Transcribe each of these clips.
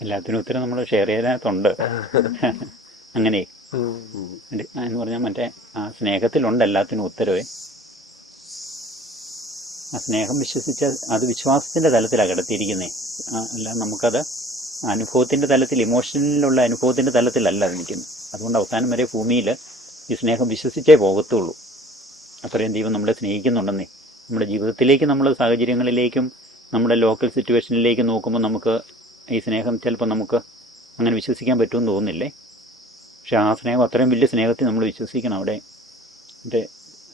എല്ലാത്തിനും ഉത്തരം നമ്മൾ ഷെയർ ചെയ്യാനകത്തുണ്ട്. അങ്ങനെ എന്ന് പറഞ്ഞാൽ മറ്റേ ആ സ്നേഹത്തിലുണ്ട് എല്ലാത്തിനും ഉത്തരവേ. ആ സ്നേഹം വിശ്വസിച്ച അത് വിശ്വാസത്തിൻ്റെ തലത്തിലാണ് കിടത്തിയിരിക്കുന്നത്. അല്ല നമുക്കത് അനുഭവത്തിൻ്റെ തലത്തിൽ, ഇമോഷനിലുള്ള അനുഭവത്തിൻ്റെ തലത്തിലല്ല അത് നിൽക്കുന്നത്. അതുകൊണ്ട് അവസാനം വരെ ഭൂമിയിൽ ഈ സ്നേഹം വിശ്വസിച്ചേ പോകത്തുള്ളൂ. അത്രയും ദൈവം നമ്മളെ സ്നേഹിക്കുന്നുണ്ടെന്നേ. നമ്മുടെ ജീവിതത്തിലേക്ക്, നമ്മൾ സാഹചര്യങ്ങളിലേക്കും നമ്മുടെ ലോക്കൽ സിറ്റുവേഷനിലേക്ക് നോക്കുമ്പോൾ നമുക്ക് ഈ സ്നേഹം ചിലപ്പോൾ നമുക്ക് അങ്ങനെ വിശ്വസിക്കാൻ പറ്റുമെന്ന് തോന്നുന്നില്ലേ. പക്ഷെ ആ സ്നേഹം, അത്രയും വലിയ സ്നേഹത്തിൽ നമ്മൾ വിശ്വസിക്കണം. അവിടെ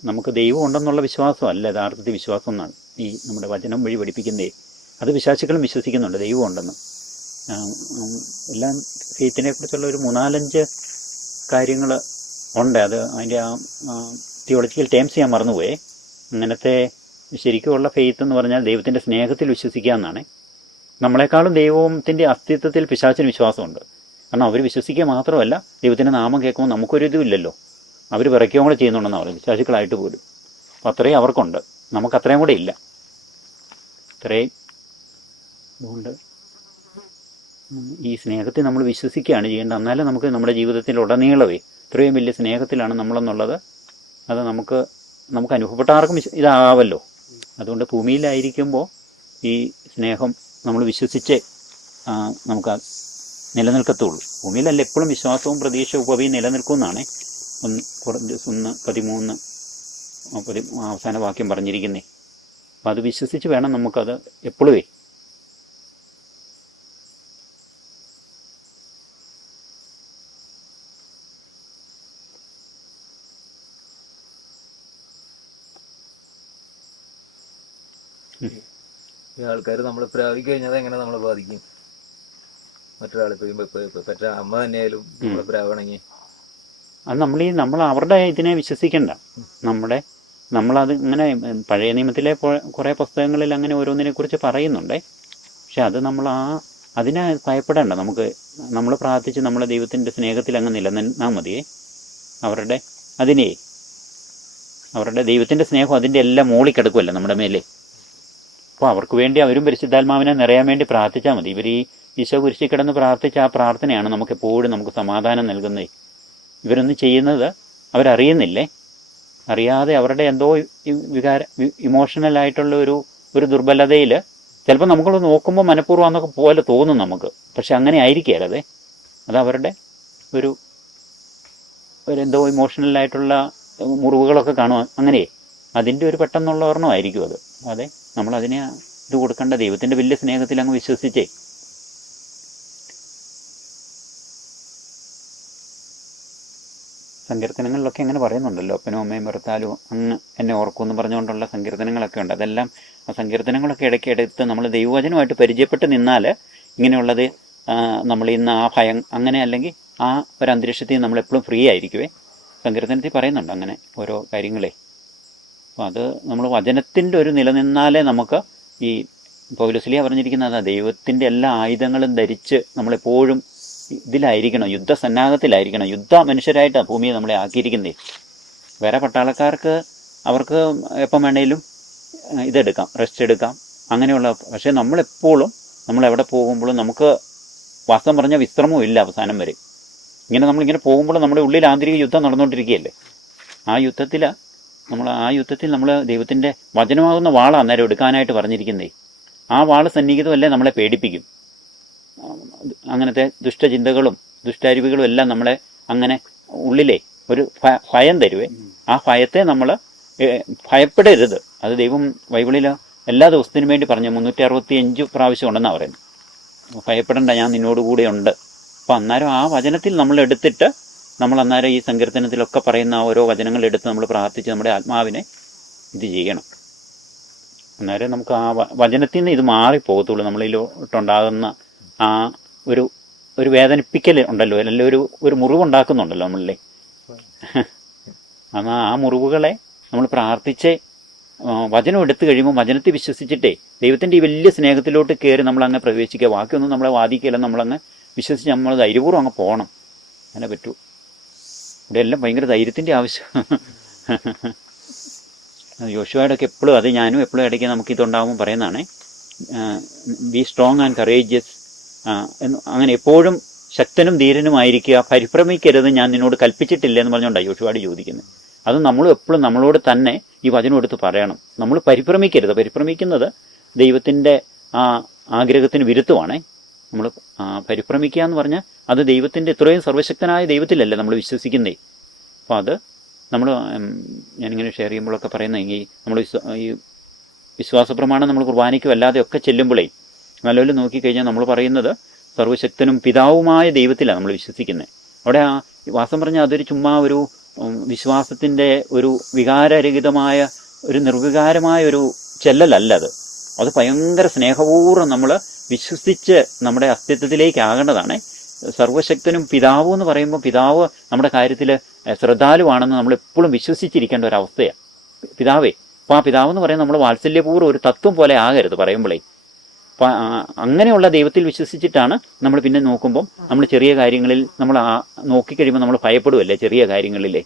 നമുക്ക് ദൈവം ഉണ്ടെന്നുള്ള വിശ്വാസമല്ല യഥാർത്ഥത്തിൽ വിശ്വാസം എന്നാണ് ഈ നമ്മുടെ വചനം വഴി പഠിപ്പിക്കുന്നതേ. അത് വിശ്വാസികളും വിശ്വസിക്കുന്നുണ്ട് ദൈവം ഉണ്ടെന്ന്. എല്ലാം ഫെയ്ത്തിനെ കുറിച്ചുള്ള ഒരു 3-4 കാര്യങ്ങൾ ഉണ്ട്. അത് അതിൻ്റെ ആ തിയോളജിക്കൽ ടേംസ് ഞാൻ മറന്നുപോയേ. അങ്ങനത്തെ ശരിക്കുമുള്ള ഫെയ്ത്ത് എന്ന് പറഞ്ഞാൽ ദൈവത്തിൻ്റെ സ്നേഹത്തിൽ വിശ്വസിക്കുക എന്നാണ്. നമ്മളെക്കാളും ദൈവത്തിൻ്റെ അസ്തിത്വത്തിൽ പിശാചിന് വിശ്വാസമുണ്ട്. കാരണം അവർ വിശ്വസിക്കുക മാത്രമല്ല, ദൈവത്തിൻ്റെ നാമം കേൾക്കുമ്പോൾ നമുക്കൊരു ഇതും ഇല്ലല്ലോ. അവർ വിറയ്ക്കുകയും കൂടെ ചെയ്യുന്നുണ്ടെന്നാണ് പറയുന്നത്, പിശാചുക്കളായിട്ട് പോലും. അപ്പോൾ അത്രയും അവർക്കുണ്ട്, നമുക്കത്രയും കൂടെ ഇല്ല. അത്രയും അതുകൊണ്ട് ഈ സ്നേഹത്തിൽ നമ്മൾ വിശ്വസിക്കുകയാണ് ചെയ്യേണ്ടത്. എന്നാലും നമുക്ക് നമ്മുടെ ജീവിതത്തിൽ ഉടനീളവേ ഇത്രയും വലിയ സ്നേഹത്തിലാണ് നമ്മളെന്നുള്ളത് അത് നമുക്ക് അനുഭവപ്പെട്ട ആർക്കും ഇതാവല്ലോ. അതുകൊണ്ട് ഭൂമിയിലായിരിക്കുമ്പോൾ ഈ സ്നേഹം നമ്മൾ വിശ്വസിച്ചേ നമുക്ക് നിലനിൽക്കത്തുള്ളൂ. ഭൂമിയിലല്ല എപ്പോഴും വിശ്വാസവും പ്രതീക്ഷ ഉപവിയും നിലനിൽക്കുമെന്നാണ് 1:13 അവസാന വാക്യം പറഞ്ഞിരിക്കുന്നേ. അപ്പം അത് വിശ്വസിച്ച് വേണം നമുക്കത് എപ്പോഴുമേ. ഈ ആൾക്കാർ നമ്മൾ പ്രാപിക്കഴിഞ്ഞാൽ എങ്ങനെ നമ്മളെ ബാധിക്കും? മറ്റൊരാളിപ്പോൾ പെറ്റ അമ്മ തന്നെയായാലും നമ്മളെ പ്രാവണമെങ്കിൽ അത് നമ്മൾ അവരുടെ ഇതിനെ വിശ്വസിക്കണ്ട. നമ്മളത് ഇങ്ങനെ പഴയ നിയമത്തിലെ കുറേ പുസ്തകങ്ങളിൽ അങ്ങനെ ഓരോന്നിനെ കുറിച്ച് പറയുന്നുണ്ടേ. പക്ഷെ അത് അതിനെ ഭയപ്പെടേണ്ട. നമ്മൾ പ്രാർത്ഥിച്ച് നമ്മളെ ദൈവത്തിൻ്റെ സ്നേഹത്തിൽ അങ്ങ് നിലനിന്നാൽ മതിയേ. അവരുടെ ദൈവത്തിൻ്റെ സ്നേഹം അതിൻ്റെ എല്ലാം മോളിൽ കിടക്കുമല്ലോ നമ്മുടെ മേലെ. അപ്പോൾ അവർക്ക് വേണ്ടി അവരും പരിശുദ്ധാത്മാവിനെ നിറയാൻ വേണ്ടി പ്രാർത്ഥിച്ചാൽ മതി. ഇവർ ഈ ഈശോ കുരിശിൽ കിടന്ന് പ്രാർത്ഥിച്ച ആ പ്രാർത്ഥനയാണ് നമുക്കെപ്പോഴും നമുക്ക് സമാധാനം നൽകുന്നത്. ഇവരൊന്നും ചെയ്യുന്നത് അവരറിയുന്നില്ലേ. അറിയാതെ അവരുടെ എന്തോ ഇമോഷണലായിട്ടുള്ള ഒരു ദുർബലതയിൽ ചിലപ്പോൾ നമ്മൾ നോക്കുമ്പോൾ മനഃപൂർവ്വം പോലെ തോന്നും നമുക്ക്. പക്ഷെ അങ്ങനെ ആയിരിക്കുകയല്ലേ. അത് അവരുടെ എന്തോ ഇമോഷണലായിട്ടുള്ള മുറിവുകളൊക്കെ കാണുക. അങ്ങനെ അതിൻ്റെ ഒരു പെട്ടെന്നുള്ള ഓർമ്മമായിരിക്കും അത്. അതെ, നമ്മളതിനെ ഇത് കൊടുക്കേണ്ട. ദൈവത്തിൻ്റെ വലിയ സ്നേഹത്തിൽ അങ്ങ് വിശ്വസിച്ചേ. സങ്കീർത്തനങ്ങളിലൊക്കെ അങ്ങനെ പറയുന്നുണ്ടല്ലോ, അപ്പനും അമ്മയും വെറുത്താലും അങ്ങ് എന്നെ ഓർക്കുമെന്ന് പറഞ്ഞുകൊണ്ടുള്ള സങ്കീർത്തനങ്ങളൊക്കെ ഉണ്ട്. അതെല്ലാം ആ സങ്കീർത്തനങ്ങളൊക്കെ ഇടയ്ക്കെടുത്ത് നമ്മൾ ദൈവവചനമായിട്ട് പരിചയപ്പെട്ട് നിന്നാൽ ഇങ്ങനെയുള്ളത് നമ്മൾ ഇന്ന് ആ ഭയം അങ്ങനെ അല്ലെങ്കിൽ ആ ഒരു അന്തരീക്ഷത്തിൽ നമ്മളെപ്പോഴും ഫ്രീ ആയിരിക്കുവേ. സങ്കീർത്തനത്തിൽ പറയുന്നുണ്ട് അങ്ങനെ ഓരോ കാര്യങ്ങളെ. അപ്പോൾ അത് നമ്മൾ വചനത്തിൻ്റെ ഒരു നിലനിന്നാലേ നമുക്ക് ഈ പൗലോസ്ലീഹ പറഞ്ഞിരിക്കുന്നത് ദൈവത്തിൻ്റെ എല്ലാ ആയുധങ്ങളും ധരിച്ച് നമ്മളെപ്പോഴും ഇതിലായിരിക്കണം, യുദ്ധസന്നാഹത്തിലായിരിക്കണം. യുദ്ധ മനുഷ്യരായിട്ടാണ് ഭൂമിയെ നമ്മളെ ആക്കിയിരിക്കുന്നത്. വേറെ പട്ടാളക്കാർക്ക് അവർക്ക് എപ്പം വേണേലും ഇതെടുക്കാം, റെസ്റ്റ് എടുക്കാം, അങ്ങനെയുള്ള. പക്ഷേ നമ്മളെപ്പോഴും നമ്മളെവിടെ പോകുമ്പോഴും നമുക്ക് വാസ്തവം പറഞ്ഞാൽ വിശ്രമവും ഇല്ല അവസാനം വരെ. നമ്മളിങ്ങനെ പോകുമ്പോൾ നമ്മുടെ ഉള്ളിൽ ആന്തരിക യുദ്ധം നടന്നുകൊണ്ടിരിക്കുകയല്ലേ. ആ യുദ്ധത്തിൽ നമ്മൾ ദൈവത്തിൻ്റെ വചനമാകുന്ന വാളാണ് അന്നേരം എടുക്കാനായിട്ട് പറഞ്ഞിരിക്കുന്നേ. ആ വാള് സന്നിഹിതമല്ലേ നമ്മളെ പേടിപ്പിക്കും. അങ്ങനത്തെ ദുഷ്ടചിന്തകളും ദുഷ്ടാരുവികളും എല്ലാം നമ്മളെ അങ്ങനെ ഉള്ളിലെ ഒരു ഭയം തരുവേ. ആ ഭയത്തെ നമ്മൾ ഭയപ്പെടരുത്. അത് ദൈവം ബൈബിളിൽ എല്ലാ ദിവസത്തിനും വേണ്ടി പറഞ്ഞു 365 പ്രാവശ്യം ഉണ്ടെന്നാണ് പറയുന്നത്. ഭയപ്പെടേണ്ട, ഞാൻ നിന്നോടുകൂടെ ഉണ്ട്. അപ്പം അന്നേരം ആ വചനത്തിൽ നമ്മൾ എടുത്തിട്ട് നമ്മൾ അന്നേരം ഈ സങ്കീർത്തനത്തിലൊക്കെ പറയുന്ന ഓരോ വചനങ്ങൾ എടുത്ത് നമ്മൾ പ്രാർത്ഥിച്ച് നമ്മുടെ ആത്മാവിനെ ഇത് ചെയ്യണം. അന്നേരം നമുക്ക് ആ വചനത്തിൽ നിന്ന് ഇത് മാറിപ്പോകത്തുള്ളൂ. നമ്മളിലോട്ടുണ്ടാകുന്ന ആ ഒരു വേദനിപ്പിക്കൽ ഉണ്ടല്ലോ, അല്ലെങ്കിൽ ഒരു മുറിവുണ്ടാക്കുന്നുണ്ടല്ലോ നമ്മളിലെ. എന്നാൽ ആ മുറിവുകളെ നമ്മൾ പ്രാർത്ഥിച്ച് വചനം എടുത്തു കഴിയുമ്പോൾ വചനത്തിൽ വിശ്വസിച്ചിട്ടേ ദൈവത്തിൻ്റെ ഈ വലിയ സ്നേഹത്തിലോട്ട് കയറി നമ്മളങ്ങ് പ്രവേശിക്കുക. ബാക്കിയൊന്നും നമ്മളെ വാദിക്കുകയല്ല, നമ്മളങ്ങ് വിശ്വസിച്ച് നമ്മൾ ധൈര്യപൂർവ്വം അങ്ങ് പോകണം. അങ്ങനെ പറ്റൂ. ഇവിടെ എല്ലാം ഭയങ്കര ധൈര്യത്തിൻ്റെ ആവശ്യം. യോശുവയുടെ ഒക്കെ എപ്പോഴും, അത് ഞാനും എപ്പോഴും ഇടയ്ക്ക് നമുക്കിതുണ്ടാകുമ്പോൾ പറയുന്നതാണ്, ബി സ്ട്രോങ് ആൻഡ് കറേജിയസ്, അങ്ങനെ എപ്പോഴും ശക്തനും ധീരനുമായിരിക്കുക, പരിഭ്രമിക്കരുത്, ഞാൻ നിന്നോട് കൽപ്പിച്ചിട്ടില്ല എന്ന് പറഞ്ഞുകൊണ്ടാണ് യോശുവയോട് ചോദിക്കുന്നത്. അത് നമ്മളും എപ്പോഴും നമ്മളോട് തന്നെ ഈ വചനം എടുത്ത് പറയണം. നമ്മൾ പരിഭ്രമിക്കരുത്. പരിഭ്രമിക്കുന്നത് ദൈവത്തിൻ്റെ ആ ആഗ്രഹത്തിന് വിരുദ്ധമാണ്. നമ്മൾ പരിഭ്രമിക്കുക എന്ന് പറഞ്ഞാൽ അത് ദൈവത്തിൻ്റെ, ഇത്രയും സർവശക്തനായ ദൈവത്തിലല്ലേ നമ്മൾ വിശ്വസിക്കുന്നേ. അപ്പോൾ അത് നമ്മൾ, ഞാനിങ്ങനെ ഷെയർ ചെയ്യുമ്പോഴൊക്കെ പറയുന്നതെങ്കിൽ, നമ്മൾ ഈ വിശ്വാസ പ്രമാണം നമ്മൾ കുർബാനയ്ക്കും അല്ലാതെ ഒക്കെ ചെല്ലുമ്പോഴേ നല്ലപോലെ നോക്കിക്കഴിഞ്ഞാൽ നമ്മൾ പറയുന്നത് സർവശക്തനും പിതാവുമായ ദൈവത്തിലാണ് നമ്മൾ വിശ്വസിക്കുന്നത്. അവിടെ ആ വാസം പറഞ്ഞാൽ അതൊരു ചുമ്മാ ഒരു വിശ്വാസത്തിൻ്റെ ഒരു വികാരരഹിതമായ ഒരു നിർവികാരമായ ഒരു ചെല്ലലല്ല അത് ഭയങ്കര സ്നേഹപൂർവ്വം നമ്മൾ വിശ്വസിച്ച് നമ്മുടെ അസ്തിത്വത്തിലേക്കാകേണ്ടതാണ്. സർവശക്തനും പിതാവ് എന്ന് പറയുമ്പോൾ പിതാവ് നമ്മുടെ കാര്യത്തിൽ ശ്രദ്ധാലുവാണെന്ന് നമ്മൾ എപ്പോഴും വിശ്വസിച്ചിരിക്കേണ്ട ഒരവസ്ഥയാണ് പിതാവേ. അപ്പോൾ ആ പിതാവ് എന്ന് പറയുന്നത് നമ്മൾ വാത്സല്യപൂർവ്വം ഒരു തത്വം പോലെ ആകരുത് പറയുമ്പോഴേ. അപ്പം അങ്ങനെയുള്ള ദൈവത്തിൽ വിശ്വസിച്ചിട്ടാണ് നമ്മൾ പിന്നെ നോക്കുമ്പം നമ്മൾ ചെറിയ കാര്യങ്ങളിൽ നമ്മൾ നോക്കിക്കഴിയുമ്പോൾ നമ്മൾ ഭയപ്പെടുമല്ലേ ചെറിയ കാര്യങ്ങളിലെ.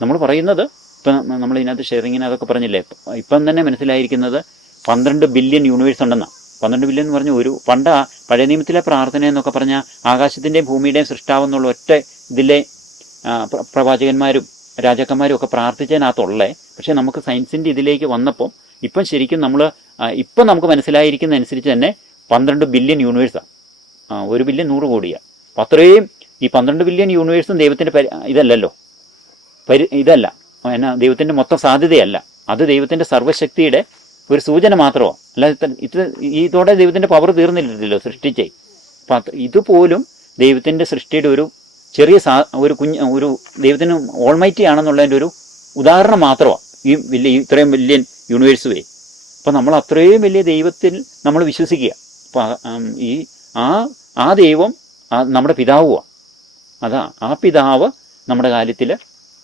നമ്മൾ പറയുന്നത് ഇപ്പം നമ്മൾ ഇതിനകത്ത് ഷെയറിങ്ങിന് അതൊക്കെ പറഞ്ഞില്ലേ, ഇപ്പം തന്നെ മനസ്സിലായിരിക്കുന്നത് 12 ബില്യൺ യൂണിവേഴ്സ് ഉണ്ടെന്നാണ്. 12 ബില്യൺ എന്ന് പറഞ്ഞ ഒരു പണ്ട് പഴയ നിയമത്തിലെ പ്രാർത്ഥന എന്നൊക്കെ പറഞ്ഞാൽ ആകാശത്തിൻ്റെയും ഭൂമിയുടെയും സൃഷ്ടാവെന്നുള്ള ഒറ്റ ഇതിലെ പ്രവാചകന്മാരും രാജാക്കന്മാരും ഒക്കെ പ്രാർത്ഥിച്ചതിനകത്തുള്ളേ. പക്ഷേ നമുക്ക് സയൻസിൻ്റെ ഇതിലേക്ക് വന്നപ്പോൾ ഇപ്പം ശരിക്കും നമ്മൾ ഇപ്പം നമുക്ക് മനസ്സിലായിരിക്കുന്ന അനുസരിച്ച് തന്നെ 12 ബില്യൺ യൂണിവേഴ്സാണ്. 1 ബില്യൺ 100 കോടിയാണ്. അപ്പം അത്രയും ഈ 12 ബില്യൺ യൂണിവേഴ്സും ദൈവത്തിൻ്റെ ഇതല്ലല്ലോ, ഇതല്ല എന്നാ ദൈവത്തിൻ്റെ മൊത്തം സാധ്യതയല്ല. അത് ദൈവത്തിൻ്റെ സർവ്വശക്തിയുടെ ഒരു സൂചന മാത്രമാണ്. അല്ലാതെ ഇതോടെ ദൈവത്തിൻ്റെ പവർ തീർന്നില്ലല്ലോ സൃഷ്ടിച്ചേ. അപ്പം ഇതുപോലും ദൈവത്തിൻ്റെ സൃഷ്ടിയുടെ ഒരു ചെറിയ ഒരു ദൈവത്തിന് ഓൾമൈറ്റി ആണെന്നുള്ളതിൻ്റെ ഒരു ഉദാഹരണം മാത്രമാണ് ഈ ഇത്രയും ബില്യൺ യൂണിവേഴ്സുവേ. അപ്പം നമ്മൾ അത്രയും വലിയ ദൈവത്തിൽ നമ്മൾ വിശ്വസിക്കുക. അപ്പം ആ ദൈവം നമ്മുടെ പിതാവുമാണ്. ആ പിതാവ് നമ്മുടെ കാര്യത്തിൽ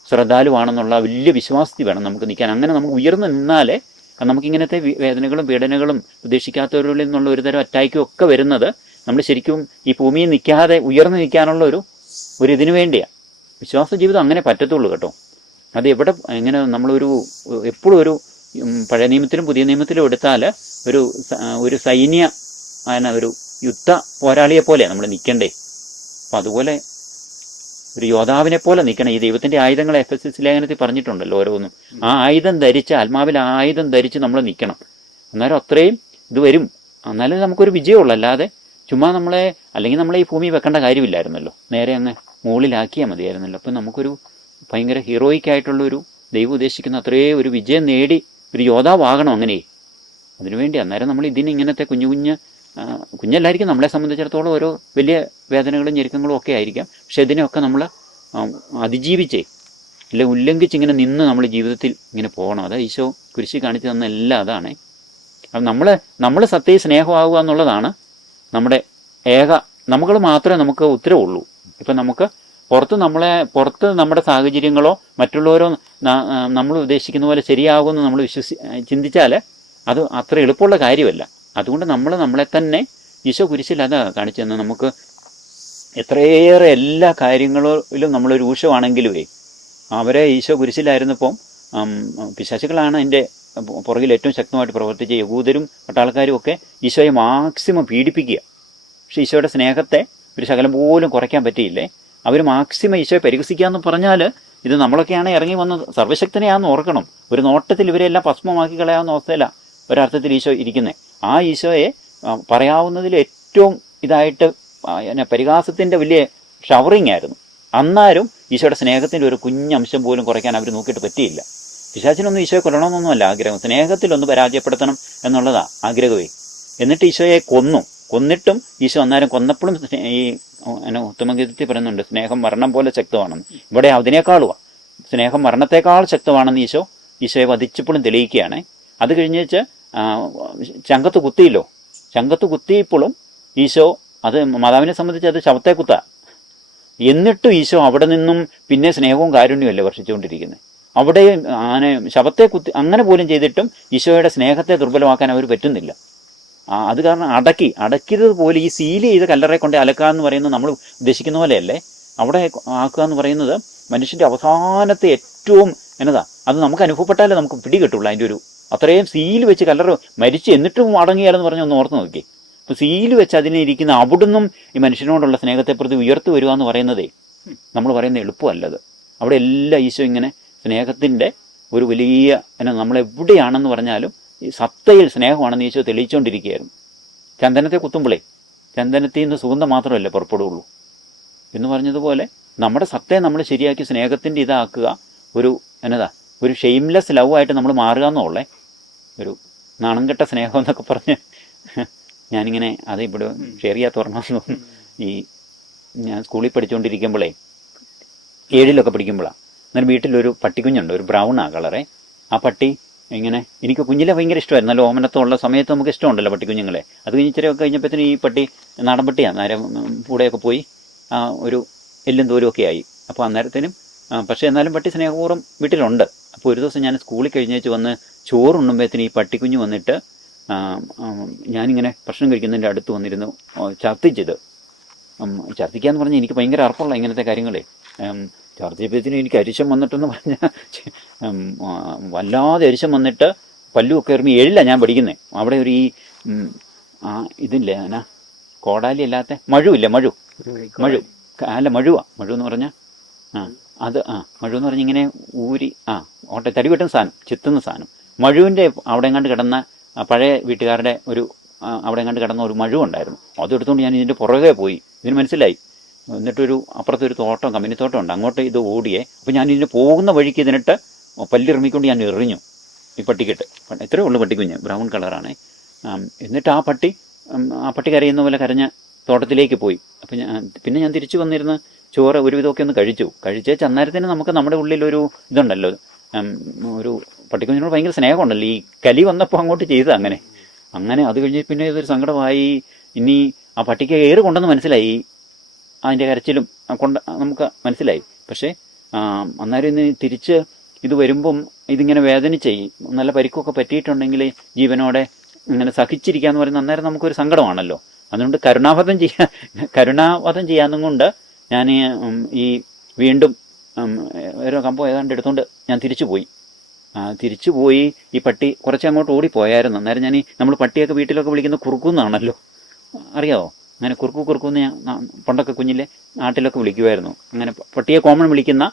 ശ്രദ്ധാലുവാണെന്നുള്ള വലിയ വിശ്വാസത്തിൽ വേണം നമുക്ക് നിൽക്കാൻ. അങ്ങനെ നമുക്ക് ഉയർന്നു നിന്നാലേ നമുക്കിങ്ങനത്തെ വേദനകളും പീഡനങ്ങളും പ്രതീക്ഷിക്കാത്തവരിൽ നിന്നുള്ള ഒരുതരം അറ്റാക്കും ഒക്കെ വരുന്നത് നമ്മൾ ശരിക്കും ഈ ഭൂമിയിൽ നിൽക്കാതെ ഉയർന്നു നിൽക്കാനുള്ള ഒരു ഇതിനു വേണ്ടിയാണ്. വിശ്വാസ ജീവിതം അങ്ങനെ പറ്റത്തുള്ളൂ കേട്ടോ. അത് എങ്ങനെ നമ്മളൊരു എപ്പോഴും ഒരു പഴയ നിയമത്തിലും പുതിയ നിയമത്തിലും എടുത്താൽ ഒരു സൈന്യ ഒരു യുദ്ധ പോരാളിയെ പോലെയാണ് നമ്മൾ നിൽക്കണ്ടേ. അപ്പം അതുപോലെ ഒരു യോദ്ധാവിനെ പോലെ നിൽക്കണം. ഈ ദൈവത്തിൻ്റെ ആയുധങ്ങൾ എഫെസ്യസ് ലേഖനത്തിൽ പറഞ്ഞിട്ടുണ്ടല്ലോ ഓരോന്നും. ആ ആയുധം ധരിച്ച്, ആത്മാവിൽ ആയുധം ധരിച്ച് നമ്മൾ നിൽക്കണം. അന്നേരം അത്രയും ഇത് വരും. എന്നാലും നമുക്കൊരു വിജയമുള്ളൂ. അല്ലാതെ ചുമ്മാ അല്ലെങ്കിൽ നമ്മളെ ഈ ഭൂമി വെക്കേണ്ട കാര്യമില്ലായിരുന്നല്ലോ, നേരെ അങ്ങ് മുകളിലാക്കിയാൽ മതിയായിരുന്നല്ലോ. അപ്പം നമുക്കൊരു ഭയങ്കര ഹീറോയിക്കായിട്ടുള്ളൊരു ദൈവം ഉദ്ദേശിക്കുന്ന അത്രയും ഒരു വിജയം നേടി ഒരു യോദ്ധാവാകണം. അങ്ങനെ അതിനുവേണ്ടി അന്നേരം നമ്മൾ ഇങ്ങനത്തെ കുഞ്ഞല്ലായിരിക്കും നമ്മളെ സംബന്ധിച്ചിടത്തോളം ഓരോ വലിയ വേദനകളും ഞെരുക്കങ്ങളും ഒക്കെ ആയിരിക്കാം. പക്ഷെ ഇതിനെയൊക്കെ നമ്മൾ അതിജീവിച്ചേ ഇല്ല ഉല്ലംഘിച്ചിങ്ങനെ നിന്ന് നമ്മൾ ജീവിതത്തിൽ ഇങ്ങനെ പോകണം. അത് ഈശോ കുരിശി കാണിച്ചു തന്ന എല്ലാം അതാണ്. അപ്പം നമ്മൾ സത്യ സ്നേഹമാകുക എന്നുള്ളതാണ് നമ്മുടെ നമ്മൾ മാത്രമേ നമുക്ക് ഉത്തരവുള്ളൂ. ഇപ്പം നമുക്ക് പുറത്ത് നമ്മുടെ സാഹചര്യങ്ങളോ മറ്റുള്ളവരോ നമ്മൾ ഉദ്ദേശിക്കുന്ന പോലെ ശരിയാകുമെന്ന് നമ്മൾ ചിന്തിച്ചാൽ അത് അത്ര എളുപ്പമുള്ള കാര്യമല്ല. അതുകൊണ്ട് നമ്മളെ തന്നെ ഈശോ കുരിശിൽ അത് കാണിച്ചു തന്നെ നമുക്ക് എത്രയേറെ എല്ലാ കാര്യങ്ങളിലും നമ്മൾ രൂക്ഷമാണെങ്കിലുമേ അവരെ ഈശോ കുരിശിലായിരുന്നപ്പം പിശാചുക്കളാണ് അതിൻ്റെ പുറകിൽ ഏറ്റവും ശക്തമായിട്ട് പ്രവർത്തിച്ച യഹൂദരും പട്ടാളക്കാരും ഒക്കെ ഈശോയെ മാക്സിമം പീഡിപ്പിക്കുക. പക്ഷേ ഈശോയുടെ സ്നേഹത്തെ ഒരു ശകലം പോലും കുറയ്ക്കാൻ പറ്റിയില്ലേ. അവർ മാക്സിമം ഈശോയെ പരിഹസിക്കുക എന്ന് പറഞ്ഞാൽ ഇത് നമ്മളൊക്കെയാണ് ഇറങ്ങി വന്നത് സർവ്വശക്തനെയാണെന്ന് ഓർക്കണം. ഒരു നോട്ടത്തിൽ ഇവരെല്ലാം ഭസ്മമാക്കി കളയാവുന്ന അവസ്ഥയിലാണ് ഒരർത്ഥത്തിൽ ഈശോ ഇരിക്കുന്നത്. ആ ഈശോയെ പറയാവുന്നതിൽ ഏറ്റവും ഇതായിട്ട് പരിഹാസത്തിൻ്റെ വലിയ ഷവറിങ് ആയിരുന്നു. അന്നാരും ഈശോയുടെ സ്നേഹത്തിൻ്റെ ഒരു കുഞ്ഞംശം പോലും കുറയ്ക്കാൻ അവർ നോക്കിയിട്ട് പറ്റിയില്ല. പിശാചിനൊന്നും ഈശോയെ കൊല്ലണമെന്നൊന്നുമല്ല ആഗ്രഹം, സ്നേഹത്തിലൊന്ന് പരാജയപ്പെടുത്തണം എന്നുള്ളതാണ് ആഗ്രഹമേ. എന്നിട്ട് ഈശോയെ കൊന്നിട്ടും ഈശോ അന്നേരം കൊന്നപ്പോഴും ഈ ഉത്തമഗീതത്തിൽ പറയുന്നുണ്ട് സ്നേഹം മരണം പോലെ ശക്തമാണെന്ന്. ഇവിടെ അതിനേക്കാളുമാണ് സ്നേഹം മരണത്തെക്കാൾ ശക്തമാണെന്ന് ഈശോയെ വധിച്ചപ്പോഴും തെളിയിക്കുകയാണ്. അത് കഴിഞ്ഞേച്ച് ചങ്കത്ത് കുത്തിയില്ലോ, ചങ്കത്ത് കുത്തിയപ്പോഴും ഈശോ അത് മാതാവിനെ സംബന്ധിച്ച് അത് ശവത്തെ കുത്താ. എന്നിട്ടും ഈശോ അവിടെ നിന്നും പിന്നെ സ്നേഹവും കാരുണ്യമല്ലേ വർഷിച്ചുകൊണ്ടിരിക്കുന്നത്. അവിടെ ശവത്തെ കുത്തി അങ്ങനെ പോലും ചെയ്തിട്ടും ഈശോയുടെ സ്നേഹത്തെ ദുർബലമാക്കാൻ അവർ പറ്റുന്നില്ല. അത് കാരണം അടക്കിയത് പോലെ ഈ സീൽ ചെയ്ത കല്ലറയെ കൊണ്ട് അലക്കുക എന്ന് പറയുന്നത് നമ്മൾ ഉദ്ദേശിക്കുന്ന പോലെയല്ലേ. അവിടെ ആക്കുക എന്ന് പറയുന്നത് മനുഷ്യൻ്റെ അവസാനത്തെ ഏറ്റവും എന്നതാ അത് നമുക്ക് അനുഭവപ്പെട്ടാലേ നമുക്ക് പിടി കിട്ടുള്ളൂ. അതിൻ്റെ ഒരു അത്രയും സീൽ വെച്ച് കല്ലറ മരിച്ച് എന്നിട്ടും മടങ്ങിയാലെന്ന് പറഞ്ഞ് ഒന്ന് ഓർത്ത് നോക്കി. അപ്പോൾ സീൽ വെച്ച് അതിനെ ഇരിക്കുന്ന അവിടുന്നും ഈ മനുഷ്യനോടുള്ള സ്നേഹത്തെ പ്രതി ഉയർത്തി വരിക എന്ന് പറയുന്നതേ നമ്മൾ പറയുന്ന എളുപ്പമല്ലത്. അവിടെ എല്ലാം ഈശോ ഇങ്ങനെ സ്നേഹത്തിൻ്റെ ഒരു വലിയ നമ്മളെവിടെയാണെന്ന് പറഞ്ഞാലും ഈ സത്തയിൽ സ്നേഹമാണെന്ന് ഈശോ തെളിയിച്ചുകൊണ്ടിരിക്കുകയായിരുന്നു. ചന്ദനത്തെ കുത്തുമ്പോഴേ ചന്ദനത്തിൽ നിന്ന് സുഗന്ധം മാത്രമല്ല പുറപ്പെടുകയുള്ളൂ എന്ന് പറഞ്ഞതുപോലെ നമ്മുടെ സത്തയെ നമ്മൾ ശരിയാക്കി സ്നേഹത്തിൻ്റെ ഇതാക്കുക, ഒരു ഷെയിംലെസ് ലവ് ആയിട്ട് നമ്മൾ മാറുക എന്നുള്ളേ ഒരു നാണം കെട്ട സ്നേഹം എന്നൊക്കെ പറഞ്ഞ് ഞാനിങ്ങനെ അത് ഇവിടെ ഷെയർ ചെയ്യാത്ത ഓർമ്മ. ഈ ഞാൻ സ്കൂളിൽ പഠിച്ചുകൊണ്ടിരിക്കുമ്പോഴേ 7ിലൊക്കെ പഠിക്കുമ്പോഴാണ് അന്നേരം വീട്ടിലൊരു പട്ടിക്കുഞ്ഞുണ്ട്, ഒരു ബ്രൗൺ കളറെ. ആ പട്ടി ഇങ്ങനെ എനിക്ക് കുഞ്ഞിലെ ഭയങ്കര ഇഷ്ടമായിരുന്നു. നല്ല ഓമനത്തുള്ള സമയത്ത് നമുക്ക് ഇഷ്ടമുണ്ടല്ലോ പട്ടിക്കുഞ്ഞുങ്ങളെ. അത് കഴിഞ്ഞ് ഇച്ചിരിയൊക്കെ കഴിഞ്ഞപ്പോഴത്തേന് ഈ പട്ടി നാടൻ പട്ടിയാണ്, നേരം കൂടെയൊക്കെ പോയി ഒരു എല്ലും തോലും ഒക്കെ ആയി. അപ്പോൾ അന്നേരത്തേനും പക്ഷേ എന്നാലും പട്ടി സ്നേഹപൂർവ്വം വീട്ടിലുണ്ട്. അപ്പോൾ ഒരു ദിവസം ഞാൻ സ്കൂളിൽ കഴിഞ്ഞേച്ച് വന്ന് ചോറുണ്ണുമ്പോഴത്തേന് ഈ പട്ടിക്കുഞ്ഞ് വന്നിട്ട് ഞാനിങ്ങനെ ഭക്ഷണം കഴിക്കുന്നതിൻ്റെ അടുത്ത് വന്നിരുന്നു ഛർദ്ദിച്ചത്. ഛർദ്ദിക്കാന്ന് പറഞ്ഞാൽ എനിക്ക് ഭയങ്കര അർപ്പമുള്ള ഇങ്ങനത്തെ കാര്യങ്ങളെ. ഛർദ്ദിച്ചപ്പോഴത്തേനും എനിക്ക് അരിശം വന്നിട്ടെന്ന് പറഞ്ഞാൽ വല്ലാതെ അരിശം വന്നിട്ട് പല്ലുമൊക്കെ എറിഞ്ഞ് 7ിലാണ് ഞാൻ പഠിക്കുന്നത്. അവിടെ ഒരു ഈ ഇതില്ലേ എന്നാ കോടാലി അല്ലാത്ത മഴു എന്ന് പറഞ്ഞാൽ മഴു എന്ന് പറഞ്ഞാൽ ഇങ്ങനെ ഊരി തടി വെട്ടുന്ന സാധനം, ചെത്തുന്ന സാധനം. മഴുവിൻ്റെ അവിടെ എങ്ങാണ്ട് കിടന്ന പഴയ വീട്ടുകാരുടെ അവിടെ എങ്ങാണ്ട് കിടന്ന ഒരു മഴു ഉണ്ടായിരുന്നു. അതെടുത്തുകൊണ്ട് ഞാൻ ഇതിൻ്റെ പുറകെ പോയി. ഇതിന് മനസ്സിലായി. എന്നിട്ടൊരു അപ്പുറത്തൊരു തോട്ടം, കമ്പനിത്തോട്ടം ഉണ്ട്, അങ്ങോട്ട് ഇത് ഓടിയേ. അപ്പോൾ ഞാൻ ഇതിന് പോകുന്ന വഴിക്ക് ഇതിനിട്ട് പല്ലിറങ്ങിക്കൊണ്ട് ഞാൻ എറിഞ്ഞു ഈ പട്ടിക്കിട്ട്. എത്രയേ ഉള്ളൂ പട്ടിക്കുഞ്ഞ്, ബ്രൗൺ കളറാണ്. എന്നിട്ട് ആ പട്ടി കരയുന്ന പോലെ കരഞ്ഞ തോട്ടത്തിലേക്ക് പോയി. അപ്പം പിന്നെ ഞാൻ തിരിച്ചു വന്നിരുന്ന് ചോറ് ഒരുവിധമൊക്കെ ഒന്ന് കഴിച്ചേച്ച് അന്നേരത്തിന് നമുക്ക് നമ്മുടെ ഉള്ളിലൊരു ഇതുണ്ടല്ലോ, ഒരു പട്ടിക്കുഞ്ഞിനോട് ഭയങ്കര സ്നേഹമുണ്ടല്ലോ. ഈ കലി വന്നപ്പോൾ അങ്ങോട്ട് ചെയ്തത് അങ്ങനെ അത് കഴിഞ്ഞ് പിന്നെ ഇതൊരു സങ്കടമായി. ഇനി ആ പട്ടിക്ക് ഏറ് കൊണ്ടെന്ന് മനസ്സിലായി, അതിൻ്റെ കരച്ചിലും നമുക്ക് മനസ്സിലായി. പക്ഷേ അന്നേരം ഇന്ന് തിരിച്ച് ഇത് വരുമ്പം ഇതിങ്ങനെ വേദനിച്ചേ, നല്ല പരിക്കൊക്കെ പറ്റിയിട്ടുണ്ടെങ്കിൽ ജീവനോടെ ഇങ്ങനെ സഹിച്ചിരിക്കാന്ന് പറയുന്നത് അന്നേരം നമുക്കൊരു സങ്കടമാണല്ലോ. അതുകൊണ്ട് കരുണാവധം ചെയ്യാന്നും കൊണ്ട് ഞാൻ ഈ വീണ്ടും ഓരോ കമ്പോ ഏതാണ്ട് എടുത്തുകൊണ്ട് ഞാൻ തിരിച്ചു പോയി. ഈ പട്ടി കുറച്ച് അങ്ങോട്ട് ഓടിപ്പോയായിരുന്നു. അന്നേരം നമ്മൾ പട്ടിയൊക്കെ വീട്ടിലൊക്കെ വിളിക്കുന്ന കുറുക്കുന്നാണല്ലോ, അറിയാമോ? അങ്ങനെ കുറുക്കൂന്ന് ഞാൻ പണ്ടൊക്കെ കുഞ്ഞിലെ നാട്ടിലൊക്കെ വിളിക്കുമായിരുന്നു. അങ്ങനെ പട്ടിയെ കോമൺ വിളിക്കുന്ന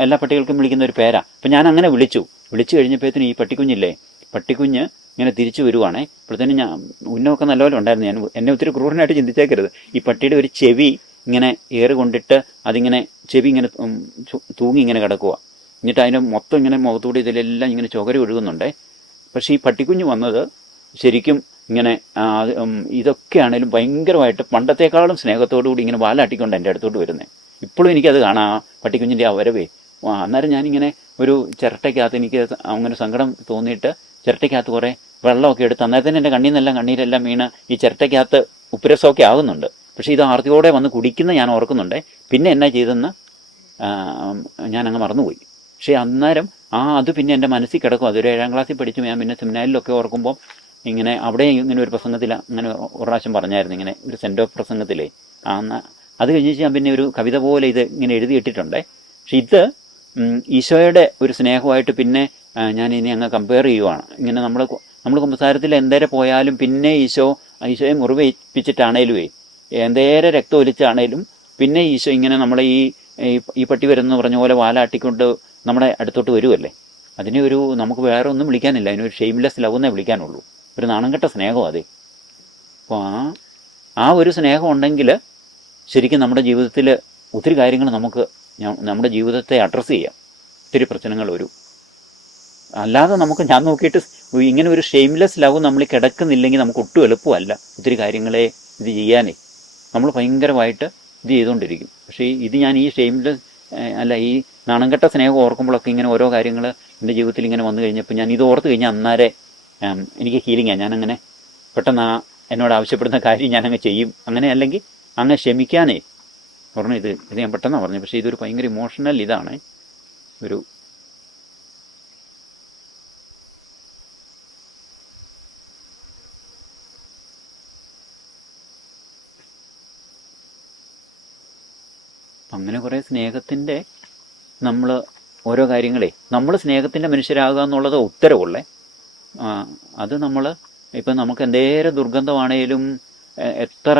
എല്ലാ പട്ടികൾക്കും വിളിക്കുന്ന ഒരു പേരാ. അപ്പം ഞാൻ അങ്ങനെ വിളിച്ചു കഴിഞ്ഞപ്പോഴത്തേനും ഈ പട്ടിക്കുഞ്ഞ് ഇങ്ങനെ തിരിച്ചു വരുവാണേ. അപ്പോഴത്തേനും ഞാൻ ഉന്നമൊക്കെ നല്ലപോലെ ഉണ്ടായിരുന്നു. എന്നെ ഒത്തിരി ക്രൂരനായിട്ട് ചിന്തിച്ചേക്കരുത്. ഈ പട്ടിയുടെ ഒരു ചെവി ഇങ്ങനെ ഏറ് കൊണ്ടിട്ട് അതിങ്ങനെ ചെവി ഇങ്ങനെ തൂങ്ങി ഇങ്ങനെ കിടക്കുക. എന്നിട്ട് അതിന് മൊത്തം ഇങ്ങനെ മുഖത്തൂടി ഇതിലെല്ലാം ഇങ്ങനെ ചുകര ഒഴുകുന്നുണ്ടേ. പക്ഷേ ഈ പട്ടിക്കുഞ്ഞ് വന്നത് ശരിക്കും ഇങ്ങനെ ഇതൊക്കെയാണേലും ഭയങ്കരമായിട്ട് പണ്ടത്തെക്കാളും സ്നേഹത്തോടുകൂടി ഇങ്ങനെ വാലാട്ടിക്കൊണ്ട് എൻ്റെ അടുത്തോട്ട് വരുന്നത്. ഇപ്പോഴും എനിക്കത് കാണാം, പട്ടിക്കുഞ്ഞിൻ്റെ ആ വരവേ. അന്നേരം ഞാനിങ്ങനെ ഒരു ചിരട്ടയ്ക്കകത്ത് എനിക്ക് അങ്ങനെ സങ്കടം തോന്നിയിട്ട് ചിരട്ടയ്ക്കകത്ത് കുറേ വെള്ളമൊക്കെ എടുത്ത് അന്നേരത്തിന് എൻ്റെ കണ്ണീരെല്ലാം വീണ് ഈ ചിരട്ടയ്ക്കകത്ത് ഉപ്പുരസമൊക്കെ ആകുന്നുണ്ട്. പക്ഷേ ഇത് ആർത്തിയോടെ വന്ന് കുടിക്കുന്ന ഞാൻ ഓർക്കുന്നുണ്ട്. പിന്നെ എന്നാ ചെയ്തെന്ന് ഞാനങ്ങ് മറന്നുപോയി. പക്ഷേ അന്നേരം അത് പിന്നെ എൻ്റെ മനസ്സിൽ കിടക്കും. അതൊരു 7ാം ക്ലാസ്സിൽ പഠിച്ചു ഞാൻ പിന്നെ സെമിനാരിലൊക്കെ ഓർക്കുമ്പോൾ ഇങ്ങനെ അവിടെ ഇങ്ങനെ ഒരു പ്രസംഗത്തിൽ അങ്ങനെ ഒരു പ്രാവശ്യം പറഞ്ഞായിരുന്നു, ഇങ്ങനെ ഒരു സെൻഡ് ഓഫ് പ്രസംഗത്തിലേ. അത് കഴിഞ്ഞ് ഞാൻ പിന്നെ ഒരു കവിത പോലെ ഇത് ഇങ്ങനെ എഴുതിയിട്ടിട്ടുണ്ട്. പക്ഷെ ഇത് ഈശോയുടെ ഒരു സ്നേഹമായിട്ട് പിന്നെ ഞാൻ ഇനി അങ്ങ് കമ്പയർ ചെയ്യുവാണ്. ഇങ്ങനെ നമ്മൾ കുമ്പസാരത്തിൽ എന്തേരെ പോയാലും പിന്നെ ഈശോയെ മുറിവേൽപ്പിച്ചിട്ടാണേലും എന്തേരെ രക്തം ഒലിച്ചാണേലും പിന്നെ ഈശോ ഇങ്ങനെ നമ്മളെ ഈ പട്ടി വരുന്നെന്ന് പറഞ്ഞ പോലെ വാലാട്ടിക്കൊണ്ട് നമ്മുടെ അടുത്തോട്ട് വരുമല്ലേ. അതിനെ നമുക്ക് വേറെ ഒന്നും വിളിക്കാനില്ല, അതിനൊരു ഷെയിംലെസ് ലവ് എന്നേ വിളിക്കാനുള്ളൂ. ഒരു നാണം കെട്ട സ്നേഹം അതെ. അപ്പോൾ ആ ഒരു സ്നേഹം ഉണ്ടെങ്കിൽ ശരിക്കും നമ്മുടെ ജീവിതത്തിൽ ഒത്തിരി കാര്യങ്ങൾ നമുക്ക് നമ്മുടെ ജീവിതത്തെ അഡ്രസ്സ് ചെയ്യാം. ഒത്തിരി പ്രശ്നങ്ങൾ അല്ലാതെ ഞാൻ നോക്കിയിട്ട് ഇങ്ങനെ ഒരു ഷെയിംലെസ് ലവ് നമ്മൾ കിടക്കുന്നില്ലെങ്കിൽ നമുക്ക് ഒട്ടും എളുപ്പമല്ല ഒത്തിരി കാര്യങ്ങളെ ഇത് ചെയ്യാനേ. നമ്മൾ ഭയങ്കരമായിട്ട് ഇത് ചെയ്തുകൊണ്ടിരിക്കും. പക്ഷേ ഇത് ഞാൻ ഈ ഷെയിംലെസ് ഈ നാണം കെട്ട സ്നേഹം ഓർക്കുമ്പോഴൊക്കെ ഇങ്ങനെ ഓരോ കാര്യങ്ങൾ എൻ്റെ ജീവിതത്തിൽ ഇങ്ങനെ വന്നു കഴിഞ്ഞപ്പോൾ ഞാൻ ഇത് ഓർത്ത് കഴിഞ്ഞാൽ അന്നേരെ എനിക്ക് ഹീലിംഗാണ്. ഞാനങ്ങനെ പെട്ടെന്ന് എന്നോട് ആവശ്യപ്പെടുന്ന കാര്യം ഞാനങ്ങ് ചെയ്യും. അങ്ങനെ അല്ലെങ്കിൽ അങ്ങ് ക്ഷമിക്കാനേ പറഞ്ഞു. ഇത് ഞാൻ പെട്ടെന്നാണ് പറഞ്ഞു. പക്ഷേ ഇതൊരു ഭയങ്കര ഇമോഷണൽ ഇതാണ്. അങ്ങനെ കുറേ സ്നേഹത്തിൻ്റെ നമ്മൾ ഓരോ കാര്യങ്ങളെ നമ്മൾ സ്നേഹത്തിൻ്റെ മനുഷ്യരാകുക എന്നുള്ളത് ഉത്തരവുള്ളേ. അത് നമ്മൾ ഇപ്പം നമുക്ക് എന്തേരം ദുർഗന്ധമാണേലും എത്ര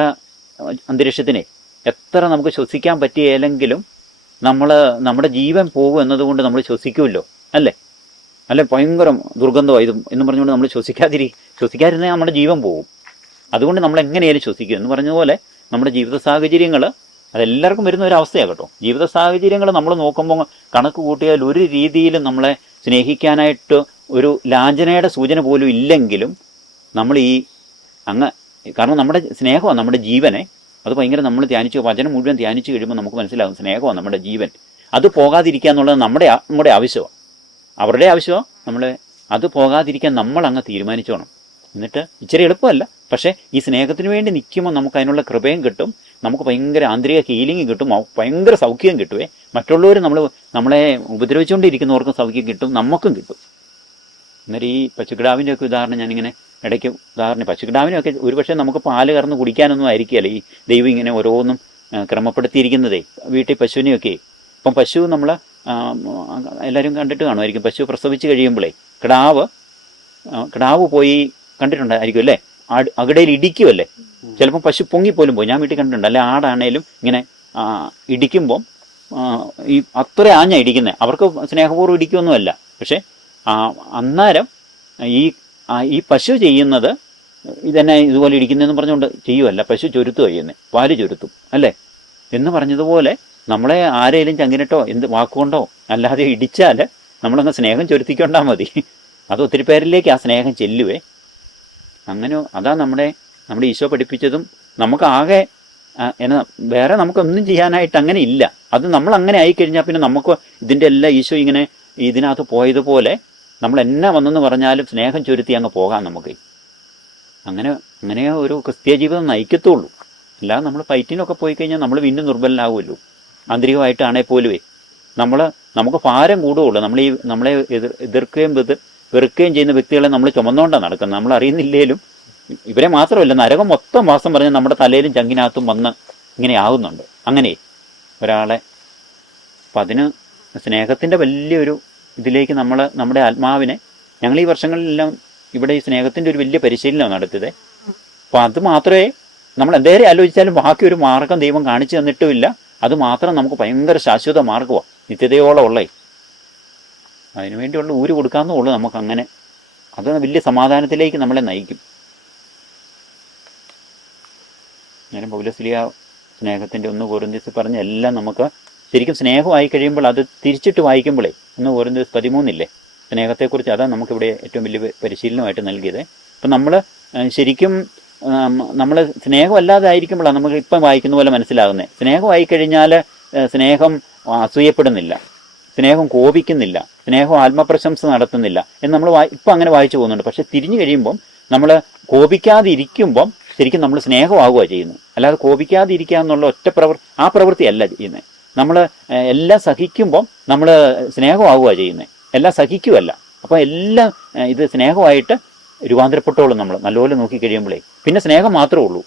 അന്തരീക്ഷത്തിനെ എത്ര നമുക്ക് ശ്വസിക്കാൻ പറ്റിയില്ലെങ്കിലും നമ്മുടെ ജീവൻ പോകും എന്നതുകൊണ്ട് നമ്മൾ ശ്വസിക്കുമല്ലോ, അല്ലേ? അല്ലെ, ഭയങ്കര ദുർഗന്ധമാണ് ഇതും എന്ന് പറഞ്ഞുകൊണ്ട് നമ്മൾ ശ്വസിക്കാതിരുന്നാൽ നമ്മുടെ ജീവൻ പോകും. അതുകൊണ്ട് നമ്മൾ എങ്ങനെയാലും ശ്വസിക്കും എന്ന് പറഞ്ഞതുപോലെ നമ്മുടെ ജീവിത സാഹചര്യങ്ങൾ അതെല്ലാവർക്കും വരുന്ന ഒരു അവസ്ഥയാണ് കേട്ടോ. ജീവിത സാഹചര്യങ്ങൾ നമ്മൾ നോക്കുമ്പോൾ കണക്ക് കൂട്ടിയാൽ ഒരു രീതിയിലും നമ്മളെ സ്നേഹിക്കാനായിട്ട് ഒരു ലാഞ്ചനയുടെ സൂചന പോലും ഇല്ലെങ്കിലും നമ്മൾ കാരണം നമ്മുടെ സ്നേഹമാണ് നമ്മുടെ ജീവനെ. അത് ഭയങ്കര നമ്മൾ വചനം മുഴുവൻ ധ്യാനിച്ച് കഴിയുമ്പോൾ നമുക്ക് മനസ്സിലാകും സ്നേഹമാണ് നമ്മുടെ ജീവൻ. അത് പോകാതിരിക്കുക എന്നുള്ളത് നമ്മുടെ ആവശ്യമാണ്, അവരുടെ ആവശ്യമാണ്. അത് പോകാതിരിക്കാൻ നമ്മൾ അങ്ങ് തീരുമാനിച്ചോണം. എന്നിട്ട് ഇച്ചിരി എളുപ്പമല്ല, പക്ഷേ ഈ സ്നേഹത്തിന് വേണ്ടി നിൽക്കുമ്പോൾ നമുക്ക് അതിനുള്ള കൃപയും കിട്ടും, നമുക്ക് ഭയങ്കര ആന്തരിക ഹീലിംഗ് കിട്ടും, ഭയങ്കര സൗഖ്യം കിട്ടുവേ. മറ്റുള്ളവർ നമ്മളെ ഉപദ്രവിച്ചുകൊണ്ടിരിക്കുന്നവർക്കും സൗഖ്യം കിട്ടും, നമുക്കും കിട്ടും. അന്നേരം ഈ പശുക്കിടാവിൻ്റെ ഒക്കെ ഉദാഹരണം ഞാനിങ്ങനെ ഇടയ്ക്ക് പശുക്കിടാവിനൊക്കെ ഒരുപക്ഷെ നമുക്ക് പാല് കറന്ന് കുടിക്കാനൊന്നും ആയിരിക്കുകയല്ല ഈ ദൈവം ഇങ്ങനെ ഓരോന്നും ക്രമപ്പെടുത്തിയിരിക്കുന്നതേ. വീട്ടിൽ പശുവിനെയൊക്കെ ഇപ്പം പശു നമ്മൾ എല്ലാവരും കണ്ടിട്ട് കാണുമായിരിക്കും. പശു പ്രസവിച്ച് കഴിയുമ്പോഴേ കിടാവ് പോയി കണ്ടിട്ടുണ്ടായിരിക്കും അല്ലേ, അകിടയിൽ ഇടിക്കുമല്ലേ, ചിലപ്പോൾ പശു പൊങ്ങിപ്പോലും പോയി. ഞാൻ വീട്ടിൽ കണ്ടിട്ടുണ്ട്. അല്ലെ ആടാണേലും ഇങ്ങനെ ഇടിക്കുമ്പം ഈ അത്ര ആഞ്ഞ ഇടിക്കുന്നത്, അവർക്ക് സ്നേഹപൂർവ്വം ഇടിക്കുമൊന്നുമല്ല. പക്ഷെ അന്നേരം ഈ പശു ചെയ്യുന്നത് ഇതന്നെ ഇതുപോലെ ഇടിക്കുന്നതെന്ന് പറഞ്ഞുകൊണ്ട് ചെയ്യുമല്ല, പശു ചൊരുത്തുക ചെയ്യുന്നത്, പാല് ചൊരുത്തും അല്ലേ എന്ന് പറഞ്ഞതുപോലെ നമ്മളെ ആരെയും ചങ്ങിനിട്ടോ എന്ത് വാക്കുകൊണ്ടോ അല്ലാതെ ഇടിച്ചാൽ നമ്മളങ്ങ് സ്നേഹം ചൊരുത്തിക്കൊണ്ടാൽ മതി. അത് ഒത്തിരി പേരിലേക്ക് ആ സ്നേഹം ചെല്ലുവേ. അങ്ങനെ അതാ നമ്മുടെ ഈശോ പഠിപ്പിച്ചതും. നമുക്കാകെ വേറെ നമുക്കൊന്നും ചെയ്യാനായിട്ട് അങ്ങനെ ഇല്ല. അത് നമ്മൾ അങ്ങനെ ആയിക്കഴിഞ്ഞാൽ പിന്നെ നമുക്ക് ഇതിൻ്റെ എല്ലാം ഈശോ ഇങ്ങനെ ഇതിനകത്ത് പോയതുപോലെ നമ്മൾ എന്നാ വന്നെന്ന് പറഞ്ഞാലും സ്നേഹം ചൊരുത്തി അങ്ങ് പോകാം നമുക്ക്. അങ്ങനെ ഒരു ക്രിസ്തീയ ജീവിതം നയിക്കത്തുള്ളൂ. അല്ലാതെ നമ്മൾ ഫൈറ്റിനൊക്കെ പോയി കഴിഞ്ഞാൽ നമ്മൾ വീണ്ടും ദുർബലനാവുമല്ലോ. ആന്തരികമായിട്ടാണേ പോലുവേ നമുക്ക് ഭാരം കൂടുകയുള്ളൂ. നമ്മളെ എതിർക്കുകയും വെറുക്കുകയും ചെയ്യുന്ന വ്യക്തികളെ നമ്മൾ ചുമന്നുകൊണ്ടാണ് നടക്കുന്നത്. നമ്മൾ അറിയുന്നില്ലേലും ഇവരെ മാത്രമല്ല, നരകം മൊത്തം വാസം പറഞ്ഞ് നമ്മുടെ തലയിലും ചങ്കിനകത്തും വന്ന് ഇങ്ങനെ ആകുന്നുണ്ട്. അങ്ങനെ ഒരാളെ അപ്പം അതിന് സ്നേഹത്തിൻ്റെ വലിയൊരു ഇതിലേക്ക് നമ്മുടെ ആത്മാവിനെ ഞങ്ങൾ ഈ വർഷങ്ങളിലെല്ലാം ഇവിടെ ഈ സ്നേഹത്തിൻ്റെ ഒരു വലിയ പരിശീലനം നടത്തിയത്. അപ്പം അത് മാത്രമേ നമ്മൾ എന്തേലും ആലോചിച്ചാലും ബാക്കി ഒരു മാർഗം ദൈവം കാണിച്ചു തന്നിട്ടുമില്ല. അത് മാത്രം നമുക്ക് ഭയങ്കര ശാശ്വത മാർഗമാണ്, നിത്യതയോളം ഉള്ളേ. അതിനുവേണ്ടിയുള്ള ഊര് കൊടുക്കാമെന്നേ ഉള്ളൂ നമുക്കങ്ങനെ. അത് വലിയ സമാധാനത്തിലേക്ക് നമ്മളെ നയിക്കും. ഞാൻ പൗലോസ്ലീഹ സ്നേഹത്തിൻ്റെ 1 കൊരിന്ത്യസ് പറഞ്ഞ എല്ലാം നമുക്ക് ശരിക്കും സ്നേഹമായി കഴിയുമ്പോൾ അത് തിരിച്ചിട്ട് വായിക്കുമ്പോഴേ 1 കൊരിന്ത്യസ് 13 സ്നേഹത്തെക്കുറിച്ച് അതാണ് നമുക്കിവിടെ ഏറ്റവും വലിയ പരിശീലനമായിട്ട് നൽകിയത്. അപ്പം നമ്മൾ ശരിക്കും നമ്മൾ സ്നേഹമല്ലാതെ ആയിരിക്കുമ്പോഴാണ് നമുക്ക് ഇപ്പം വായിക്കുന്ന പോലെ മനസ്സിലാകുന്നത്. സ്നേഹമായി കഴിഞ്ഞാൽ സ്നേഹം അസൂയപ്പെടുന്നില്ല, സ്നേഹം കോപിക്കുന്നില്ല, സ്നേഹം ആത്മപ്രശംസ നടത്തുന്നില്ല എന്ന് നമ്മൾ ഇപ്പം അങ്ങനെ വായിച്ചു പോകുന്നുണ്ട്. പക്ഷെ തിരിഞ്ഞു കഴിയുമ്പം നമ്മൾ കോപിക്കാതിരിക്കുമ്പം ശരിക്കും നമ്മൾ സ്നേഹമാവുക ചെയ്യുന്നത്. അല്ലാതെ കോപിക്കാതിരിക്കുക എന്നുള്ള ആ പ്രവൃത്തിയല്ല ചെയ്യുന്നത്. നമ്മൾ എല്ലാം സഹിക്കുമ്പം നമ്മൾ സ്നേഹമാവുക ചെയ്യുന്നത്, എല്ലാം സഹിക്കുമല്ല. അപ്പം എല്ലാം ഇത് സ്നേഹമായിട്ട് രൂപാന്തരപ്പെട്ടോളും. നമ്മൾ നല്ലപോലെ നോക്കിക്കഴിയുമ്പോഴേ പിന്നെ സ്നേഹം മാത്രമേ ഉള്ളൂ.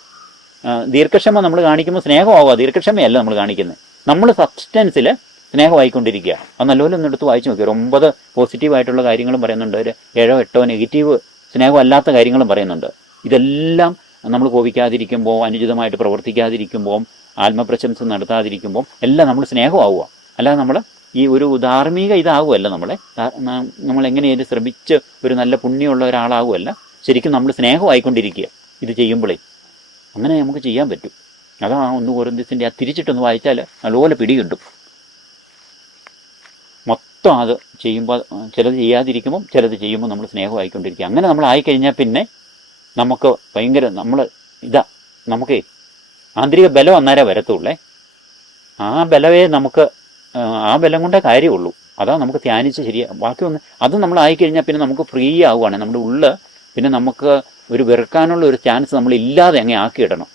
ദീർഘക്ഷമ നമ്മൾ കാണിക്കുമ്പോൾ സ്നേഹമാവുക, ദീർഘക്ഷമയല്ല നമ്മൾ കാണിക്കുന്നത്. നമ്മൾ സബ്സ്റ്റൻസിൽ സ്നേഹമായിക്കൊണ്ടിരിക്കുക. അത് നല്ലപോലെ ഒന്ന് എടുത്ത് വായിച്ചു നോക്കി. 9 പോസിറ്റീവായിട്ടുള്ള കാര്യങ്ങളും പറയുന്നുണ്ട്, ഒരു 7-8 നെഗറ്റീവ് സ്നേഹമല്ലാത്ത കാര്യങ്ങളും പറയുന്നുണ്ട്. ഇതെല്ലാം നമ്മൾ കോപിക്കാതിരിക്കുമ്പോൾ, അനുചിതമായിട്ട് പ്രവർത്തിക്കാതിരിക്കുമ്പോൾ, ആത്മപ്രശംസ നടത്താതിരിക്കുമ്പോൾ എല്ലാം നമ്മൾ സ്നേഹമാവുക. അല്ലാതെ നമ്മൾ ഈ ഒരു ധാർമ്മിക ഇതാവുമല്ല, നമ്മളെങ്ങനെയായാലും ശ്രമിച്ച് ഒരു നല്ല പുണ്യമുള്ള ഒരാളാവുമല്ല. ശരിക്കും നമ്മൾ സ്നേഹമായിക്കൊണ്ടിരിക്കുക ഇത് ചെയ്യുമ്പോഴേ. അങ്ങനെ നമുക്ക് ചെയ്യാൻ പറ്റും. അതാ 1 കൊരിന്ത്യസിൻ്റെ തിരിച്ചിട്ടൊന്ന് വായിച്ചാൽ നല്ലപോലെ പിടികിട്ടും. മൊത്തം അത് ചെയ്യുമ്പോൾ ചിലത് ചെയ്യാതിരിക്കുമ്പം ചിലത് ചെയ്യുമ്പോൾ നമ്മൾ സ്നേഹമായിക്കൊണ്ടിരിക്കുക. അങ്ങനെ നമ്മൾ ആയിക്കഴിഞ്ഞാൽ പിന്നെ നമുക്ക് ഭയങ്കര നമുക്ക് ആന്തരിക ബലം അന്നേരം വരത്തുള്ളേ. ആ ബലം കൊണ്ടേ കാര്യമുള്ളൂ. അതാ നമുക്ക് ധ്യാനിച്ച് ബാക്കിയൊന്നും അത് നമ്മൾ ആയിക്കഴിഞ്ഞാൽ പിന്നെ നമുക്ക് ഫ്രീ ആവുകയാണ്. നമ്മുടെ ഉള്ളിൽ പിന്നെ നമുക്ക് ഒരു വെറുക്കാനുള്ള ഒരു ചാൻസ് നമ്മൾ ഇല്ലാതെ അങ്ങ് ആക്കിയിടണം.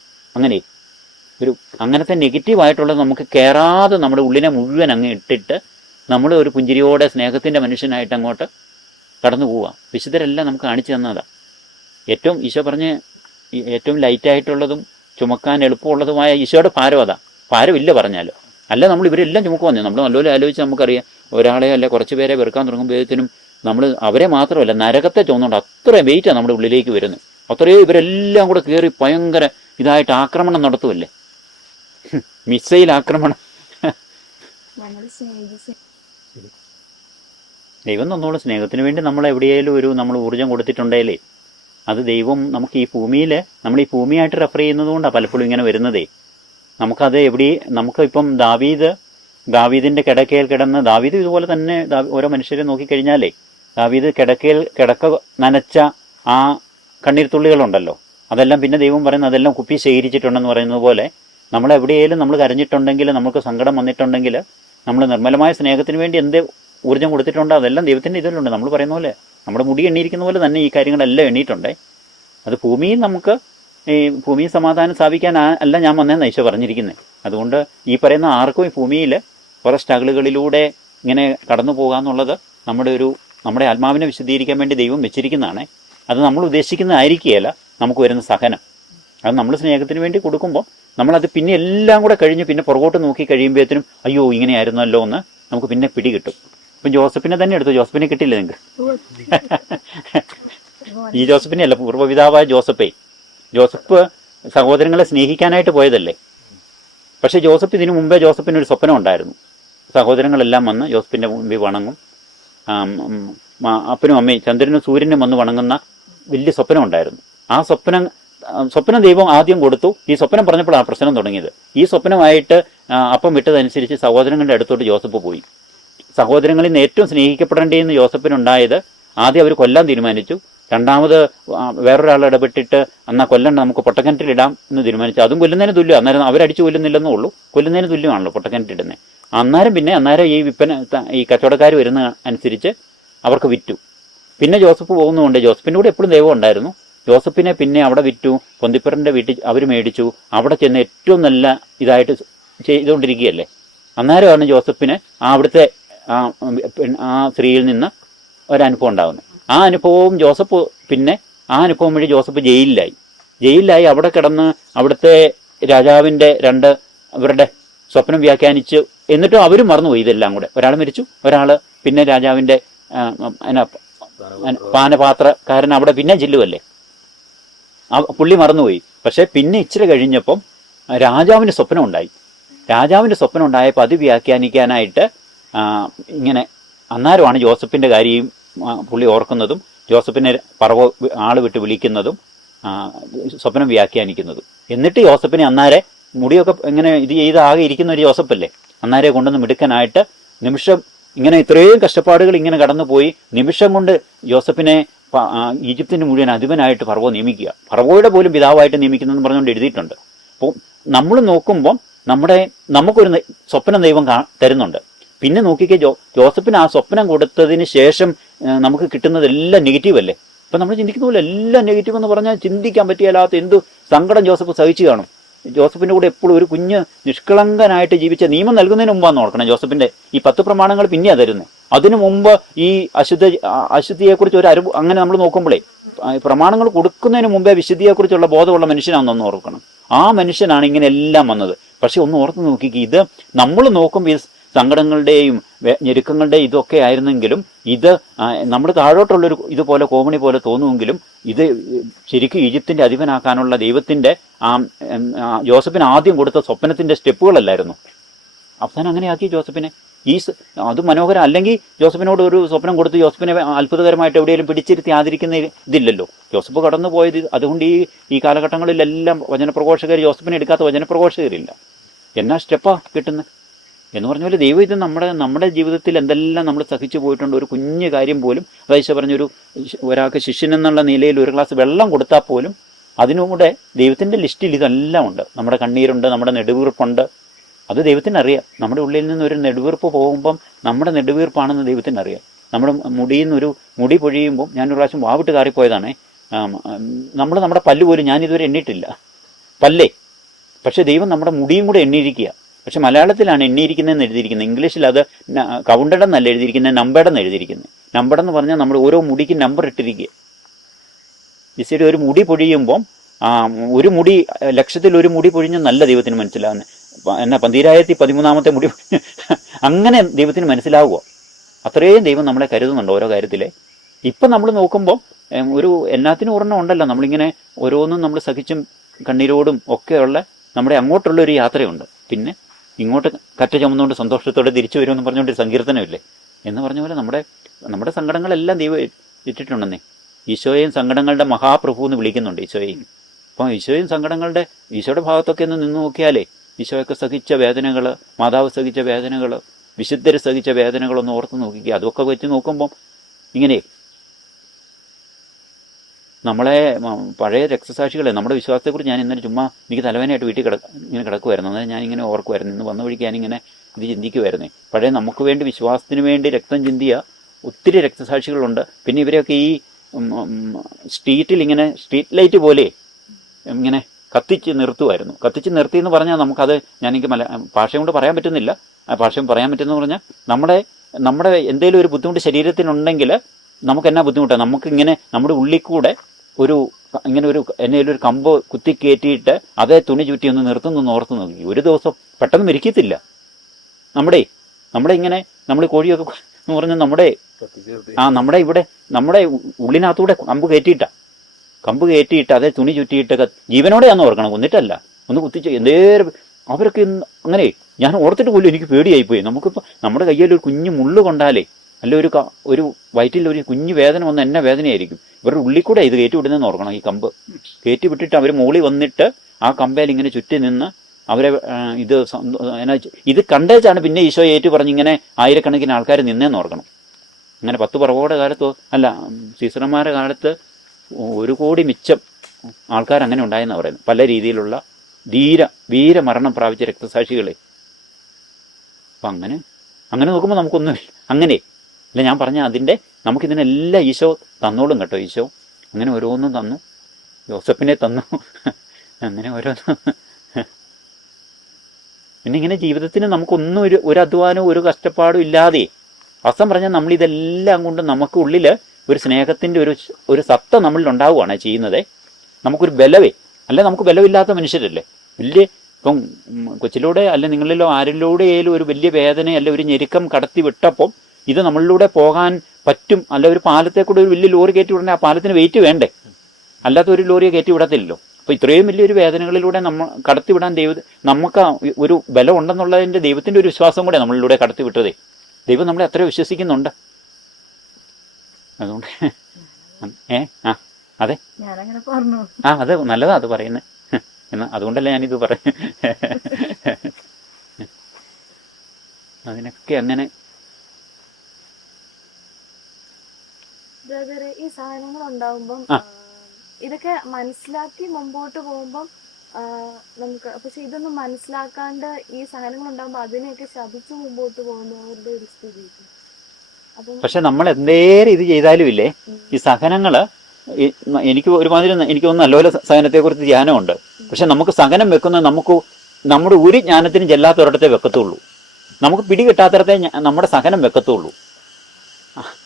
അങ്ങനത്തെ നെഗറ്റീവായിട്ടുള്ളത് നമുക്ക് കയറാതെ നമ്മുടെ ഉള്ളിനെ മുഴുവൻ അങ്ങ് ഇട്ടിട്ട് നമ്മൾ ഒരു പുഞ്ചിരിയോടെ സ്നേഹത്തിൻ്റെ മനുഷ്യനായിട്ട് അങ്ങോട്ട് കടന്നു പോവുക. വിശുദ്ധരെല്ലാം നമുക്ക് കാണിച്ചു തന്നതാണ്. ഈശോ പറഞ്ഞ് ഏറ്റവും ലൈറ്റായിട്ടുള്ളതും ചുമക്കാൻ എളുപ്പമുള്ളതുമായ ഈശോയുടെ ഭാരം അതാ. ഭാരമില്ല പറഞ്ഞാലോ. അല്ല നമ്മൾ ഇവരെല്ലാം ചുമക്കുവന്നേ. നമ്മൾ നല്ലപോലെ ആലോചിച്ച് നമുക്കറിയാം ഒരാളെ അല്ലെ കുറച്ച് പേരെ വെറുക്കാൻ തുടങ്ങുമ്പോഴത്തേനും നമ്മൾ അവരെ മാത്രമല്ല നരകത്തെ ചോന്നുകൊണ്ട് അത്രയും വെയിറ്റാണ് നമ്മുടെ ഉള്ളിലേക്ക് വരുന്നത്. അത്രയും ഇവരെല്ലാം കൂടെ കയറി ഭയങ്കര ഇതായിട്ട് ആക്രമണം നടത്തുമല്ലേ, മിസൈൽ ആക്രമണം. ദൈവം തന്നോളൂ സ്നേഹത്തിന് വേണ്ടി നമ്മൾ എവിടെയെങ്കിലും നമ്മൾ ഊർജ്ജം കൊടുത്തിട്ടുണ്ടെങ്കിലേ അത് ദൈവം നമുക്ക് ഈ ഭൂമിയിൽ നമ്മൾ ഈ ഭൂമിയായിട്ട് റെഫർ ചെയ്യുന്നത് കൊണ്ടാണ് പലപ്പോഴും ഇങ്ങനെ വരുന്നതേ. നമുക്കത് നമുക്കിപ്പം ദാവീദിന്റെ കിടക്കയിൽ കിടന്ന് ദാവീദ് ഇതുപോലെ തന്നെ ഓരോ മനുഷ്യരെ നോക്കിക്കഴിഞ്ഞാലേ ദാവീദ് കിടക്ക നനച്ച ആ കണ്ണീർത്തുള്ളികളുണ്ടല്ലോ, അതെല്ലാം പിന്നെ ദൈവം പറയുന്നത് അതെല്ലാം കുപ്പി ശേഖരിച്ചിട്ടുണ്ടെന്ന് പറയുന്നത് പോലെ നമ്മളെവിടെയെങ്കിലും നമ്മൾ കരഞ്ഞിട്ടുണ്ടെങ്കിൽ, നമുക്ക് സങ്കടം വന്നിട്ടുണ്ടെങ്കിൽ, നമ്മൾ നിർമ്മലമായ സ്നേഹത്തിന് വേണ്ടി എന്ത് ഊർജ്ജം കൊടുത്തിട്ടുണ്ടോ അതെല്ലാം ദൈവത്തിൻ്റെ ഇതിലുണ്ട്. നമ്മൾ പറയുന്ന പോലെ നമ്മുടെ മുടി എണ്ണിയിരിക്കുന്ന പോലെ തന്നെ ഈ കാര്യങ്ങളെല്ലാം എണ്ണീട്ടുണ്ടേ. അത് ഭൂമിയിൽ നമുക്ക് ഈ ഭൂമിയിൽ സമാധാനം സ്ഥാപിക്കാൻ അല്ല ഞാൻ വന്നതെന്ന് ഈശോ പറഞ്ഞിരിക്കുന്നത്. അതുകൊണ്ട് ഈ പറയുന്ന ആർക്കും ഈ ഭൂമിയിൽ കുറേ സ്ട്രഗിളുകളിലൂടെ ഇങ്ങനെ കടന്നു പോകാമെന്നുള്ളത് നമ്മുടെ ആത്മാവിനെ വിശദീകരിക്കാൻ വേണ്ടി ദൈവം വെച്ചിരിക്കുന്നതാണ്. അത് നമ്മൾ ഉദ്ദേശിക്കുന്നതായിരിക്കുകയല്ല നമുക്ക് വരുന്ന സഹനം. അത് നമ്മൾ സ്നേഹത്തിന് വേണ്ടി കൊടുക്കുമ്പോൾ നമ്മളത് പിന്നെ എല്ലാം കൂടെ കഴിഞ്ഞ് പിന്നെ പുറകോട്ട് നോക്കി കഴിയുമ്പോഴത്തേനും അയ്യോ ഇങ്ങനെയായിരുന്നല്ലോ എന്ന് നമുക്ക് പിന്നെ പിടികിട്ടും. ഇപ്പം ജോസഫിനെ തന്നെ എടുത്തു, ജോസഫിനെ കിട്ടില്ല നിങ്ങൾക്ക്? ഈ ജോസഫിനെ അല്ല, പൂർവ്വപിതാവായ ജോസഫ് സഹോദരങ്ങളെ സ്നേഹിക്കാനായിട്ട് പോയതല്ലേ. പക്ഷെ ഇതിനു മുമ്പേ ജോസഫിനൊരു സ്വപ്നം ഉണ്ടായിരുന്നു. സഹോദരങ്ങളെല്ലാം വന്ന് ജോസഫിൻ്റെ മുമ്പിൽ വണങ്ങും, അപ്പനും അമ്മയും ചന്ദ്രനും സൂര്യനും വന്ന് വണങ്ങുന്ന വലിയ സ്വപ്നം ഉണ്ടായിരുന്നു. ആ സ്വപ്നം ദൈവം ആദ്യം കൊടുത്തു. ഈ സ്വപ്നം പറഞ്ഞപ്പോഴാണ് പ്രശ്നം തുടങ്ങിയത്. ഈ സ്വപ്നമായിട്ട് അപ്പം വിട്ടതനുസരിച്ച് സഹോദരങ്ങളുടെ അടുത്തോട്ട് ജോസഫ് പോയി. സഹോദരങ്ങളിൽ നിന്ന് ഏറ്റവും സ്നേഹിക്കപ്പെടേണ്ടിയെന്ന് ജോസഫിനുണ്ടായത് ആദ്യം അവർ കൊല്ലാൻ തീരുമാനിച്ചു. രണ്ടാമത് വേറൊരാൾ ഇടപെട്ടിട്ട് എന്നാൽ കൊല്ലണ്ട നമുക്ക് പൊട്ടക്കിണറ്റിലിടാം എന്ന് തീരുമാനിച്ചു. അതും കൊല്ലുന്നതിന് തുല്യം. അന്നേരം അവരടിച്ചു കൊല്ലുന്നില്ലെന്നേ ഉള്ളൂ, കൊല്ലുന്നതിന് തുല്യമാണല്ലോ പൊട്ടക്കിണറ്റിടുന്നത്. അന്നേരം ഈ കച്ചവടക്കാർ വരുന്ന അനുസരിച്ച് അവർക്ക് വിറ്റു. പിന്നെ ജോസഫ് പോകുന്നതുകൊണ്ട് ജോസഫിൻ്റെ കൂടെ എപ്പോഴും ദൈവം ഉണ്ടായിരുന്നു. ജോസഫിനെ പിന്നെ അവിടെ വിറ്റു, പൊന്തിപ്പറിൻ്റെ വീട്ടിൽ അവർ മേടിച്ചു. അവിടെ ചെന്ന് ഏറ്റവും നല്ല ഇതായിട്ട് ചെയ്തുകൊണ്ടിരിക്കുകയല്ലേ. അന്നേരമാണ് ജോസഫിന് അവിടുത്തെ ആ സ്ത്രീയിൽ നിന്ന് ഒരനുഭവം ഉണ്ടാകുന്നത്. ആ അനുഭവം അനുഭവം വഴി ജോസഫ് ജയിലിലായി അവിടെ കിടന്ന് അവിടുത്തെ രാജാവിൻ്റെ ഇവരുടെ സ്വപ്നം വ്യാഖ്യാനിച്ച്, എന്നിട്ടും അവരും മറന്നുപോയി ഇതെല്ലാം കൂടെ. ഒരാൾ മരിച്ചു, ഒരാൾ പിന്നെ രാജാവിൻ്റെ പാനപാത്രക്കാരൻ അവിടെ പിന്നെ ചെല്ലുവല്ലേ, പുള്ളി മറന്നുപോയി. പക്ഷെ പിന്നെ ഇച്ചിരി കഴിഞ്ഞപ്പം രാജാവിൻ്റെ സ്വപ്നം ഉണ്ടായപ്പോൾ അത് വ്യാഖ്യാനിക്കാനായിട്ട് ഇങ്ങനെ അന്നേരമാണ് ജോസഫിൻ്റെ കാര്യം പുള്ളി ഓർക്കുന്നതും ജോസഫിനെ ആള് വിട്ട് വിളിക്കുന്നതും സ്വപ്നം വ്യാഖ്യാനിക്കുന്നതും. എന്നിട്ട് ജോസഫിനെ അന്നേരം മുടിയൊക്കെ ഇങ്ങനെ ഇത് ചെയ്താകെ ഇരിക്കുന്ന ഒരു ജോസഫല്ലേ, അന്നേരം കൊണ്ടുവന്ന് മിടുക്കനായിട്ട് നിമിഷം ഇങ്ങനെ ഇത്രയും കഷ്ടപ്പാടുകൾ ഇങ്ങനെ കടന്നുപോയി നിമിഷം കൊണ്ട് ജോസഫിനെ ഈജിപ്തിന് മുഴുവൻ അധിപനായിട്ട് ഫറവോ നിയമിക്കുക, ഫറവോയുടെ പോലും പിതാവായിട്ട് നിയമിക്കുന്നതെന്ന് പറഞ്ഞുകൊണ്ട് എഴുതിയിട്ടുണ്ട്. അപ്പോൾ നമ്മൾ നോക്കുമ്പം നമുക്കൊരു സ്വപ്നം ദൈവം തരുന്നുണ്ട്. പിന്നെ നോക്കിക്കേ, ജോസഫിന് ആ സ്വപ്നം കൊടുത്തതിന് ശേഷം നമുക്ക് കിട്ടുന്നതെല്ലാം നെഗറ്റീവ് അല്ലേ. ഇപ്പം നമ്മൾ ചിന്തിക്കുന്ന പോലെ എല്ലാം നെഗറ്റീവ് എന്ന് പറഞ്ഞാൽ ചിന്തിക്കാൻ പറ്റിയല്ലാത്ത എന്ത് സങ്കടം ജോസഫ് സഹിച്ചു കാണും. ജോസഫിൻ്റെ കൂടെ എപ്പോഴും ഒരു കുഞ്ഞ് നിഷ്കളങ്കനായിട്ട് ജീവിച്ച, നിയമം നൽകുന്നതിന് മുമ്പാന്ന് ഓർക്കണം. ജോസഫിൻ്റെ ഈ 10 പ്രമാണങ്ങൾ പിന്നെയാണ് തരുന്നത്. അതിനു മുമ്പ് ഈ അശുദ്ധിയെക്കുറിച്ച് ഒരു അറിവ് അങ്ങനെ നമ്മൾ നോക്കുമ്പോഴേ പ്രമാണങ്ങൾ കൊടുക്കുന്നതിന് മുമ്പേ വിശുദ്ധിയെക്കുറിച്ചുള്ള ബോധമുള്ള മനുഷ്യനാണെന്നൊന്ന് ഓർക്കണം. ആ മനുഷ്യനാണ് ഇങ്ങനെ എല്ലാം വന്നത്. പക്ഷെ ഒന്ന് ഓർത്ത് നോക്കിക്കുക, ഇത് നമ്മൾ നോക്കുമ്പോൾ ഈ സങ്കടങ്ങളുടെയും ഞെരുക്കങ്ങളുടെയും ഇതൊക്കെ ആയിരുന്നെങ്കിലും ഇത് നമ്മൾ താഴോട്ടുള്ളൊരു ഇതുപോലെ കോമണി പോലെ തോന്നുമെങ്കിലും ഇത് ശരിക്കും ഈജിപ്തിൻ്റെ അധിപനാക്കാനുള്ള ദൈവത്തിൻ്റെ ജോസഫിന് ആദ്യം കൊടുത്ത സ്വപ്നത്തിൻ്റെ സ്റ്റെപ്പുകളല്ലായിരുന്നു. അവസാനം അങ്ങനെയാക്കി ജോസഫിനെ. അത് മനോഹരം. അല്ലെങ്കിൽ ജോസഫിനോട് ഒരു സ്വപ്നം കൊടുത്ത് ജോസഫിനെ അത്ഭുതകരമായിട്ട് എവിടെയെങ്കിലും പിടിച്ചിരുത്തി ആദരിക്കുന്ന ഇതില്ലല്ലോ. ജോസഫ് കടന്നു പോയത്. അതുകൊണ്ട് ഈ കാലഘട്ടങ്ങളിലെല്ലാം വചനപ്രഘോഷകർ, ജോസഫിനെ എടുക്കാത്ത വചനപ്രഘോഷകരില്ല. എന്നാ സ്റ്റെപ്പാ കിട്ടുന്നത് എന്ന് പറഞ്ഞ പോലെ ദൈവം ഇത് നമ്മുടെ ജീവിതത്തിൽ എന്തെല്ലാം നമ്മൾ സഹിച്ചു പോയിട്ടുണ്ട്. ഒരു കുഞ്ഞു കാര്യം പോലും, അതായത് പറഞ്ഞൊരു ഒരാൾക്ക് ശിഷ്യൻ എന്നുള്ള നിലയിൽ ഒരു ഗ്ലാസ് വെള്ളം കൊടുത്താൽ പോലും അതിനുകൂടെ ദൈവത്തിൻ്റെ ലിസ്റ്റിൽ ഇതെല്ലാം ഉണ്ട്. നമ്മുടെ കണ്ണീരുണ്ട്, നമ്മുടെ നെടുവീർപ്പുണ്ട്. അത് ദൈവത്തിനറിയാം. നമ്മുടെ ഉള്ളിൽ നിന്ന് ഒരു നെടുവീർപ്പ് പോകുമ്പം നമ്മുടെ നെടുവീർപ്പാണെന്ന് ദൈവത്തിനറിയാം. നമ്മുടെ മുടിയിൽ നിന്നൊരു മുടി പൊഴിയുമ്പം, ഞാനൊരു പ്രാവശ്യം വാവിട്ട് കാറിപ്പോയതാണേ. നമ്മുടെ പല്ല് പോലും ഞാനിതുവരെ എണ്ണിയിട്ടില്ല, പല്ലേ. പക്ഷെ ദൈവം നമ്മുടെ മുടിയും കൂടെ എണ്ണിയിരിക്കുക. പക്ഷെ മലയാളത്തിലാണ് എണ്ണിയിരിക്കുന്നതെന്ന് എഴുതിയിരിക്കുന്നത്. ഇംഗ്ലീഷിൽ അത് കൗണ്ടഡ് എന്നല്ല എഴുതിയിരിക്കുന്നത്, നമ്പർഡ് എന്ന് എഴുതിയിരിക്കുന്നത്. നമ്പർഡ് എന്ന് പറഞ്ഞാൽ നമ്മൾ ഓരോ മുടിക്ക് നമ്പർ ഇട്ടിരിക്കുക. ഈശ്വരി ഒരു മുടി പൊഴിയുമ്പം ഒരു മുടി ലക്ഷത്തിൽ ഒരു മുടി പൊഴിഞ്ഞെന്നല്ല ദൈവത്തിന് മനസ്സിലാകുന്നത്. 1,013 മുടി അങ്ങനെ ദൈവത്തിന് മനസ്സിലാവുക. അത്രയും ദൈവം നമ്മളെ കരുതുന്നുണ്ട് ഓരോ കാര്യത്തിലെ. ഇപ്പം നമ്മൾ നോക്കുമ്പോൾ ഒരു എല്ലാത്തിനും ഒരെണ്ണം ഉണ്ടല്ലോ, നമ്മളിങ്ങനെ ഓരോന്നും നമ്മൾ സഹിച്ചും കണ്ണീരോടും ഒക്കെയുള്ള നമ്മുടെ അങ്ങോട്ടുള്ള ഒരു യാത്രയുണ്ട്. പിന്നെ ഇങ്ങോട്ട് കറ്റ ചുമന്നുകൊണ്ട് സന്തോഷത്തോടെ തിരിച്ചു വരുമെന്ന് പറഞ്ഞുകൊണ്ട് ഒരു സങ്കീർത്തനമില്ലേ എന്ന് പറഞ്ഞ പോലെ നമ്മുടെ സങ്കടങ്ങളെല്ലാം ദൈവം ഇട്ടിട്ടുണ്ടെന്നേ. ഈശോയെയും സങ്കടങ്ങളുടെ മഹാപ്രഭു എന്ന് വിളിക്കുന്നുണ്ട് ഈശോയെയും. അപ്പം ഈശോയും സങ്കടങ്ങളുടെ ഈശോയുടെ ഭാഗത്തൊക്കെ ഒന്ന് നിന്ന് നോക്കിയാലേ ഈശോയൊക്കെ സഹിച്ച വേദനകൾ, മാതാവ് സഹിച്ച വേദനകൾ, വിശുദ്ധർ സഹിച്ച വേദനകളൊന്ന് ഓർത്ത് നോക്കിക്കുക. അതൊക്കെ വെച്ച് നോക്കുമ്പം ഇങ്ങനെ നമ്മളെ പഴയ രക്തസാക്ഷികളെ നമ്മുടെ വിശ്വാസത്തെക്കുറിച്ച് ഞാൻ ഇന്നലെ ചുമ്മാ എനിക്ക് തലവേനയായിട്ട് വീട്ടിൽ ഇങ്ങനെ കിടക്കുമായിരുന്നു. അതായത് ഞാനിങ്ങനെ ഓർക്കുമായിരുന്നു, ഇന്ന് വന്ന വഴിക്ക് ഞാനിങ്ങനെ ഇത് ചിന്തിക്കുമായിരുന്നേ. പഴയ നമുക്ക് വേണ്ടി വിശ്വാസത്തിന് വേണ്ടി രക്തം ചിന്തിയ ഒത്തിരി രക്തസാക്ഷികളുണ്ട്. പിന്നെ ഇവരെയൊക്കെ ഈ സ്ട്രീറ്റിൽ ഇങ്ങനെ സ്ട്രീറ്റ് ലൈറ്റ് പോലെ ഇങ്ങനെ കത്തിച്ച് നിർത്തുമായിരുന്നു. കത്തിച്ച് നിർത്തി എന്ന് പറഞ്ഞാൽ നമുക്കത് എനിക്ക് ഭാഷ കൊണ്ട് പറയാൻ പറ്റുന്നില്ല. ഭാഷയും പറയാൻ പറ്റുന്ന പറഞ്ഞാൽ നമ്മുടെ എന്തെങ്കിലും ഒരു ബുദ്ധിമുട്ട് ശരീരത്തിനുണ്ടെങ്കിൽ നമുക്ക് എന്നാ ബുദ്ധിമുട്ടാണ്. നമുക്കിങ്ങനെ നമ്മുടെ ഉള്ളിൽ കൂടെ ഇങ്ങനെ എന്തെങ്കിലും ഒരു കമ്പ് കുത്തി കയറ്റിയിട്ട് അതേ തുണി ചുറ്റി ഒന്ന് നിർത്തുന്നൊന്ന് ഓർത്ത് നോക്കി. ഒരു ദിവസം പെട്ടെന്ന് മരിക്കത്തില്ല. നമ്മുടെ ഇങ്ങനെ നമ്മൾ കോഴിയൊക്കെ എന്ന് പറഞ്ഞാൽ നമ്മുടെ ഇവിടെ നമ്മുടെ ഉള്ളിനകത്തൂടെ കമ്പ് കയറ്റിയിട്ട് അതേ തുണി ചുറ്റിയിട്ട് ജീവനോടെയാന്ന് ഓർക്കണം, കൊന്നിട്ടല്ല. ഒന്ന് കുത്തിച്ച് എന്തേലും അവരൊക്കെ അങ്ങനെ ഞാൻ ഓർത്തിട്ട് പോലും എനിക്ക് പേടിയായിപ്പോയി. നമുക്കിപ്പോൾ നമ്മുടെ കയ്യിൽ ഒരു കുഞ്ഞു മുള്ളു കൊണ്ടാലേ അല്ല ഒരു വയറ്റിൽ ഒരു കുഞ്ഞു വേദന വന്ന് എന്നെ വേദനയായിരിക്കും. ഇവരുടെ ഉള്ളിൽ കൂടെ ഇത് കയറ്റി വിടുന്നതെന്ന് ഓർക്കണം. ഈ കമ്പ് കയറ്റി വിട്ടിട്ട് അവർ മുകളിൽ വന്നിട്ട് ആ കമ്പയിൽ ഇങ്ങനെ ചുറ്റി നിന്ന് അവരെ ഇത് കണ്ടേച്ചാണ് പിന്നെ ഈശോ ഏറ്റു പറഞ്ഞിങ്ങനെ ആയിരക്കണക്കിന് ആൾക്കാർ നിന്നേന്ന് ഓർക്കണം. അങ്ങനെ 10 പറവോടെ കാലത്തോ അല്ല സീസറന്മാരുടെ കാലത്ത് 1 കോടി മിച്ചം ആൾക്കാർ അങ്ങനെ ഉണ്ടായെന്നാണ് പറയുന്നത്. പല രീതിയിലുള്ള വീരമരണം പ്രാപിച്ച രക്തസാക്ഷികളെ. അപ്പം അങ്ങനെ നോക്കുമ്പോൾ നമുക്കൊന്നും അങ്ങനെ അല്ല. ഞാൻ പറഞ്ഞ നമുക്കിതിനെല്ലാം ഈശോ തന്നോളും കേട്ടോ. ഈശോ അങ്ങനെ ഓരോന്നും തന്നു. യോസഫിനെ തന്നു, അങ്ങനെ ഓരോന്നും. പിന്നെ ഇങ്ങനെ ജീവിതത്തിന് നമുക്കൊന്നും ഒരു അധ്വാനവും ഒരു കഷ്ടപ്പാടും ഇല്ലാതെ വാസ്തവം പറഞ്ഞാൽ നമ്മളിതെല്ലാം കൊണ്ട് നമുക്ക് ഉള്ളിൽ ഒരു സ്നേഹത്തിൻ്റെ ഒരു സത്ത നമ്മളിൽ ഉണ്ടാവുകയാണ് ചെയ്യുന്നത്. നമുക്കൊരു ബലവേ അല്ല, നമുക്ക് ബലമില്ലാത്ത മനുഷ്യരല്ലേ. ഇപ്പം കൊച്ചിലൂടെ അല്ല നിങ്ങളിലോ ആരിലൂടെയായാലും ഒരു വലിയ വേദന അല്ല ഒരു ഞെരുക്കം കടത്തി വിട്ടപ്പം ഇത് നമ്മളിലൂടെ പോകാൻ പറ്റും. അല്ല ഒരു പാലത്തെ കൂടെ ഒരു വലിയ ലോറി കയറ്റി വിടണേ ആ പാലത്തിന് വെയിറ്റ് വേണ്ടേ, അല്ലാത്ത ഒരു ലോറിയെ കയറ്റി വിടത്തില്ലല്ലോ. അപ്പോൾ ഇത്രയും വലിയൊരു വേദനകളിലൂടെ നമ്മൾ കടത്തിവിടാൻ നമുക്ക് ഒരു ബലം ഉണ്ടെന്നുള്ളതിൻ്റെ ദൈവത്തിൻ്റെ ഒരു വിശ്വാസം കൂടെ നമ്മളിലൂടെ കടത്തിവിട്ടതേ. ദൈവം നമ്മളെ അത്ര വിശ്വസിക്കുന്നുണ്ട്. അതുകൊണ്ട് അതെ അത് നല്ലതാ അത് പറയുന്നത്. എന്നാ അതുകൊണ്ടല്ലേ ഞാനിത് പറയും. അതിനൊക്കെ അങ്ങനെ ഈ സാധനങ്ങൾ ഉണ്ടാവുമ്പം ഇതൊക്കെ മനസ്സിലാക്കി മുമ്പോട്ട് പോകുമ്പം നമുക്ക് പക്ഷെ ഇതൊന്നും മനസ്സിലാക്കാണ്ട് ഈ സാധനങ്ങൾ ഉണ്ടാകുമ്പോൾ അതിനെയൊക്കെ ശപിച്ചു മുമ്പോട്ട് പോകുന്നവരുടെ ഒരു സ്ഥിതി. പക്ഷെ നമ്മൾ എന്തേരം ഇത് ചെയ്താലും ഇല്ലേ ഈ സഹനങ്ങള് എനിക്ക് ഒരുമാതിരി എനിക്ക് തോന്നുന്നു നല്ലപോലെ സഹനത്തെക്കുറിച്ച് ധ്യാനമുണ്ട്. പക്ഷെ നമുക്ക് സഹനം വെക്കുന്നത് നമ്മുടെ ഒരു ജ്ഞാനത്തിനും ചെല്ലാത്തൊരിടത്തെ വെക്കത്തുള്ളൂ. നമുക്ക് പിടി കിട്ടാത്തടത്തെ നമ്മുടെ സഹനം വെക്കത്തുള്ളൂ.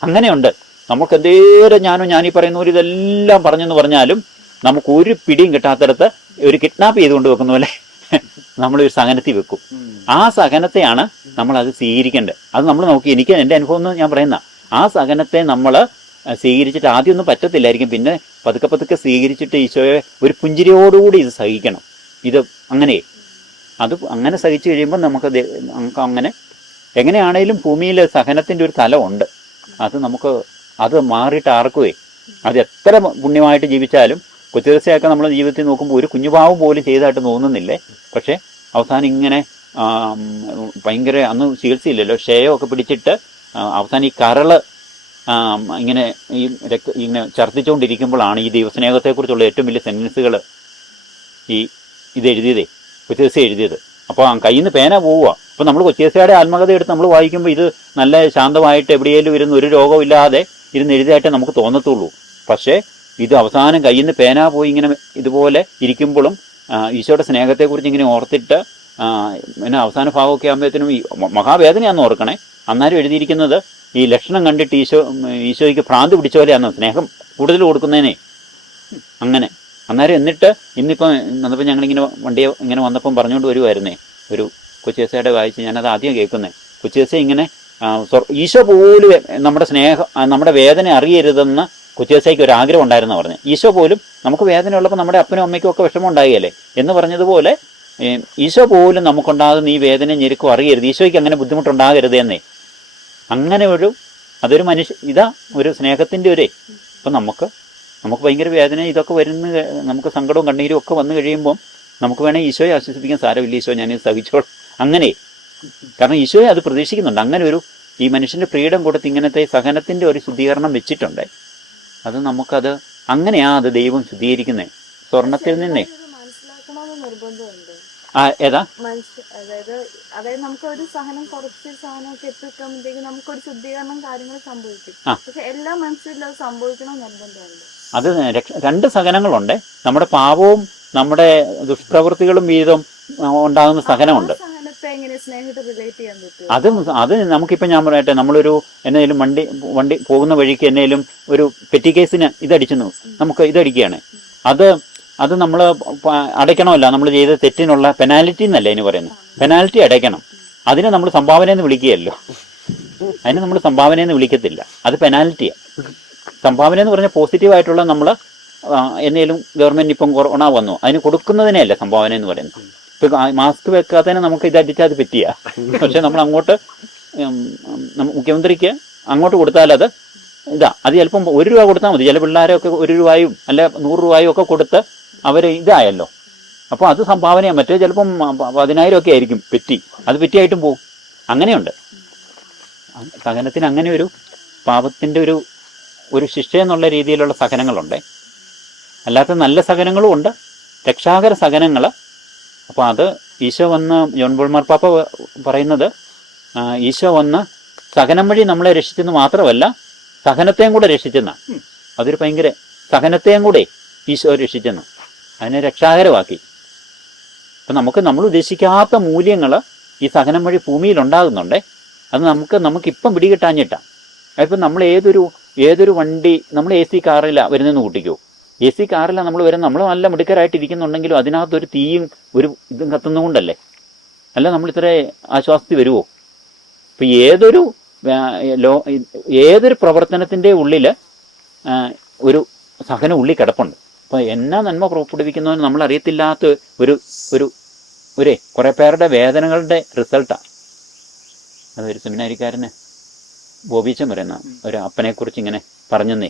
അങ്ങനെയുണ്ട്. നമുക്ക് എന്തേരം ഞാനീ പറയുന്ന പോലെ ഇതെല്ലാം പറഞ്ഞെന്ന് പറഞ്ഞാലും നമുക്ക് ഒരു പിടിയും കിട്ടാത്തടത്ത് ഒരു കിഡ്നാപ്പ് ചെയ്തുകൊണ്ട് വെക്കുന്ന പോലെ നമ്മളൊരു സഹനത്തിൽ വെക്കും. ആ സഹനത്തെയാണ് നമ്മളത് സ്വീകരിക്കേണ്ടത്. അത് നമ്മൾ നോക്കി എൻ്റെ അനുഭവം എന്ന് ഞാൻ പറയുന്ന ആ സഹനത്തെ നമ്മൾ സ്വീകരിച്ചിട്ട് ആദ്യമൊന്നും പറ്റത്തില്ലായിരിക്കും. പിന്നെ പതുക്കെ സ്വീകരിച്ചിട്ട് ഈശോയെ ഒരു പുഞ്ചിരിയോടുകൂടി ഇത് സഹിക്കണം. ഇത് അങ്ങനെ സഹിച്ചു കഴിയുമ്പോൾ നമുക്ക് അങ്ങനെ എങ്ങനെയാണേലും ഭൂമിയിൽ സഹനത്തിൻ്റെ ഒരു തലമുണ്ട്. അത് മാറിയിട്ട് ആർക്കുവേ അത് എത്ര പുണ്യമായിട്ട് ജീവിച്ചാലും കൊച്ചുദിവസമൊക്കെ നമ്മൾ ജീവിതത്തിൽ നോക്കുമ്പോൾ ഒരു കുഞ്ഞുപാവം പോലും ചെയ്തതായിട്ട് തോന്നുന്നില്ലേ. പക്ഷേ അവസാനം ഇങ്ങനെ ഭയങ്കര അന്ന് ചികിത്സയില്ലല്ലോ, ക്ഷയമൊക്കെ പിടിച്ചിട്ട് അവസാനം ഈ കരള് ഇങ്ങനെ ഛർദ്ദിച്ചുകൊണ്ടിരിക്കുമ്പോഴാണ് ഈ ദൈവസ്നേഹത്തെക്കുറിച്ചുള്ള ഏറ്റവും വലിയ സെൻറ്റൻസുകൾ ഇതെഴുതിയതേ, കൊച്ചുദിവസം എഴുതിയത്. അപ്പോൾ കയ്യിൽ നിന്ന് പേന പോവുക. അപ്പോൾ നമ്മൾ കൊച്ചുദിവസയുടെ ആത്മകഥ എടുത്ത് നമ്മൾ വായിക്കുമ്പോൾ ഇത് നല്ല ശാന്തമായിട്ട് എവിടെയെങ്കിലും ഇരുന്ന് ഒരു രോഗമില്ലാതെ ഇരുന്ന് എഴുതിയായിട്ടേ നമുക്ക് തോന്നത്തുള്ളൂ. പക്ഷേ ഇത് അവസാനം കയ്യിൽ നിന്ന് പേന പോയി ഇങ്ങനെ ഇതുപോലെ ഇരിക്കുമ്പോഴും ഈശോയുടെ സ്നേഹത്തെക്കുറിച്ച് ഇങ്ങനെ ഓർത്തിട്ട് പിന്നെ അവസാന ഭാഗമൊക്കെ ആകുമ്പോഴത്തേനും ഈ മഹാവേദനയാണെന്ന് ഓർക്കണേ. അന്നേരം എഴുതിയിരിക്കുന്നത് ഈ ലക്ഷണം കണ്ടിട്ട് ഈശോയ്ക്ക് ഭ്രാന്ത് പിടിച്ച പോലെയാണോ സ്നേഹം കൂടുതൽ കൊടുക്കുന്നതിനെ. അങ്ങനെ അന്നേരം എന്നിട്ട് ഇന്നിപ്പം ഞങ്ങളിങ്ങനെ വണ്ടിയെ ഇങ്ങനെ വന്നപ്പം പറഞ്ഞുകൊണ്ട് വരുമായിരുന്നേ ഒരു കൊച്ചുദിവസയുടെ വായിച്ച്. ഞാനത് ആദ്യം കേൾക്കുന്നത്. കൊച്ചുദിവസം ഇങ്ങനെ ഈശോ പോലും നമ്മുടെ സ്നേഹം നമ്മുടെ വേദന അറിയരുതെന്ന് കൊച്ചിയസയ്ക്ക് ഒരു ആഗ്രഹം ഉണ്ടായിരുന്നു പറഞ്ഞു. ഈശോ പോലും നമുക്ക് വേദന ഉള്ളപ്പോൾ നമ്മുടെ അപ്പനും അമ്മയ്ക്കും ഒക്കെ വിഷമം ഉണ്ടാകുകയല്ലേ എന്ന് പറഞ്ഞതുപോലെ ഈശോ പോലും നമുക്കുണ്ടാകുന്ന ഈ വേദന ഞെരുക്കും അറിയരുത്, ഈശോയ്ക്ക് അങ്ങനെ ബുദ്ധിമുട്ടുണ്ടാകരുത് എന്നേ. അങ്ങനെ അതൊരു ഇതാ ഒരു സ്നേഹത്തിൻ്റെ ഇപ്പം നമുക്ക് ഭയങ്കര വേദന ഇതൊക്കെ വരുന്ന നമുക്ക് സങ്കടവും കണ്ണീരും ഒക്കെ വന്നു കഴിയുമ്പം നമുക്ക് വേണമെങ്കിൽ ഈശോയെ ആശ്വസിപ്പിക്കാൻ, സാരമില്ല ഈശോ ഞാനിത് സഹിച്ചോളാം അങ്ങനെ. കാരണം ഈശോയെ അത് പ്രതീക്ഷിക്കുന്നുണ്ട്. അങ്ങനെ ഈ മനുഷ്യൻ്റെ ഫ്രീഡം കൊടുത്ത് ഇങ്ങനത്തെ സഹനത്തിൻ്റെ ഒരു ശുദ്ധീകരണം വെച്ചിട്ടുണ്ട്. അത് നമുക്കത് അങ്ങനെയാ അത് ദൈവം ശുദ്ധീകരിക്കുന്നത് സ്വർണത്തിൽ നിന്നേ. ഏതാ അതായത് നമുക്ക് ഒരു സഹനം കുറച്ച് സഹനമൊക്കെ എത്തിക്കുമ്പോഴത്തേക്ക് നമുക്കൊരു ശുദ്ധീകരണം കാര്യങ്ങൾ സംഭവിക്കും. പക്ഷെ എല്ലാ മനുഷ്യരിലും അത് സംഭവിക്കണം നിർബന്ധമുണ്ട്. അത് രണ്ട് സഹനങ്ങളുണ്ട്. നമ്മുടെ പാപവും നമ്മുടെ ദുഷ്പ്രവൃത്തികളും വീതം ഉണ്ടാകുന്ന സഹനമുണ്ട്. അത് നമുക്കിപ്പോൾ ഞാൻ പറയട്ടെ, നമ്മളൊരു എന്നേലും വണ്ടി പോകുന്ന വഴിക്ക് എന്നേലും ഒരു പെറ്റി കേസിന് ഇതടിച്ചു, നമുക്ക് ഇതടിക്കുകയാണ്. അത് നമ്മൾ അടയ്ക്കണമല്ല, നമ്മൾ ചെയ്ത തെറ്റിനുള്ള പെനാൽറ്റി എന്നല്ല അതിന് പറയുന്നത്. പെനാൽറ്റി അടയ്ക്കണം. അതിനെ നമ്മൾ സംഭാവനയെന്ന് വിളിക്കുകയല്ലോ, അതിനെ നമ്മൾ സംഭാവനയെന്ന് വിളിക്കത്തില്ല, അത് പെനാൽറ്റിയാണ്. സംഭാവന എന്ന് പറഞ്ഞാൽ പോസിറ്റീവായിട്ടുള്ള നമ്മൾ എന്നേലും ഗവൺമെൻറ് ഇപ്പം കൊറോണ വന്നു അതിന് കൊടുക്കുന്നതിനെയല്ല സംഭാവന എന്ന് പറയുന്നത്. ഇപ്പം മാസ്ക് വെക്കാത്തതിനെ നമുക്ക് ഇതടിച്ചാൽ അത് പറ്റിയ, പക്ഷെ നമ്മൾ അങ്ങോട്ട് മുഖ്യമന്ത്രിക്ക് അങ്ങോട്ട് കൊടുത്താൽ അത് അത് ചിലപ്പം 1 രൂപ കൊടുത്താൽ മതി. ചില പിള്ളേരൊക്കെ 1 രൂപയും അല്ല 100 രൂപയും ഒക്കെ കൊടുത്ത് അവർ ഇതായല്ലോ. അപ്പോൾ അത് സംഭാവനയാണ്. മറ്റേ ചിലപ്പം 10,000 ഒക്കെ ആയിരിക്കും പെറ്റി, അത് പെറ്റിയായിട്ടും പോകും. അങ്ങനെയുണ്ട് സഹനത്തിന്. അങ്ങനെ ഒരു പാപത്തിൻ്റെ ഒരു ശിക്ഷ എന്നുള്ള രീതിയിലുള്ള സഹനങ്ങളുണ്ട്. അല്ലാത്ത നല്ല സഹനങ്ങളും ഉണ്ട്, രക്ഷാകര സഹനങ്ങൾ. അപ്പോൾ അത് ഈശോ വന്ന് ജോൺ പോൾ മാർപ്പാപ്പ പറയുന്നത്, ഈശോ വന്ന് സഹനം വഴി നമ്മളെ രക്ഷിച്ചെന്ന് മാത്രമല്ല സഹനത്തെയും കൂടെ രക്ഷിച്ചെന്ന. അതൊരു ഭയങ്കര സഹനത്തെയും കൂടെ ഈശോ രക്ഷിച്ചെന്ന്, അതിനെ രക്ഷാകരമാക്കി. അപ്പം നമ്മൾ ഉദ്ദേശിക്കാത്ത മൂല്യങ്ങൾ ഈ സഹനം വഴി ഭൂമിയിൽ ഉണ്ടാകുന്നുണ്ട്. അത് നമുക്കിപ്പം പിടികിട്ടാഞ്ഞിട്ടാണ്. അതിപ്പം നമ്മൾ ഏതൊരു വണ്ടി നമ്മൾ AC കാറിലാണ് വരുന്നതെന്ന് കൂട്ടിക്കോ. AC കാറിലാണ് നമ്മൾ വരുന്നത്, നമ്മൾ നല്ല മിടുക്കരായിട്ട് ഇരിക്കുന്നുണ്ടെങ്കിലും അതിനകത്തൊരു തീയും ഒരു ഇതും കത്തുന്നതുകൊണ്ടല്ലേ, അല്ല നമ്മൾ ഇത്ര ആശ്വാസത്തിൽ വരുമോ? ഇപ്പം ഏതൊരു പ്രവർത്തനത്തിൻ്റെ ഉള്ളിൽ ഒരു സഹനം ഉള്ളിൽ കിടപ്പുണ്ട്. അപ്പോൾ എന്നാ നന്മ പുറപ്പെടുവിക്കുന്നതെന്ന് നമ്മൾ അറിയത്തില്ലാത്ത കുറേ പേരുടെ വേദനകളുടെ റിസൾട്ടാണ്. അതൊരു സെമിനാരിക്കാരന് ബോബീച്ചൻ പറയുന്ന ഒരു അപ്പനെക്കുറിച്ച് ഇങ്ങനെ പറഞ്ഞെന്നേ,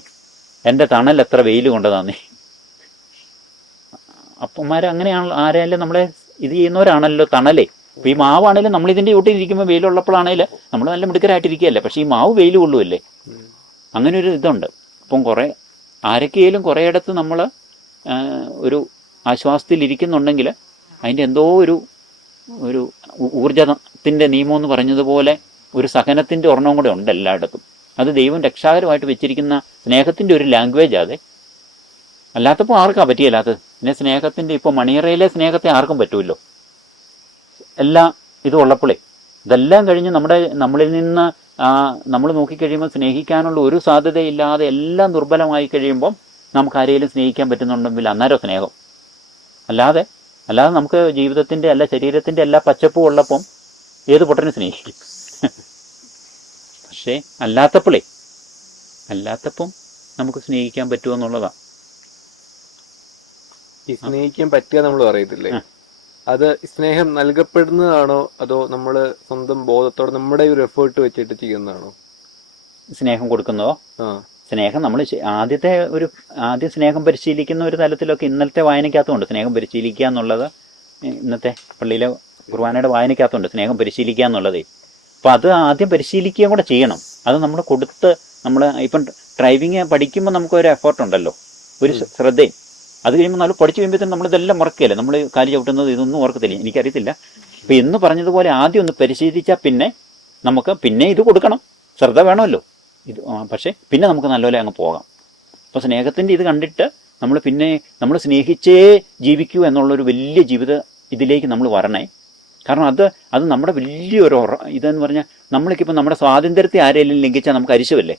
എൻ്റെ തണൽ എത്ര വെയിൽ കൊണ്ടതാന്നേ. അപ്പന്മാർ അങ്ങനെയാണല്ലോ, ആരെയാലും നമ്മളെ ഇത് ചെയ്യുന്നവരാണല്ലോ തണലേ. അപ്പോൾ ഈ മാവാണേലും നമ്മളിതിൻ്റെ ചൂട്ടിലിരിക്കുമ്പോൾ വെയിലുള്ളപ്പോഴാണേലും നമ്മൾ നല്ല മിടുക്കരായിട്ടിരിക്കുകയല്ലേ, പക്ഷേ ഈ മാവ് വെയിൽ കൊള്ളുമല്ലേ. അങ്ങനെ ഒരു ഇതുണ്ട്. അപ്പം ആരൊക്കെയാലും കുറേയിടത്ത് നമ്മൾ ഒരു ആശ്വാസത്തിലിരിക്കുന്നുണ്ടെങ്കിൽ അതിൻ്റെ എന്തോ ഒരു ഊർജത്തിൻ്റെ നിയമം എന്ന് പറഞ്ഞതുപോലെ ഒരു സഹനത്തിൻ്റെ ഒരെണ്ണവും കൂടെ ഉണ്ട് എല്ലായിടത്തും. അത് ദൈവം രക്ഷാകരമായിട്ട് വെച്ചിരിക്കുന്ന സ്നേഹത്തിൻ്റെ ഒരു ലാംഗ്വേജ്. അത് അല്ലാത്തപ്പോൾ ആർക്കാ പറ്റിയല്ലാത്തത്? പിന്നെ സ്നേഹത്തിൻ്റെ ഇപ്പോൾ മണിയറയിലെ സ്നേഹത്തെ ആർക്കും പറ്റുമല്ലോ. എല്ലാം ഇതും ഉള്ളപ്പോഴേ ഇതെല്ലാം കഴിഞ്ഞ് നമ്മളിൽ നിന്ന് നമ്മൾ നോക്കിക്കഴിയുമ്പോൾ സ്നേഹിക്കാനുള്ള ഒരു സാധ്യതയില്ലാതെ എല്ലാം ദുർബലമായി കഴിയുമ്പം നമുക്ക് ആരെയും സ്നേഹിക്കാൻ പറ്റുന്നുണ്ടെങ്കിൽ അന്നേരം സ്നേഹം. അല്ലാതെ നമുക്ക് ജീവിതത്തിൻ്റെ ശരീരത്തിൻ്റെ എല്ലാ പച്ചപ്പും ഉള്ളപ്പം ഏത് പൊട്ടനെ സ്നേഹിക്കും? പക്ഷേ അല്ലാത്തപ്പം നമുക്ക് സ്നേഹിക്കാൻ പറ്റുമോ എന്നുള്ളതാണ്. ഈ സ്നേഹിക്കാൻ പറ്റുക നമ്മൾ പറയത്തില്ലേ, അത് സ്നേഹം നൽകപ്പെടുന്നതാണോ അതോ നമ്മൾ സ്വന്തം ബോധത്തോടെ നമ്മുടെ ഒരു എഫേർട്ട് വെച്ചിട്ട് ചെയ്യുന്നതാണോ? സ്നേഹം കൊടുക്കുന്നതോ? സ്നേഹം നമ്മൾ ആദ്യം സ്നേഹം പരിശീലിക്കുന്ന ഒരു തലത്തിലൊക്കെ ഇന്നലത്തെ വായനയ്ക്കകത്തുണ്ട് സ്നേഹം പരിശീലിക്കുക എന്നുള്ളത്. ഇന്നത്തെ പള്ളിയിലെ കുർബാനയുടെ വായനയ്ക്കകത്തുണ്ട് സ്നേഹം പരിശീലിക്കുക എന്നുള്ളത്. അപ്പോൾ അത് ആദ്യം പരിശീലിക്കുകയും കൂടെ ചെയ്യണം. അത് നമ്മൾ ഇപ്പം ഡ്രൈവിങ് പഠിക്കുമ്പോൾ നമുക്കൊരു എഫേർട്ടുണ്ടല്ലോ, ഒരു ശ്രദ്ധയും. അത് കഴിയുമ്പോൾ നമ്മൾ പഠിച്ചു കഴിയുമ്പോഴത്തേക്കും നമ്മളിതെല്ലാം മറക്കുകയല്ലേ, നമ്മൾ കാലി ചവിട്ടുന്നത് ഇതൊന്നും ഓർക്കത്തില്ല, എനിക്കറിയത്തില്ല. അപ്പോൾ എന്ന് പറഞ്ഞതുപോലെ ആദ്യം ഒന്ന് പരിശീലിച്ചാൽ നമുക്ക് ഇത് കൊടുക്കണം, ശ്രദ്ധ വേണമല്ലോ ഇത്. പക്ഷേ പിന്നെ നമുക്ക് നല്ലപോലെ അങ്ങ് പോകാം. അപ്പോൾ സ്നേഹത്തിൻ്റെ ഇത് കണ്ടിട്ട് നമ്മൾ സ്നേഹിച്ചേ ജീവിക്കൂ എന്നുള്ളൊരു വലിയ ജീവിത ഇതിലേക്ക് നമ്മൾ വരണേ. കാരണം അത് നമ്മുടെ വലിയൊരു ഇതെന്ന് പറഞ്ഞാൽ നമ്മൾക്കിപ്പോൾ നമ്മുടെ സ്വാതന്ത്ര്യത്തെ ആരെങ്കിലും ലംഘിച്ചാൽ നമുക്ക് അരിശമല്ലേ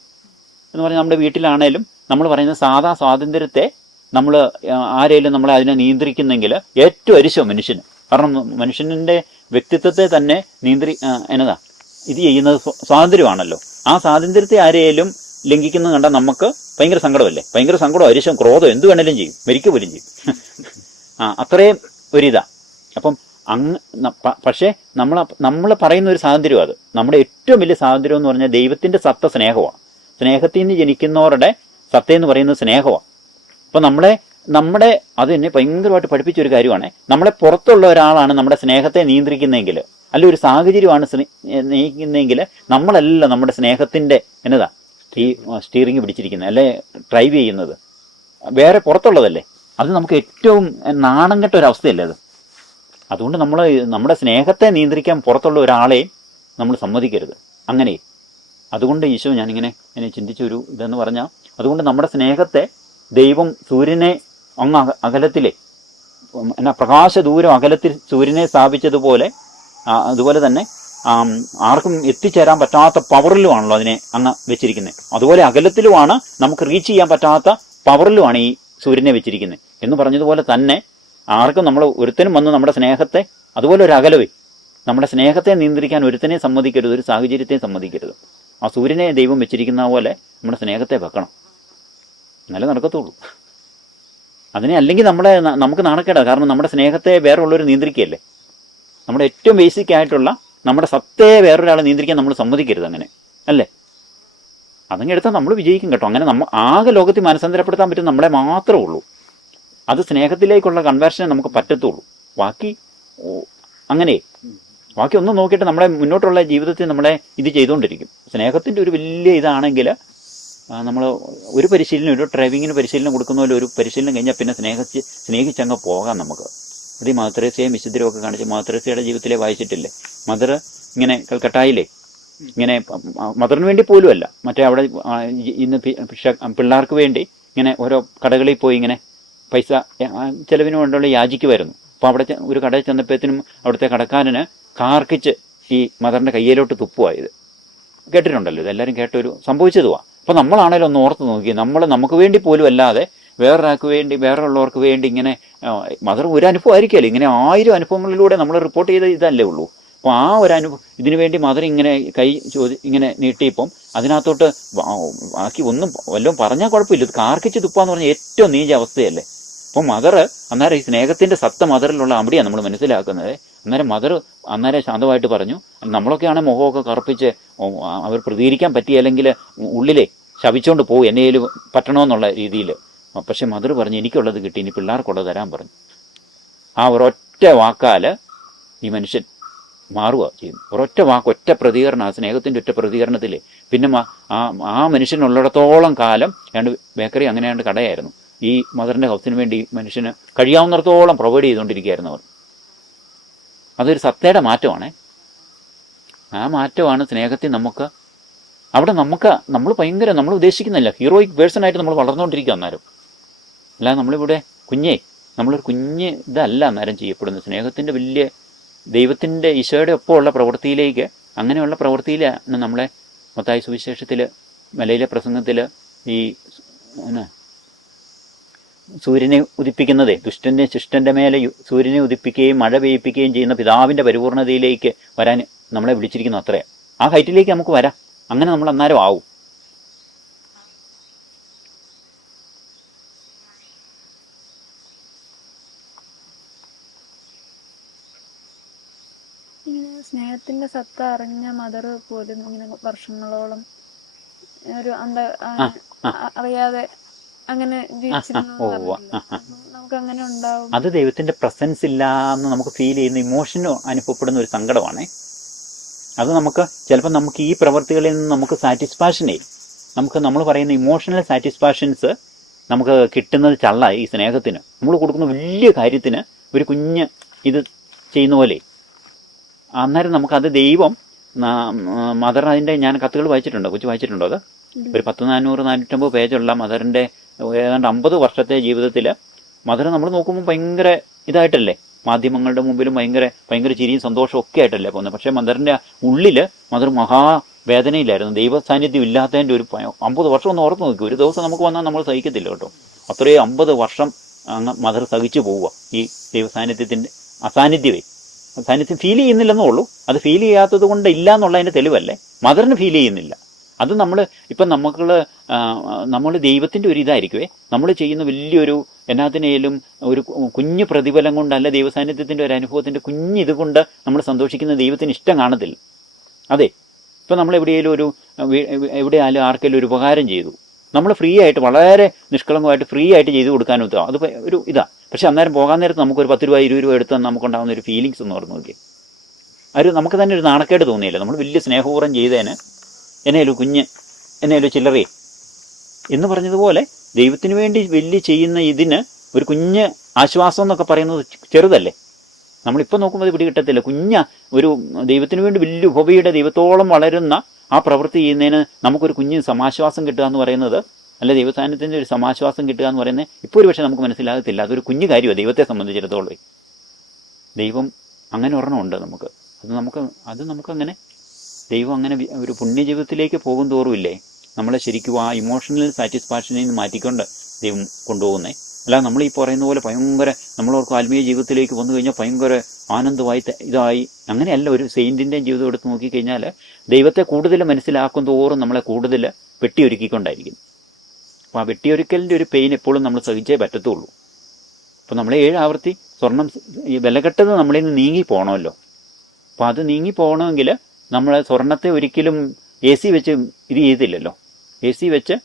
എന്ന് പറഞ്ഞാൽ നമ്മുടെ വീട്ടിലാണേലും നമ്മൾ പറയുന്ന സാധാ സ്വാതന്ത്ര്യത്തെ നമ്മൾ ആരെങ്കിലും നമ്മളെ അതിനെ നിയന്ത്രിക്കുന്നെങ്കിൽ ഏറ്റവും അരിശം മനുഷ്യന്. കാരണം മനുഷ്യൻ്റെ വ്യക്തിത്വത്തെ തന്നെ ഇത് ചെയ്യുന്നത് സ്വാതന്ത്ര്യമാണല്ലോ. ആ സ്വാതന്ത്ര്യത്തെ ആരെയും ലംഘിക്കുന്നത് കണ്ടാൽ നമുക്ക് ഭയങ്കര സങ്കടമല്ലേ? ഭയങ്കര സങ്കടം, അരിശം, ക്രോധം എന്ത് വേണേലും ചെയ്യും, മരിക്കുക പോലും ചെയ്യും. അത്രയും ഒരിതാ. അപ്പം പക്ഷേ നമ്മൾ പറയുന്ന ഒരു സ്വാതന്ത്ര്യം, അത് നമ്മുടെ ഏറ്റവും വലിയ സ്വാതന്ത്ര്യം എന്ന് പറഞ്ഞാൽ ദൈവത്തിന്റെ സത്ത സ്നേഹമാണ്. സ്നേഹത്തിൽ നിന്ന് ജനിക്കുന്നവരുടെ സത്ത എന്ന് പറയുന്നത് സ്നേഹമാണ്. അപ്പൊ നമ്മുടെ അത് എന്നെ ഭയങ്കരമായിട്ട് പഠിപ്പിച്ച ഒരു കാര്യമാണ്. നമ്മളെ പുറത്തുള്ള ഒരാളാണ് നമ്മുടെ സ്നേഹത്തെ നിയന്ത്രിക്കുന്നതെങ്കിൽ, അല്ല ഒരു സാഹചര്യമാണ് നയിക്കുന്നതെങ്കിൽ, നമ്മളല്ല നമ്മുടെ സ്നേഹത്തിന്റെ എന്നതാ ഈ സ്റ്റിയറിംഗ് പിടിച്ചിരിക്കുന്നത്, അല്ലെ ഡ്രൈവ് ചെയ്യുന്നത് വേറെ പുറത്തുള്ളതല്ലേ. അത് നമുക്ക് ഏറ്റവും നാണം കെട്ട ഒരു അവസ്ഥയല്ലേ അത്. അതുകൊണ്ട് നമ്മുടെ സ്നേഹത്തെ നിയന്ത്രിക്കാൻ പുറത്തുള്ള ഒരാളെയും നമ്മൾ സമ്മതിക്കരുത്. അങ്ങനെ അതുകൊണ്ട് ഈശോ ഞാനിങ്ങനെ ചിന്തിച്ചൊരു ഇതെന്ന് പറഞ്ഞാൽ, അതുകൊണ്ട് നമ്മുടെ സ്നേഹത്തെ ദൈവം സൂര്യനെ അങ്ങ് അകലത്തിലെ പ്രകാശ ദൂരം അകലത്തിൽ സൂര്യനെ സ്ഥാപിച്ചതുപോലെ, അതുപോലെ തന്നെ ആർക്കും എത്തിച്ചേരാൻ പറ്റാത്ത പവറിലുമാണല്ലോ അതിനെ അങ്ങ് വെച്ചിരിക്കുന്നത്. അതുപോലെ അകലത്തിലുമാണ്, നമുക്ക് റീച്ച് ചെയ്യാൻ പറ്റാത്ത പവറിലുമാണ് ഈ സൂര്യനെ വെച്ചിരിക്കുന്നത് എന്ന് പറഞ്ഞതുപോലെ തന്നെ ആർക്കും നമ്മൾ ഒരുത്തനും വന്ന് നമ്മുടെ സ്നേഹത്തെ, അതുപോലെ ഒരു അകലവേ, നമ്മുടെ സ്നേഹത്തെ നിയന്ത്രിക്കാൻ ഒരുത്തനെ സമ്മതിക്കരുത്, ഒരു സാഹചര്യത്തെ സമ്മതിക്കരുത്. ആ സൂര്യനെ ദൈവം വെച്ചിരിക്കുന്ന പോലെ നമ്മുടെ സ്നേഹത്തെ വെക്കണം, എന്നാലേ നടക്കത്തുള്ളൂ. അതിനെ അല്ലെങ്കിൽ നമുക്ക് നാണക്കേടാണ്. കാരണം നമ്മുടെ സ്നേഹത്തെ വേറെയുള്ളവർ നിയന്ത്രിക്കുകയല്ലേ. നമ്മുടെ ഏറ്റവും ബേസിക് ആയിട്ടുള്ള നമ്മുടെ സത്തയെ വേറൊരാളെ നിയന്ത്രിക്കാൻ നമ്മൾ സമ്മതിക്കരുത്. അങ്ങനെ അല്ലേ? അതങ്ങ് എടുത്താൽ നമ്മൾ വിജയിക്കും കേട്ടോ. അങ്ങനെ ആകെ ലോകത്തിൽ മനസ്സന്തരപ്പെടുത്താൻ പറ്റും നമ്മളെ മാത്രമേ ഉള്ളൂ. അത് സ്നേഹത്തിലേക്കുള്ള കൺവേർഷനെ നമുക്ക് പറ്റത്തുള്ളൂ. ബാക്കി ബാക്കി ഒന്നും നോക്കിയിട്ട് നമ്മുടെ മുന്നോട്ടുള്ള ജീവിതത്തിൽ നമ്മളെ ഇത് ചെയ്തുകൊണ്ടിരിക്കും. സ്നേഹത്തിൻ്റെ ഒരു വലിയ ഇതാണെങ്കിൽ നമ്മൾ ഒരു പരിശീലനം, ഒരു ഡ്രൈവിങ്ങിന് പരിശീലനം കൊടുക്കുന്ന പോലെ ഒരു പരിശീലനം കഴിഞ്ഞാൽ പിന്നെ സ്നേഹിച്ചങ്ങ് പോകാം നമുക്ക്. അത് ഈ മദർ തെരേസയും വിശുദ്ധരും ഒക്കെ കാണിച്ച്, മദർ തെരേസയുടെ ജീവിതത്തിലെ വായിച്ചിട്ടില്ലേ? മദർ ഇങ്ങനെ കൽക്കട്ടായിലെ ഇങ്ങനെ മദറിന് വേണ്ടി പോലും അല്ല, മറ്റേ അവിടെ ഇന്ന് പിള്ളേർക്ക് വേണ്ടി ഇങ്ങനെ ഓരോ കടകളിൽ പോയി ഇങ്ങനെ പൈസ ചെലവിന് വേണ്ടിയുള്ള യാചിക്കുമായിരുന്നു. അപ്പോൾ അവിടെ ഒരു കടയിൽ ചെന്നപ്പോഴത്തേനും അവിടുത്തെ കടക്കാരന് കാർക്കിച്ച് ഈ മദറിൻ്റെ കയ്യിലോട്ട് തുപ്പുമായത് കേട്ടിട്ടുണ്ടല്ലോ. ഇതെല്ലാവരും കേട്ടൊരു സംഭവിച്ചതുമാണ്. അപ്പോൾ നമ്മളാണേലും ഒന്ന് ഓർത്ത് നോക്കി, നമുക്ക് വേണ്ടി പോലും അല്ലാതെ വേറൊരാൾക്ക് വേണ്ടി, വേറെയുള്ളവർക്ക് വേണ്ടി ഇങ്ങനെ മദർ ഒരു അനുഭവം ആയിരിക്കുമല്ലോ, ഇങ്ങനെ 1000 അനുഭവങ്ങളിലൂടെ നമ്മൾ റിപ്പോർട്ട് ചെയ്ത ഇതല്ലേ ഉള്ളൂ. അപ്പോൾ ആ ഒരു ഇതിനു വേണ്ടി മദർ ഇങ്ങനെ കൈ ഇങ്ങനെ നീട്ടിയപ്പം അതിനകത്തോട്ട് ബാക്കി ഒന്നും വല്ലതും പറഞ്ഞാൽ കുഴപ്പമില്ല, ഇത് കാർക്കിച്ച് തുപ്പാന്ന് പറഞ്ഞാൽ ഏറ്റവും നീച അവസ്ഥയല്ലേ. അപ്പം മദർ അന്നേരം ഈ സ്നേഹത്തിന്റെ സത്ത മദറിലുള്ള അവിടെയാണ് നമ്മൾ മനസ്സിലാക്കുന്നത്. അന്നേരം ശാന്തമായിട്ട് പറഞ്ഞു, നമ്മളൊക്കെയാണ് മുഖമൊക്കെ കറുപ്പിച്ച് അവർ പ്രതികരിക്കാൻ പറ്റിയല്ലെങ്കിൽ ഉള്ളിലെ ശപിച്ചുകൊണ്ട് പോകും, എന്നേലും പറ്റണമെന്നുള്ള രീതിയിൽ. പക്ഷെ മദർ പറഞ്ഞു എനിക്കുള്ളത് കിട്ടി, ഇനി പിള്ളേർക്കുള്ളത് തരാൻ പറഞ്ഞു. ആ ഒരൊറ്റ വാക്കാൽ ഈ മനുഷ്യൻ മാറുക ചെയ്യുന്നു. ഒരൊറ്റ വാക്ക്, ഒറ്റ പ്രതികരണം, ആ സ്നേഹത്തിൻ്റെ ഒറ്റ പ്രതീകരണത്തിൽ പിന്നെ ആ മനുഷ്യനുള്ളിടത്തോളം കാലം ബേക്കറി അങ്ങനെയാണ്ട് കടയായിരുന്നു. ഈ മദറിൻ്റെ ഹൗസിന് വേണ്ടി മനുഷ്യന് കഴിയാവുന്നിടത്തോളം പ്രൊവൈഡ് ചെയ്തുകൊണ്ടിരിക്കുകയായിരുന്നു അവർ. അതൊരു സത്തയുടെ മാറ്റമാണ്. ആ മാറ്റമാണ് സ്നേഹത്തിൽ നമുക്ക് അവിടെ നമ്മൾ നമ്മൾ ഉദ്ദേശിക്കുന്നില്ല, ഹീറോയിക് പേഴ്സണായിട്ട് നമ്മൾ വളർന്നുകൊണ്ടിരിക്കുക അന്നേരം. അല്ലാതെ നമ്മളിവിടെ നമ്മളൊരു കുഞ്ഞ് ഇതല്ല അന്നേരം ചെയ്യപ്പെടുന്നത്. സ്നേഹത്തിൻ്റെ വലിയ ദൈവത്തിൻ്റെ ഈശോയുടെ ഒപ്പമുള്ള പ്രവൃത്തിയിലേക്ക്, അങ്ങനെയുള്ള പ്രവൃത്തിയിലാണ് നമ്മളെ മത്തായി സുവിശേഷത്തിൽ മലയിലെ പ്രസംഗത്തിൽ ഈ സൂര്യനെ ഉദിപ്പിക്കുന്നതേ, ദുഷ്ടൻ്റെ ശിഷ്ടൻ്റെ മേലെ സൂര്യനെ ഉദിപ്പിക്കുകയും മഴ പെയ്യിപ്പിക്കുകയും ചെയ്യുന്ന പിതാവിൻ്റെ പരിപൂർണതയിലേക്ക് വരാൻ നമ്മളെ വിളിച്ചിരിക്കുന്നു. അത്രയാണ്. ആ ഹൈറ്റിലേക്ക് നമുക്ക് വരാം. അങ്ങനെ നമ്മൾ അന്നേരം ആവും. ഇങ്ങനെ സ്നേഹത്തിന്റെ സത്ത അറിഞ്ഞ മദർ പോലും ഇങ്ങനെ വർഷങ്ങളോളം ഒരു അറിയാതെ അങ്ങനെ നമുക്ക് അങ്ങനെ ഉണ്ടാവും. അത് ദൈവത്തിന്റെ പ്രസൻസ് ഇല്ല എന്ന് നമുക്ക് ഫീൽ ചെയ്യുന്ന, ഇമോഷനോ അനുഭവപ്പെടുന്ന ഒരു സങ്കടമാണ്. അത് നമുക്ക് ചിലപ്പോൾ നമുക്ക് ഈ പ്രവൃത്തികളിൽ നിന്ന് നമുക്ക് സാറ്റിസ്ഫാക്ഷനേ, നമ്മൾ പറയുന്ന ഇമോഷണൽ സാറ്റിസ്ഫാക്ഷൻസ് നമുക്ക് കിട്ടുന്നത് ചള്ളായി. ഈ സ്നേഹത്തിന് നമ്മൾ കൊടുക്കുന്ന വലിയ കാര്യത്തിന് ഒരു കുഞ്ഞ് ഇത് ചെയ്യുന്ന പോലെ അന്നേരം നമുക്കത് ദൈവം മദർ അതിൻ്റെ ഞാൻ കത്തുകൾ വായിച്ചിട്ടുണ്ടോ, കൊച്ചു വായിച്ചിട്ടുണ്ടോ? അത് ഒരു 450 പേജുള്ള മദറിൻ്റെ ഏതാണ്ട് 50 വർഷത്തെ ജീവിതത്തിൽ മദർ നമ്മൾ നോക്കുമ്പോൾ ഭയങ്കര ഇതായിട്ടല്ലേ, മാധ്യമങ്ങളുടെ മുമ്പിലും ഭയങ്കര ചിരിയും സന്തോഷവും ഒക്കെ ആയിട്ടല്ലേ പോകുന്നത്. പക്ഷേ മദറിൻ്റെ ഉള്ളിൽ മദർ മഹാവേദനയിലായിരുന്നു. ദൈവ സാന്നിധ്യം ഇല്ലാത്തതിൻ്റെ ഒരു 50 വർഷം ഒന്ന് ഓർത്ത് നോക്കി. ഒരു ദിവസം നമുക്ക് വന്നാൽ നമ്മൾ സഹിക്കത്തില്ല കേട്ടോ. അത്രയും 50 വർഷം അങ്ങ് മദർ സഹിച്ചു പോവുക ഈ ദൈവ സാന്നിധ്യത്തിൻ്റെ അസാന്നിധ്യമേ. സാന്നിധ്യം ഫീൽ ചെയ്യുന്നില്ലെന്നേ ഉള്ളൂ. അത് ഫീൽ ചെയ്യാത്തത് കൊണ്ട് ഇല്ല എന്നുള്ളതിൻ്റെ തെളിവല്ലേ. മദറിന് ഫീൽ ചെയ്യുന്നില്ല. അത് ഇപ്പം നമ്മൾ ദൈവത്തിൻ്റെ ഒരു ഇതായിരിക്കുമേ, നമ്മൾ ചെയ്യുന്ന വലിയൊരു എന്നാത്തിനേലും ഒരു കുഞ്ഞു പ്രതിഫലം കൊണ്ടല്ല, ദൈവസാന്നിധ്യത്തിൻ്റെ ഒരു അനുഭവത്തിൻ്റെ കുഞ്ഞ് ഇത് കൊണ്ട് നമ്മൾ സന്തോഷിക്കുന്ന ദൈവത്തിന് ഇഷ്ടം കാണത്തില്ല. അതെ, ഇപ്പം നമ്മൾ എവിടെയായാലും ആർക്കെങ്കിലും ഒരു ഉപകാരം ചെയ്തു, നമ്മൾ ഫ്രീ ആയിട്ട് വളരെ നിഷ്കളങ്കമായിട്ട് ഫ്രീ ആയിട്ട് ചെയ്തു കൊടുക്കാനും എത്തുക, അത് ഒരു ഇതാണ്. പക്ഷെ അന്നേരം പോകാൻ നേരത്ത് നമുക്കൊരു 10 രൂപ 20 രൂപ എടുത്ത് നമുക്കുണ്ടാകുന്ന ഒരു ഫീലിങ്സ് എന്ന് പറഞ്ഞു നോക്കി, നമുക്ക് തന്നെ ഒരു നാണക്കേട് തോന്നിയില്ല. നമ്മൾ വലിയ സ്നേഹപൂർവ്വം ചെയ്തതിന് എന്നേലും ചില്ലറേ എന്ന് പറഞ്ഞതുപോലെ ദൈവത്തിന് വേണ്ടി വലിയ ചെയ്യുന്ന ഇതിന് ഒരു കുഞ്ഞ് ആശ്വാസം എന്നൊക്കെ പറയുന്നത് ചെറുതല്ലേ. നമ്മളിപ്പോൾ നോക്കുമ്പോൾ അത് പിടികിട്ടത്തില്ല. ഒരു ദൈവത്തിന് വേണ്ടി വലിയ ഉപയുടെ ദൈവത്തോളം വളരുന്ന ആ പ്രവൃത്തി ചെയ്യുന്നതിന് നമുക്കൊരു കുഞ്ഞ് സമാശ്വാസം കിട്ടുക എന്ന് പറയുന്നത്, അല്ല ദൈവസാന്നിധ്യത്തിൻ്റെ ഒരു സമാശ്വാസം കിട്ടുക എന്ന് പറയുന്നത് ഇപ്പോൾ ഒരു പക്ഷേ നമുക്ക് മനസ്സിലാകത്തില്ല. അതൊരു കുഞ്ഞു കാര്യമാണ് ദൈവത്തെ സംബന്ധിച്ചിടത്തോളം. ദൈവം അങ്ങനെ ഒരെണ്ണമുണ്ട് നമുക്ക്. അത് നമുക്കങ്ങനെ ദൈവം അങ്ങനെ ഒരു പുണ്യജീവിതത്തിലേക്ക് പോകും തോറുമില്ലേ നമ്മളെ ശരിക്കും ആ ഇമോഷണൽ സാറ്റിസ്ഫാക്ഷനിൽ നിന്ന് മാറ്റിക്കൊണ്ട് ദൈവം കൊണ്ടുപോകുന്നേ. അല്ല നമ്മൾ ഈ പറയുന്ന പോലെ ഭയങ്കര നമ്മളവർക്ക് ആത്മീയ ജീവിതത്തിലേക്ക് വന്നു കഴിഞ്ഞാൽ ഭയങ്കര ആനന്ദമായി ഇതായി അങ്ങനെയല്ല. ഒരു സെയിൻറ്റിൻ്റെയും ജീവിതം എടുത്ത് നോക്കിക്കഴിഞ്ഞാൽ ദൈവത്തെ കൂടുതൽ മനസ്സിലാക്കും തോറും നമ്മളെ കൂടുതൽ വെട്ടിയൊരുക്കിക്കൊണ്ടായിരിക്കും. അപ്പോൾ ആ വെട്ടിയൊരുക്കലിൻ്റെ ഒരു പെയിൻ എപ്പോഴും നമ്മൾ സഹിച്ചേ പറ്റത്തുള്ളൂ. അപ്പോൾ നമ്മളെ 7 ആവർത്തി സ്വർണം ഈ വിലകെട്ടത് നമ്മളിൽ നിന്ന് നീങ്ങി പോകണമല്ലോ. അപ്പോൾ അത് നീങ്ങി പോകണമെങ്കിൽ നമ്മൾ സ്വർണത്തെ ഒരിക്കലും AC വെച്ച് ഇത് ചെയ്തില്ലല്ലോ. AC വെച്ച്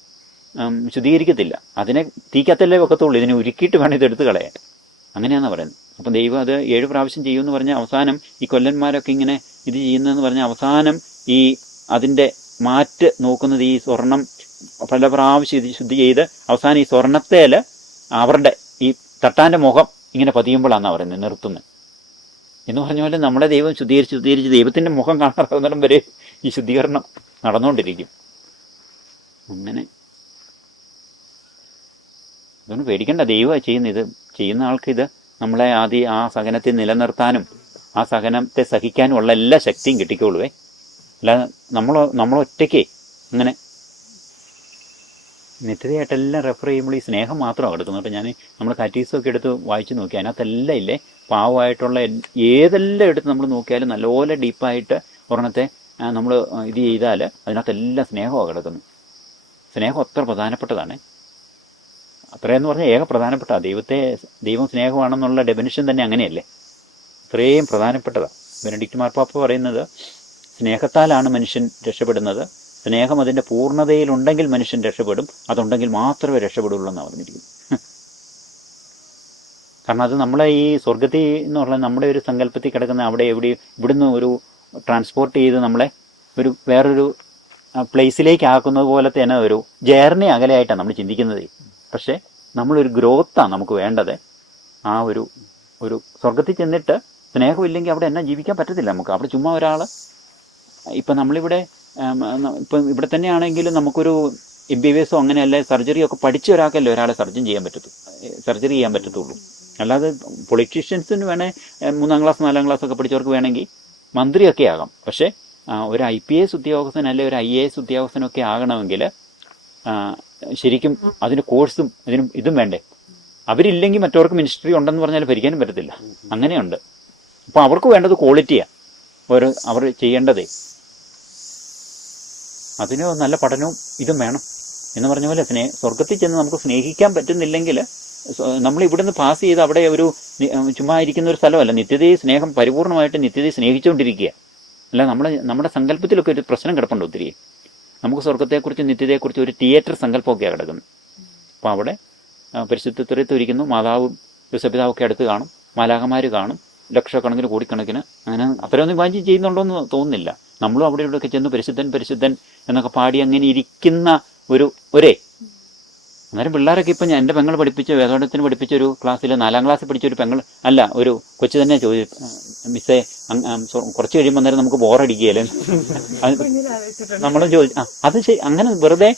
ശുദ്ധീകരിക്കത്തില്ല. അതിനെ തീക്കത്തല്ലേ വെക്കത്തുള്ളൂ. ഇതിനെ ഉരുക്കിയിട്ട് വേണം ഇതെടുത്ത് കളയാൻ. അങ്ങനെയാണെന്ന് പറയുന്നത്. അപ്പം ദൈവം അത് 7 പ്രാവശ്യം ചെയ്യുമെന്ന് പറഞ്ഞാൽ അവസാനം ഈ കൊല്ലന്മാരൊക്കെ ഇങ്ങനെ ഇത് ചെയ്യുന്നതെന്ന് പറഞ്ഞാൽ അവസാനം അതിൻ്റെ മാറ്റ് നോക്കുന്നത് ഈ സ്വർണം പല പ്രാവശ്യം ഇത് ശുദ്ധി ചെയ്ത് അവസാനം ഈ സ്വർണത്തേൽ അവരുടെ ഈ തട്ടാൻ്റെ മുഖം ഇങ്ങനെ പതിയുമ്പോഴാണെന്നാണ് പറയുന്നത് നിർത്തുന്നത്. എന്ന് പറഞ്ഞ പോലെ നമ്മളെ ദൈവം ശുദ്ധീകരിച്ച് ദൈവത്തിൻ്റെ മുഖം കാണാറുന്നിടം വരെ ഈ ശുദ്ധീകരണം നടന്നുകൊണ്ടിരിക്കും. അങ്ങനെ അതൊന്നും പേടിക്കണ്ട. ദൈവമാണ് ചെയ്യുന്നത്. ചെയ്യുന്ന ആൾക്ക് ഇത് നമ്മളെ ആദ്യം ആ സഹനത്തെ നിലനിർത്താനും ആ സഹനത്തെ സഹിക്കാനും ഉള്ള എല്ലാ ശക്തിയും കിട്ടിക്കോളുവേ. അല്ലാതെ നമ്മളൊറ്റയ്ക്ക് അങ്ങനെ നിത്യതയായിട്ടെല്ലാം റെഫർ ചെയ്യുമ്പോൾ ഈ സ്നേഹം മാത്രമാണ് എടുക്കുന്നത്. അപ്പോൾ നമ്മൾ കാറ്റീസൊക്കെ എടുത്ത് വായിച്ച് നോക്കി അതിനകത്തെല്ലാം ഇല്ലേ പാവമായിട്ടുള്ള ഏതെല്ലാം എടുത്ത് നമ്മൾ നോക്കിയാലും നല്ലപോലെ ഡീപ്പായിട്ട് ഒരെണ്ണത്തെ നമ്മൾ ഇത് ചെയ്താൽ അതിനകത്തെല്ലാം സ്നേഹമാണ് കിടക്കുന്നത്. സ്നേഹം അത്ര പ്രധാനപ്പെട്ടതാണ്. അത്രയെന്ന് പറഞ്ഞാൽ ഏക പ്രധാനപ്പെട്ട ദൈവം സ്നേഹമാണെന്നുള്ള ഡെഫിനിഷൻ തന്നെ അങ്ങനെയല്ലേ, അത്രയും പ്രധാനപ്പെട്ടതാണ്. ബെനഡിക്റ്റ് മാർപ്പാപ്പ പറയുന്നത് സ്നേഹത്താലാണ് മനുഷ്യൻ രക്ഷപ്പെടുന്നത്, സ്നേഹം അതിൻ്റെ പൂർണ്ണതയിലുണ്ടെങ്കിൽ മനുഷ്യൻ രക്ഷപ്പെടും, അതുണ്ടെങ്കിൽ മാത്രമേ രക്ഷപ്പെടുള്ളൂ എന്നാണ് പറഞ്ഞിരിക്കുന്നത്. കാരണം അത് നമ്മളെ ഈ സ്വർഗത്തിൽ എന്ന് പറഞ്ഞാൽ നമ്മുടെ ഒരു സങ്കല്പത്തിൽ കിടക്കുന്ന അവിടെ ഇവിടുന്ന് ഒരു ട്രാൻസ്പോർട്ട് ചെയ്ത് നമ്മളെ വേറൊരു പ്ലേസിലേക്ക് ആക്കുന്നത് പോലെ തന്നെ ഒരു ജേർണി അകലെയായിട്ടാണ് നമ്മൾ ചിന്തിക്കുന്നത്. പക്ഷേ നമ്മളൊരു ഗ്രോത്താണ് നമുക്ക് വേണ്ടത്. ആ ഒരു സ്വർഗത്തിൽ ചെന്നിട്ട് സ്നേഹമില്ലെങ്കിൽ അവിടെ എന്നാ ജീവിക്കാൻ പറ്റത്തില്ല നമുക്ക്. അവിടെ ചുമ്മാ ഒരാൾ ഇപ്പം നമ്മളിവിടെ ഇപ്പം ഇവിടെ തന്നെയാണെങ്കിലും നമുക്കൊരു MBBS അങ്ങനെയല്ല സർജറിയൊക്കെ പഠിച്ച ഒരാൾക്കല്ലേ ഒരാളെ സർജറി ചെയ്യാൻ പറ്റത്തുള്ളൂ. അല്ലാതെ പൊളിറ്റീഷ്യൻസിന് വേണേൽ 3ാം ക്ലാസ് 4ാം ക്ലാസ് ഒക്കെ പഠിച്ചവർക്ക് വേണമെങ്കിൽ മന്ത്രിയൊക്കെ ആകാം. പക്ഷേ ഒരു IPS ഉദ്യോഗസ്ഥൻ അല്ലെ ഒരു IAS ഉദ്യോഗസ്ഥനൊക്കെ ആകണമെങ്കിൽ ശരിക്കും അതിന് കോഴ്സും ഇതും വേണ്ടേ. അവരില്ലെങ്കിൽ മറ്റവർക്ക് മിനിസ്ട്രി ഉണ്ടെന്ന് പറഞ്ഞാൽ ഭരിക്കാനും പറ്റത്തില്ല. അങ്ങനെയുണ്ട്. അപ്പോൾ അവർക്ക് വേണ്ടത് ക്വാളിറ്റിയാണ് അവർ ചെയ്യേണ്ടതേ. അതിന് നല്ല പഠനവും ഇതും വേണം. എന്ന് പറഞ്ഞ പോലെ സ്വർഗത്തിൽ ചെന്ന് നമുക്ക് സ്നേഹിക്കാൻ പറ്റുന്നില്ലെങ്കിൽ നമ്മൾ ഇവിടുന്ന് പാസ് ചെയ്ത് അവിടെ ഒരു ചുമ്മാ ഇരിക്കുന്ന ഒരു സ്ഥലമല്ല. നിത്യതയെ സ്നേഹം പരിപൂർണമായിട്ട് നിത്യതയെ സ്നേഹിച്ചുകൊണ്ടിരിക്കുക. അല്ല നമ്മുടെ സങ്കല്പത്തിലൊക്കെ ഒരു പ്രശ്നം കിടപ്പുണ്ട് ഒത്തിരി. നമുക്ക് സ്വർഗത്തെക്കുറിച്ച് നിത്യതയെക്കുറിച്ച് ഒരു തിയേറ്റർ സങ്കല്പമൊക്കെയാണ് കിടക്കുന്നത്. അപ്പോൾ അവിടെ പരിശുദ്ധ ത്രിത്വം ഇരിക്കുന്നു, മാതാവും യോസേപ്പിതാവൊക്കെ അടുത്ത് കാണും, മാലാഖമാർ കാണും, ലക്ഷക്കണക്കിന് കോടിക്കണക്കിന്. അങ്ങനെ അത്രയൊന്നും ഇമാജിൻ ചെയ്യുന്നുണ്ടോയെന്ന് തോന്നുന്നില്ല. നമ്മളും അവിടെ ഇവിടെയൊക്കെ ചെന്ന് പരിശുദ്ധൻ എന്നൊക്കെ പാടി അങ്ങനെ ഇരിക്കുന്ന ഒരേ അന്നേരം പിള്ളേരൊക്കെ ഇപ്പം എൻ്റെ പെങ്ങൾ പഠിപ്പിച്ച വേദോടത്തിന് പഠിപ്പിച്ച ഒരു ക്ലാസ്സിൽ 4ാം ക്ലാസ്സിൽ പഠിച്ച ഒരു കൊച്ചു തന്നെ മിസ്സേ കുറച്ച് കഴിയുമ്പോൾ അന്നേരം നമുക്ക് ബോറടിക്കുകയല്ലേ നമ്മളും അത് അങ്ങനെ വെറുതെ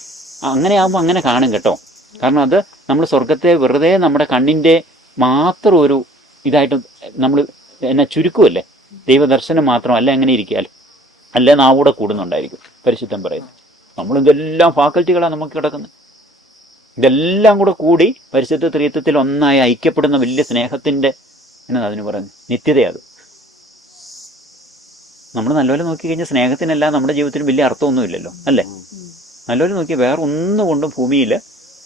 അങ്ങനെ ആകുമ്പോൾ അങ്ങനെ കാണും കേട്ടോ. കാരണം അത് നമ്മൾ സ്വർഗത്തെ വെറുതെ നമ്മുടെ കണ്ണിൻ്റെ മാത്രം ഒരു ഇതായിട്ട് നമ്മൾ എന്നെ ചുരുക്കുമല്ലേ. ദൈവദർശനം മാത്രം അല്ല അങ്ങനെ ഇരിക്കുക, അല്ലേ നാവൂടെ കൂടുന്നുണ്ടായിരിക്കും. പരിശുദ്ധം പറയുന്നത് നമ്മളിതെല്ലാം ഫാക്കൽറ്റികളാണ് നമുക്ക് കിടക്കുന്നത്. ഇതെല്ലാം കൂടി പരിശുദ്ധ ത്രിത്വത്തിൽ ഒന്നായി ഐക്യപ്പെടുന്ന വലിയ സ്നേഹത്തിൻ്റെ എന്നതാണ് അതിന് പറയുന്നത് നിത്യതയത്. നമ്മൾ നല്ലപോലെ നോക്കിക്കഴിഞ്ഞാൽ സ്നേഹത്തിനല്ല നമ്മുടെ ജീവിതത്തിന് വലിയ അർത്ഥമൊന്നുമില്ലല്ലോ, അല്ലേ? നല്ലപോലെ നോക്കി വേറെ ഒന്നുകൊണ്ടും ഭൂമിയിൽ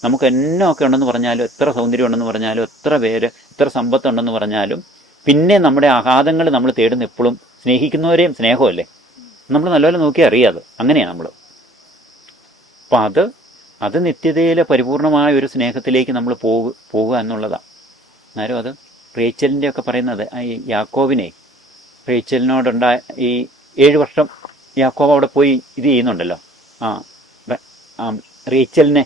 നമുക്ക് എന്നൊക്കെ ഉണ്ടെന്ന് പറഞ്ഞാലും, എത്ര സൗന്ദര്യം ഉണ്ടെന്ന് പറഞ്ഞാലും, എത്ര പേര്, എത്ര സമ്പത്തുണ്ടെന്ന് പറഞ്ഞാലും, പിന്നെ നമ്മുടെ ആഘാതങ്ങൾ നമ്മൾ തേടുന്ന എപ്പോഴും സ്നേഹിക്കുന്നവരെയും സ്നേഹമല്ലേ. നമ്മൾ നല്ലപോലെ നോക്കി അറിയാതെ അങ്ങനെയാണ് നമ്മൾ. അപ്പം അത് നിത്യതയിലെ പരിപൂർണമായ ഒരു സ്നേഹത്തിലേക്ക് നമ്മൾ പോകുക എന്നുള്ളതാണ്. അന്നേരം അത് റേച്ചലിൻ്റെ ഒക്കെ പറയുന്നത്, ഈ യാക്കോബിനെ റേച്ചലിനോടുണ്ടായ ഈ 7 വർഷം യാക്കോബ് അവിടെ പോയി ഇത് ചെയ്യുന്നുണ്ടല്ലോ, റേച്ചലിനെ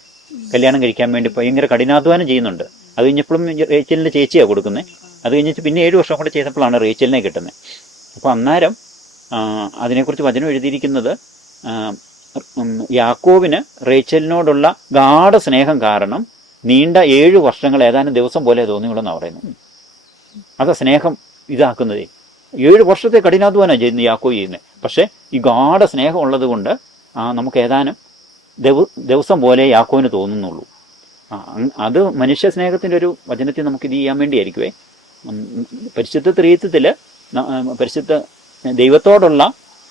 കല്യാണം കഴിക്കാൻ വേണ്ടി ഭയങ്കര കഠിനാധ്വാനം ചെയ്യുന്നുണ്ട്. അത് കഴിഞ്ഞപ്പോഴും റേച്ചലിൻ്റെ ചേച്ചിയാണ് കൊടുക്കുന്നത്. അത് കഴിഞ്ഞിട്ട് പിന്നെ 7 വർഷം കൂടെ ചെയ്തപ്പോഴാണ് റേച്ചലിനെ കിട്ടുന്നത്. അപ്പോൾ അന്നേരം അതിനെക്കുറിച്ച് വചനം എഴുതിയിരിക്കുന്നത്, യാക്കോബിന് റേച്ചലിനോടുള്ള ഗാഢ സ്നേഹം കാരണം നീണ്ട 7 വർഷങ്ങൾ ഏതാനും ദിവസം പോലെ തോന്നിയുള്ളെന്നാണ് പറയുന്നത്. അത് സ്നേഹം ഇതാക്കുന്നതേ 7 വർഷത്തെ കഠിനാധ്വാനം ചെയ്യുന്നത് യാക്കോബ് ചെയ്യുന്നത്. പക്ഷേ ഈ ഗാഢ സ്നേഹം ഉള്ളത് കൊണ്ട് നമുക്ക് ഏതാനും ദിവസം പോലെ യാക്കോബിന് തോന്നുന്നുള്ളൂ. അത് മനുഷ്യ സ്നേഹത്തിൻ്റെ ഒരു വചനത്തിൽ നമുക്ക് ഇത് ചെയ്യാൻ വേണ്ടിയായിരിക്കുമേ. പരിശുദ്ധ ത്രിത്വത്തിൽ പരിശുദ്ധ ദൈവത്തോടുള്ള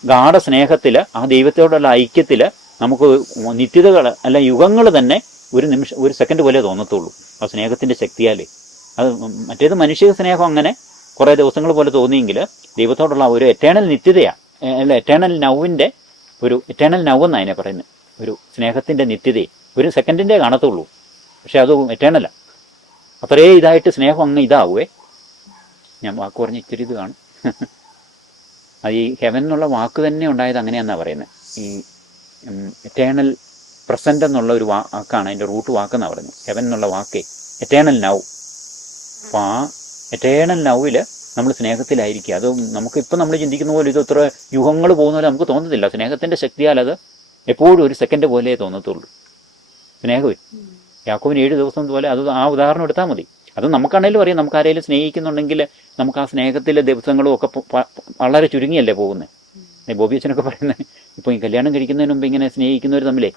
ഗാഢ സ്നേഹത്തിൽ, ആ ദൈവത്തോടുള്ള ഐക്യത്തിൽ നമുക്ക് നിത്യതകൾ അല്ല യുഗങ്ങൾ തന്നെ ഒരു സെക്കൻഡ് പോലെ തോന്നത്തുള്ളൂ ആ സ്നേഹത്തിൻ്റെ ശക്തിയാൽ. അത് മറ്റേത് മനുഷ്യ സ്നേഹം അങ്ങനെ കുറേ ദിവസങ്ങൾ പോലെ തോന്നിയെങ്കിൽ ദൈവത്തോടുള്ള ഒരു എറ്റേണൽ നിത്യതയാണ്, അല്ല എറ്റേണൽ നൗവിൻ്റെ ഒരു എറ്റേണൽ നൗ എന്നാണ് അതിനെ പറയുന്നത്. ഒരു സ്നേഹത്തിൻ്റെ നിത്യതയെ ഒരു സെക്കൻഡിൻ്റെ കാണത്തുള്ളൂ, പക്ഷെ അത് എറ്റേണലാണ്. അത്രേ ഇതായിട്ട് സ്നേഹം അങ്ങ് ഇതാവുമേ. ഞാൻ വാക്ക് പറഞ്ഞ് ഇത്തിരി ഇത് കാണും. അത് ഈ ഹെവൻ എന്നുള്ള വാക്ക് തന്നെ ഉണ്ടായത് അങ്ങനെയാണെന്നാണ് പറയുന്നത്. ഈ എറ്റേണൽ പ്രസൻ്റ് എന്നുള്ള ഒരു വാക്കാണ് അതിൻ്റെ റൂട്ട് വാക്കെന്നാണ് പറയുന്നത്. ഹെവൻ എന്നുള്ള വാക്കേ എറ്റേണൽ നൗ. അപ്പോൾ ആ എറ്റേണൽ നൗവിൽ നമ്മൾ സ്നേഹത്തിലായിരിക്കുക. അത് നമുക്കിപ്പോൾ നമ്മൾ ചിന്തിക്കുന്ന പോലെ ഇത് ഇത്ര യുഗങ്ങൾ പോകുന്ന പോലെ നമുക്ക് തോന്നത്തില്ല. സ്നേഹത്തിൻ്റെ ശക്തിയാൽ അത് എപ്പോഴും ഒരു സെക്കൻഡ് പോലെ തോന്നത്തുള്ളൂ. സ്നേഹമേ യാക്കോബിന് 7 ദിവസം പോലെ, അത് ആ ഉദാഹരണം എടുത്താൽ മതി. അത് നമുക്കാണെങ്കിലും അറിയാം, നമുക്ക് ആരെങ്കിലും സ്നേഹിക്കുന്നുണ്ടെങ്കിൽ നമുക്ക് ആ സ്നേഹത്തിലെ ദിവസങ്ങളും ഒക്കെ വളരെ ചുരുങ്ങിയല്ലേ പോകുന്നത്. ബോബി അച്ഛനൊക്കെ പറയുന്നത്, ഇപ്പോൾ ഈ കല്യാണം കഴിക്കുന്നതിന് മുമ്പ് ഇങ്ങനെ സ്നേഹിക്കുന്നവർ തമ്മിലേ,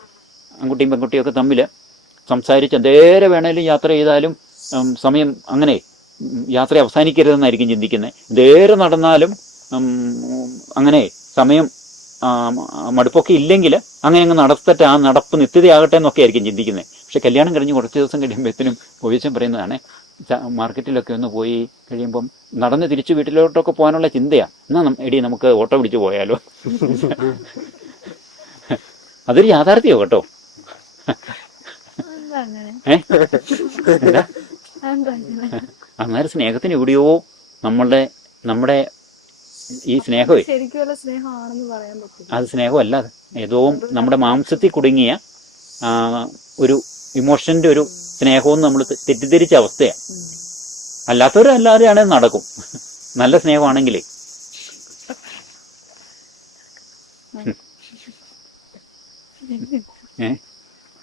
ആൺകുട്ടിയും പെൺകുട്ടിയൊക്കെ തമ്മിൽ സംസാരിച്ച് എന്തേരെ വേണേലും യാത്ര ചെയ്താലും സമയം അങ്ങനെ യാത്ര അവസാനിക്കരുതെന്നായിരിക്കും ചിന്തിക്കുന്നത്. എന്തേരെ നടന്നാലും അങ്ങനെ സമയം മടുപ്പൊക്കെ ഇല്ലെങ്കിൽ അങ്ങനെ അങ്ങ് നടത്തട്ടെ, ആ നടപ്പ് നിത്യതയാകട്ടെ എന്നൊക്കെ ആയിരിക്കും ചിന്തിക്കുന്നത്. പക്ഷെ കല്യാണം കഴിഞ്ഞ് കുറച്ച് ദിവസം കഴിയുമ്പോഴത്തേനും ബോബിയച്ഛൻ പറയുന്നതാണ്, മാർക്കറ്റിലൊക്കെ ഒന്ന് പോയി കഴിയുമ്പം നടന്ന് തിരിച്ച് വീട്ടിലോട്ടൊക്കെ പോകാനുള്ള ചിന്തയാണ്. എന്നാൽ എടി നമുക്ക് ഓട്ടോ പിടിച്ച് പോയാലോ. അതൊരു യാഥാർത്ഥ്യമോ കേട്ടോ. അന്നേരം സ്നേഹത്തിന് എവിടെയോ നമ്മുടെ ഈ സ്നേഹമേ അത് സ്നേഹമല്ല, അത് ഏതോ നമ്മുടെ മാംസത്തിൽ കുടുങ്ങിയ ഒരു ഇമോഷന്റെ ഒരു സ്നേഹവും നമ്മൾ തെറ്റിദ്ധരിച്ച അവസ്ഥയാണ്. അല്ലാത്തവരല്ലാതെയാണെങ്കിൽ നടക്കും. നല്ല സ്നേഹമാണെങ്കിലേ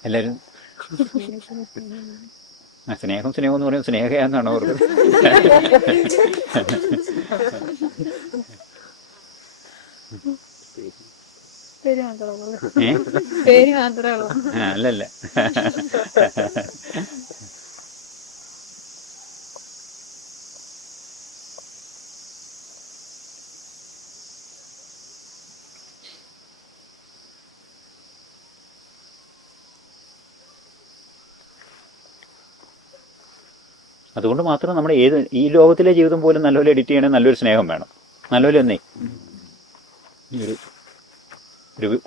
എല്ലാവരും സ്നേഹം എന്ന് പറയുമ്പോൾ സ്നേഹയാന്നാണ് ഓർക്കുന്നത്. അല്ലല്ല, അതുകൊണ്ട് മാത്രം നമ്മുടെ ഈ ലോകത്തിലെ ജീവിതം പോലും നല്ലപോലെ എഡിറ്റ് ചെയ്യണമെങ്കിൽ നല്ലൊരു സ്നേഹം വേണം. നല്ലപോലെ ഒന്നേ ഒരു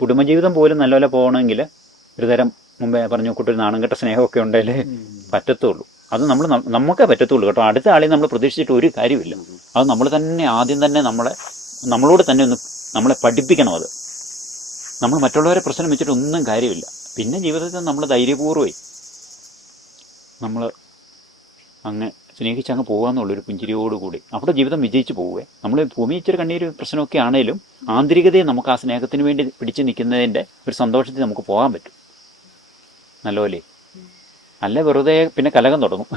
കുടുംബജീവിതം പോലും നല്ലപോലെ പോകണമെങ്കിൽ ഒരു തരം മുമ്പേ പറഞ്ഞു കൂട്ടൊരു നാണം കെട്ട സ്നേഹമൊക്കെ ഉണ്ടെങ്കിലേ പറ്റത്തുള്ളൂ. അത് നമുക്കേ പറ്റത്തുള്ളൂ കേട്ടോ. അടുത്ത ആളെ നമ്മൾ പ്രതീക്ഷിച്ചിട്ട് ഒരു കാര്യമില്ല. അത് നമ്മൾ തന്നെ ആദ്യം തന്നെ നമ്മളോട് തന്നെ ഒന്ന് നമ്മളെ പഠിപ്പിക്കണം. അത് നമ്മൾ മറ്റുള്ളവരെ പ്രശ്നം വെച്ചിട്ട് ഒന്നും കാര്യമില്ല. പിന്നെ ജീവിതത്തിൽ നമ്മൾ ധൈര്യപൂർവ്വം നമ്മൾ അങ്ങ് സ്നേഹിച്ചങ്ങ് പോകാമെന്നുള്ളൊരു പുഞ്ചിരിയോടുകൂടി അവിടെ ജീവിതം വിജയിച്ച് പോവുകയെ. നമ്മൾ ഭൂമി ഇച്ചിരി കണ്ണീര് പ്രശ്നമൊക്കെ ആണേലും ആന്തരികതയെ നമുക്ക് ആ സ്നേഹത്തിന് വേണ്ടി പിടിച്ചു നിൽക്കുന്നതിൻ്റെ ഒരു സന്തോഷത്തിൽ നമുക്ക് പോകാൻ പറ്റും നല്ലപോലെ. അല്ല വെറുതെ പിന്നെ കലകം തുടങ്ങും.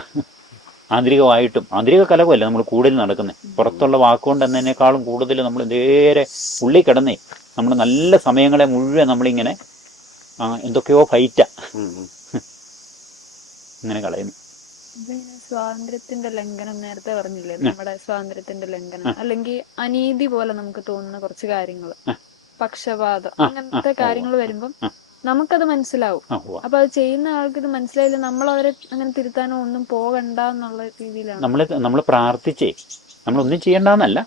ആന്തരികമായിട്ടും ആന്തരിക കലകമല്ല നമ്മൾ കൂടുതൽ നടക്കുന്നത്. പുറത്തുള്ള വാക്കുകൊണ്ട് എന്നതിനേക്കാളും കൂടുതൽ നമ്മൾ നേരെ ഉള്ളിൽ കിടന്നേ നമ്മൾ നല്ല സമയങ്ങളെ മുഴുവൻ നമ്മളിങ്ങനെ എന്തൊക്കെയോ ഫൈറ്റാ ഇങ്ങനെ കളയുന്നു. ഇതിങ്ങനെ സ്വാതന്ത്ര്യത്തിന്റെ ലംഘനം നേരത്തെ പറഞ്ഞില്ലേ, നമ്മുടെ സ്വാതന്ത്ര്യത്തിന്റെ ലംഘനം അല്ലെങ്കിൽ അനീതി പോലെ നമുക്ക് തോന്നുന്ന കുറച്ച് കാര്യങ്ങൾ, പക്ഷപാതം അങ്ങനത്തെ കാര്യങ്ങൾ വരുമ്പം നമുക്കത് മനസ്സിലാവും. അപ്പൊ അത് ചെയ്യുന്ന ആൾക്ക് ഇത് മനസ്സിലായില്ല, നമ്മൾ അവരെ അങ്ങനെ തിരുത്താനോ ഒന്നും പോകണ്ട എന്നുള്ള രീതിയിലാണ്. നമ്മൾ പ്രാർത്ഥിച്ചേ, നമ്മളൊന്നും ചെയ്യണ്ടെന്നല്ല,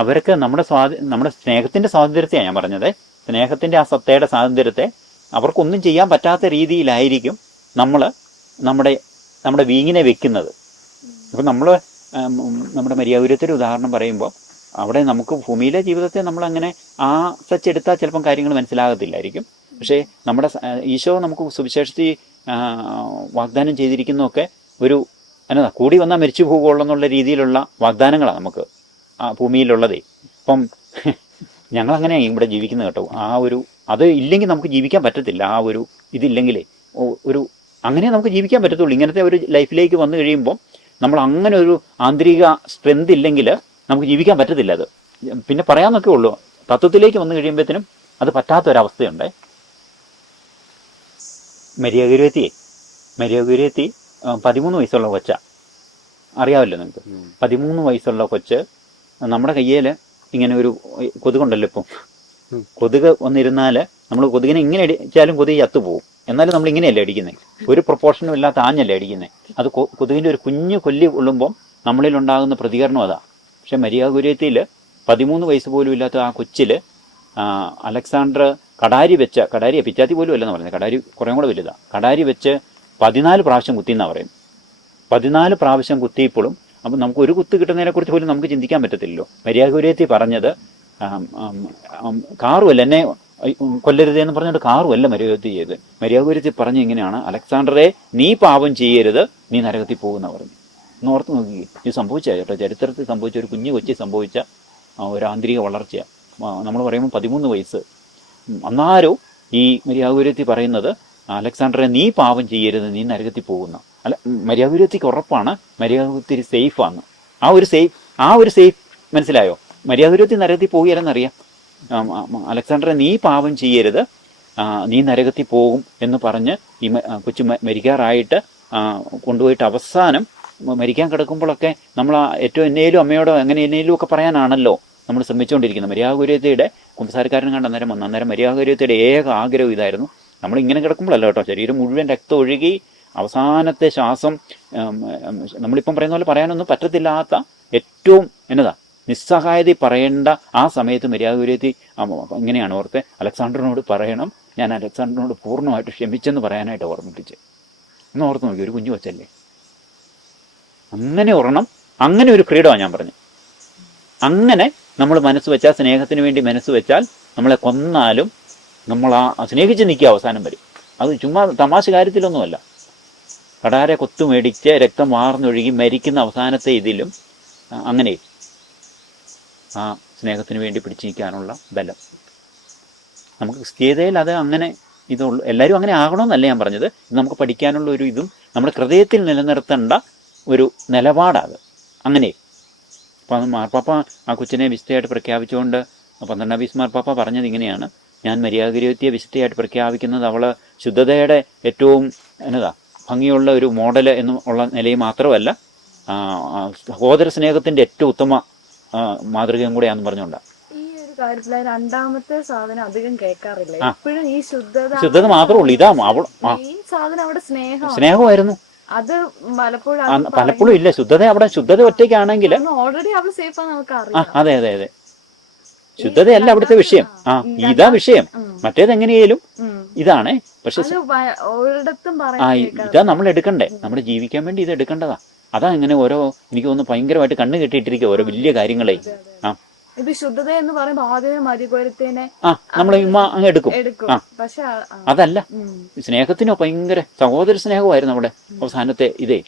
അവർക്ക് നമ്മുടെ സ്നേഹത്തിന്റെ സ്വാതന്ത്ര്യത്തെയാണ് ഞാൻ പറഞ്ഞത്. സ്നേഹത്തിന്റെ ആ സത്തയുടെ സ്വാതന്ത്ര്യത്തെ അവർക്കൊന്നും ചെയ്യാൻ പറ്റാത്ത രീതിയിലായിരിക്കും നമ്മൾ നമ്മുടെ വീങ്ങിനെ വെക്കുന്നത്. ഇപ്പം നമ്മുടെ മര്യാദയുടെ ഉദാഹരണം പറയുമ്പോൾ അവിടെ നമുക്ക് ഭൂമിയിലെ ജീവിതത്തെ നമ്മളങ്ങനെ സച്ചെടുത്താൽ ചിലപ്പം കാര്യങ്ങൾ മനസ്സിലാകത്തില്ലായിരിക്കും. പക്ഷേ നമ്മുടെ ഈശോ നമുക്ക് സുവിശേഷത്തിൽ വാഗ്ദാനം ചെയ്തിരിക്കുന്നതൊക്കെ ഒരു കൂടി വന്നാൽ മരിച്ചു പോകുള്ളൂ എന്നുള്ള രീതിയിലുള്ള വാഗ്ദാനങ്ങളാണ് നമുക്ക് ആ ഭൂമിയിലുള്ളതേ. അപ്പം ഞങ്ങളങ്ങനെയാണ് ഇവിടെ ജീവിക്കുന്നത് കേട്ടോ. അത് ഇല്ലെങ്കിൽ നമുക്ക് ജീവിക്കാൻ പറ്റത്തില്ല. ഇതില്ലെങ്കിലേ അങ്ങനെ നമുക്ക് ജീവിക്കാൻ പറ്റത്തുള്ളൂ. ഇങ്ങനത്തെ ഒരു ലൈഫിലേക്ക് വന്നു കഴിയുമ്പോൾ നമ്മൾ അങ്ങനെ ഒരു ആന്തരിക സ്ട്രെങ്ത് ഇല്ലെങ്കിൽ നമുക്ക് ജീവിക്കാൻ പറ്റത്തില്ല. അത് പിന്നെ പറയാമെന്നൊക്കെ ഉള്ളൂ. തത്വത്തിലേക്ക് വന്നു കഴിയുമ്പോഴത്തേനും അത് പറ്റാത്തൊരവസ്ഥയുണ്ട്. മരിയ ഗുരുവത്തി 13 വയസ്സുള്ള കൊച്ച, അറിയാമല്ലോ നിങ്ങൾക്ക്. 13 വയസ്സുള്ള കൊച്ച് നമ്മുടെ കയ്യിൽ ഇങ്ങനെ ഒരു കൊതുകുണ്ടല്ലോ ഇപ്പം. കൊതുക് വന്നിരുന്നാൽ നമ്മൾ കൊതുകിനെ ഇങ്ങനെ അടിച്ചാലും കൊതുക് ചത്തുപോകും. എന്നാലും നമ്മൾ ഇങ്ങനെയല്ലേ അടിക്കുന്നത്, ഒരു പ്രൊപ്പോർഷനും ഇല്ലാത്ത ആഞ്ഞല്ലേ അടിക്കുന്നത്. അത് കൊതുകിൻ്റെ ഒരു കുഞ്ഞു കൊല്ലി കൊള്ളുമ്പം നമ്മളിലുണ്ടാകുന്ന പ്രതികരണം അതാ. പക്ഷെ മരിയ ഗുരുവത്തിയിൽ 13 വയസ്സ് പോലും ഇല്ലാത്ത ആ കൊച്ചിൽ അലക്സാണ്ടർ കടാരി പിച്ചാത്തി പോലും അല്ലെന്ന് പറയുന്നത്, കടാരി കുറേ കൂടെ വലുതാണ്. കടാരി വെച്ച് 14 പ്രാവശ്യം കുത്തിയെന്നാണ് പറയുന്നത്. 14 പ്രാവശ്യം കുത്തിയപ്പോഴും അപ്പം നമുക്ക് ഒരു കുത്ത് കിട്ടുന്നതിനെക്കുറിച്ച് പോലും നമുക്ക് ചിന്തിക്കാൻ പറ്റത്തില്ലല്ലോ. മരിയ ഗുരുവത്തി പറഞ്ഞത് കാറുമല്ല, എന്നെ കൊല്ലരുതെന്ന് പറഞ്ഞിട്ട് കാറുമല്ല മരിയ ഗുരുവത്തി ചെയ്ത്. മരിയ ഗുരുവത്തി പറഞ്ഞ് ഇങ്ങനെയാണ്, അലക്സാണ്ടറെ നീ പാപം ചെയ്യരുത്, നീ നരകത്തിൽ പോകുന്ന പറഞ്ഞു. ഒന്ന് ഓർത്ത് നോക്കി, ഇത് സംഭവിച്ച കേട്ടോ, ചരിത്രത്തിൽ സംഭവിച്ച ഒരു കുഞ്ഞു കൊച്ചി സംഭവിച്ച ഒരു ആന്തരിക വളർച്ചയാണ്. നമ്മൾ പറയുമ്പോൾ 13 വയസ്സ്. അന്നാരോ ഈ മരിയ ഗുരുവത്തി പറയുന്നത്, അലക്സാണ്ടറെ നീ പാപം ചെയ്യരുത്, നീ നരകത്തിൽ പോകുന്ന. മരിയ ഗുരുവത്തിക്ക് ഉറപ്പാണ് മരിയ ഗുരുവത്തി സേഫാണ്. ആ ഒരു സേഫ് മനസ്സിലായോ? മരിയ ഗുരുവത്തി നരകത്തിൽ പോകുകയല്ലെന്നറിയാം. അലക്സാണ്ടറെ നീ പാപം ചെയ്യരുത്, നീ നരകത്തിൽ പോകും എന്ന് പറഞ്ഞ് ഈ കൊച്ചു മരിക്കാറായിട്ട് കൊണ്ടുപോയിട്ട് അവസാനം മരിക്കാൻ കിടക്കുമ്പോഴൊക്കെ നമ്മൾ ഏറ്റവും എന്നേലും അമ്മയോടോ അങ്ങനെ എന്നേലും ഒക്കെ പറയാനാണല്ലോ നമ്മൾ ശ്രമിച്ചുകൊണ്ടിരിക്കുന്നത്. മരിയ ഗുരുവത്തിയുടെ കുമ്പസാരക്കാരൻ കണ്ട അന്നേരം മരിയ ഗുരുവത്തിയുടെ ഏക ആഗ്രഹം ഇതായിരുന്നു. നമ്മളിങ്ങനെ കിടക്കുമ്പോഴല്ല കേട്ടോ, ശരീരം മുഴുവൻ രക്തം ഒഴുകി അവസാനത്തെ ശ്വാസം നമ്മളിപ്പം പറയുന്ന പോലെ പറയാനൊന്നും പറ്റത്തില്ലാത്ത ഏറ്റവും നിസ്സഹായത പറയേണ്ട ആ സമയത്ത് മരിയ ഗുരുവത്തി ഇങ്ങനെയാണ് ഓർത്ത്, അലക്സാണ്ടറിനോട് പറയണം, ഞാൻ അലക്സാണ്ടറിനോട് പൂർണ്ണമായിട്ട് ക്ഷമിച്ചെന്ന് പറയാനായിട്ട് ഓർമ്മിപ്പിച്ച്. ഒന്ന് ഓർത്ത് നോക്കി, ഒരു കുഞ്ഞു വച്ചല്ലേ. അങ്ങനെ ഓർണം, അങ്ങനെ ഒരു ഫ്രീഡമാണ് ഞാൻ പറഞ്ഞു. അങ്ങനെ നമ്മൾ മനസ്സ് വെച്ചാൽ, സ്നേഹത്തിന് വേണ്ടി മനസ്സ് വെച്ചാൽ, നമ്മളെ കൊന്നാലും നമ്മൾ സ്നേഹിച്ച് നിൽക്കുക അവസാനം വരും. അത് ചുമ്മാ തമാശ കാര്യത്തിലൊന്നുമല്ല. കടാരെ കൊത്തുമേടിച്ച് രക്തം വാർന്നൊഴുകി മരിക്കുന്ന അവസാനത്തെ ഇതിലും അങ്ങനെ ആ സ്നേഹത്തിന് വേണ്ടി പിടിച്ചു നിൽക്കാനുള്ള ബലം നമുക്ക് ക്രിസ്തീയതയിൽ അത് അങ്ങനെ ഇതുള്ളൂ. എല്ലാവരും അങ്ങനെ ആകണമെന്നല്ല ഞാൻ പറഞ്ഞത്. ഇത് നമുക്ക് പഠിക്കാനുള്ള ഒരു ഇതും നമ്മുടെ ഹൃദയത്തിൽ നിലനിർത്തേണ്ട ഒരു നിലപാടാണ് അങ്ങനെ. അപ്പം മാർപ്പാപ്പ ആ കൊച്ചിനെ വിശുദ്ധയായിട്ട് പ്രഖ്യാപിച്ചുകൊണ്ട് 12ാം പീസ് മാർപ്പാപ്പ പറഞ്ഞത് ഇങ്ങനെയാണ്, ഞാൻ മരിയ ഗുരുവത്തിയെ വിശുദ്ധയായിട്ട് പ്രഖ്യാപിക്കുന്നത് അവൾ ശുദ്ധതയുടെ ഏറ്റവും ഭംഗിയുള്ള ഒരു മോഡൽ എന്നുള്ള നിലയിൽ മാത്രമല്ല, സഹോദര സ്നേഹത്തിൻ്റെ ഏറ്റവും ഉത്തമ മാതൃകയും കൂടെയാണെന്ന് പറഞ്ഞുകൊണ്ടാണ്. ഈ ഒരു കാര്യത്തിൽ രണ്ടാമത്തെ സാധനം അധികം കേൾക്കാറില്ല. എപ്പോഴും ഈ ശുദ്ധത മാത്രമേ ഉള്ളൂ. ഇതാ ഈ സാധനം അവിടെ സ്നേഹമായിരുന്നു. അത് പലപ്പോഴും ഇല്ല. ശുദ്ധത ഒറ്റയ്ക്കാണെങ്കിൽ ഓൾറെഡി അവൾ സേഫ് ആണ് നമുക്ക് അറിയാം. അതെ ശുദ്ധതയല്ല അവിടുത്തെ വിഷയം. ഇതാ വിഷയം. മറ്റേതെങ്ങനെയാലും ഇതാണ്. പക്ഷെ ഇതാ നമ്മൾ എടുക്കണ്ടേ, നമ്മൾ ജീവിക്കാൻ വേണ്ടി ഇത് എടുക്കേണ്ടതാ. അതാ ഇങ്ങനെ എനിക്ക് തോന്നുന്നു ഭയങ്കരമായിട്ട് കണ്ണ് കെട്ടിയിട്ടിരിക്കുക ഓരോ വലിയ കാര്യങ്ങളെ. ഇത് ശുദ്ധത എന്ന് പറയുമ്പോൾ ആദ്യമേ മരികൊരുത്തേനെ നമ്മൾ അങ്ങ് എടുക്കും. പക്ഷെ അതല്ല, സ്നേഹത്തിനോ ഭയങ്കര സഹോദര സ്നേഹമായിരുന്നു അവിടെ അവസാനത്തെ ഇതേ.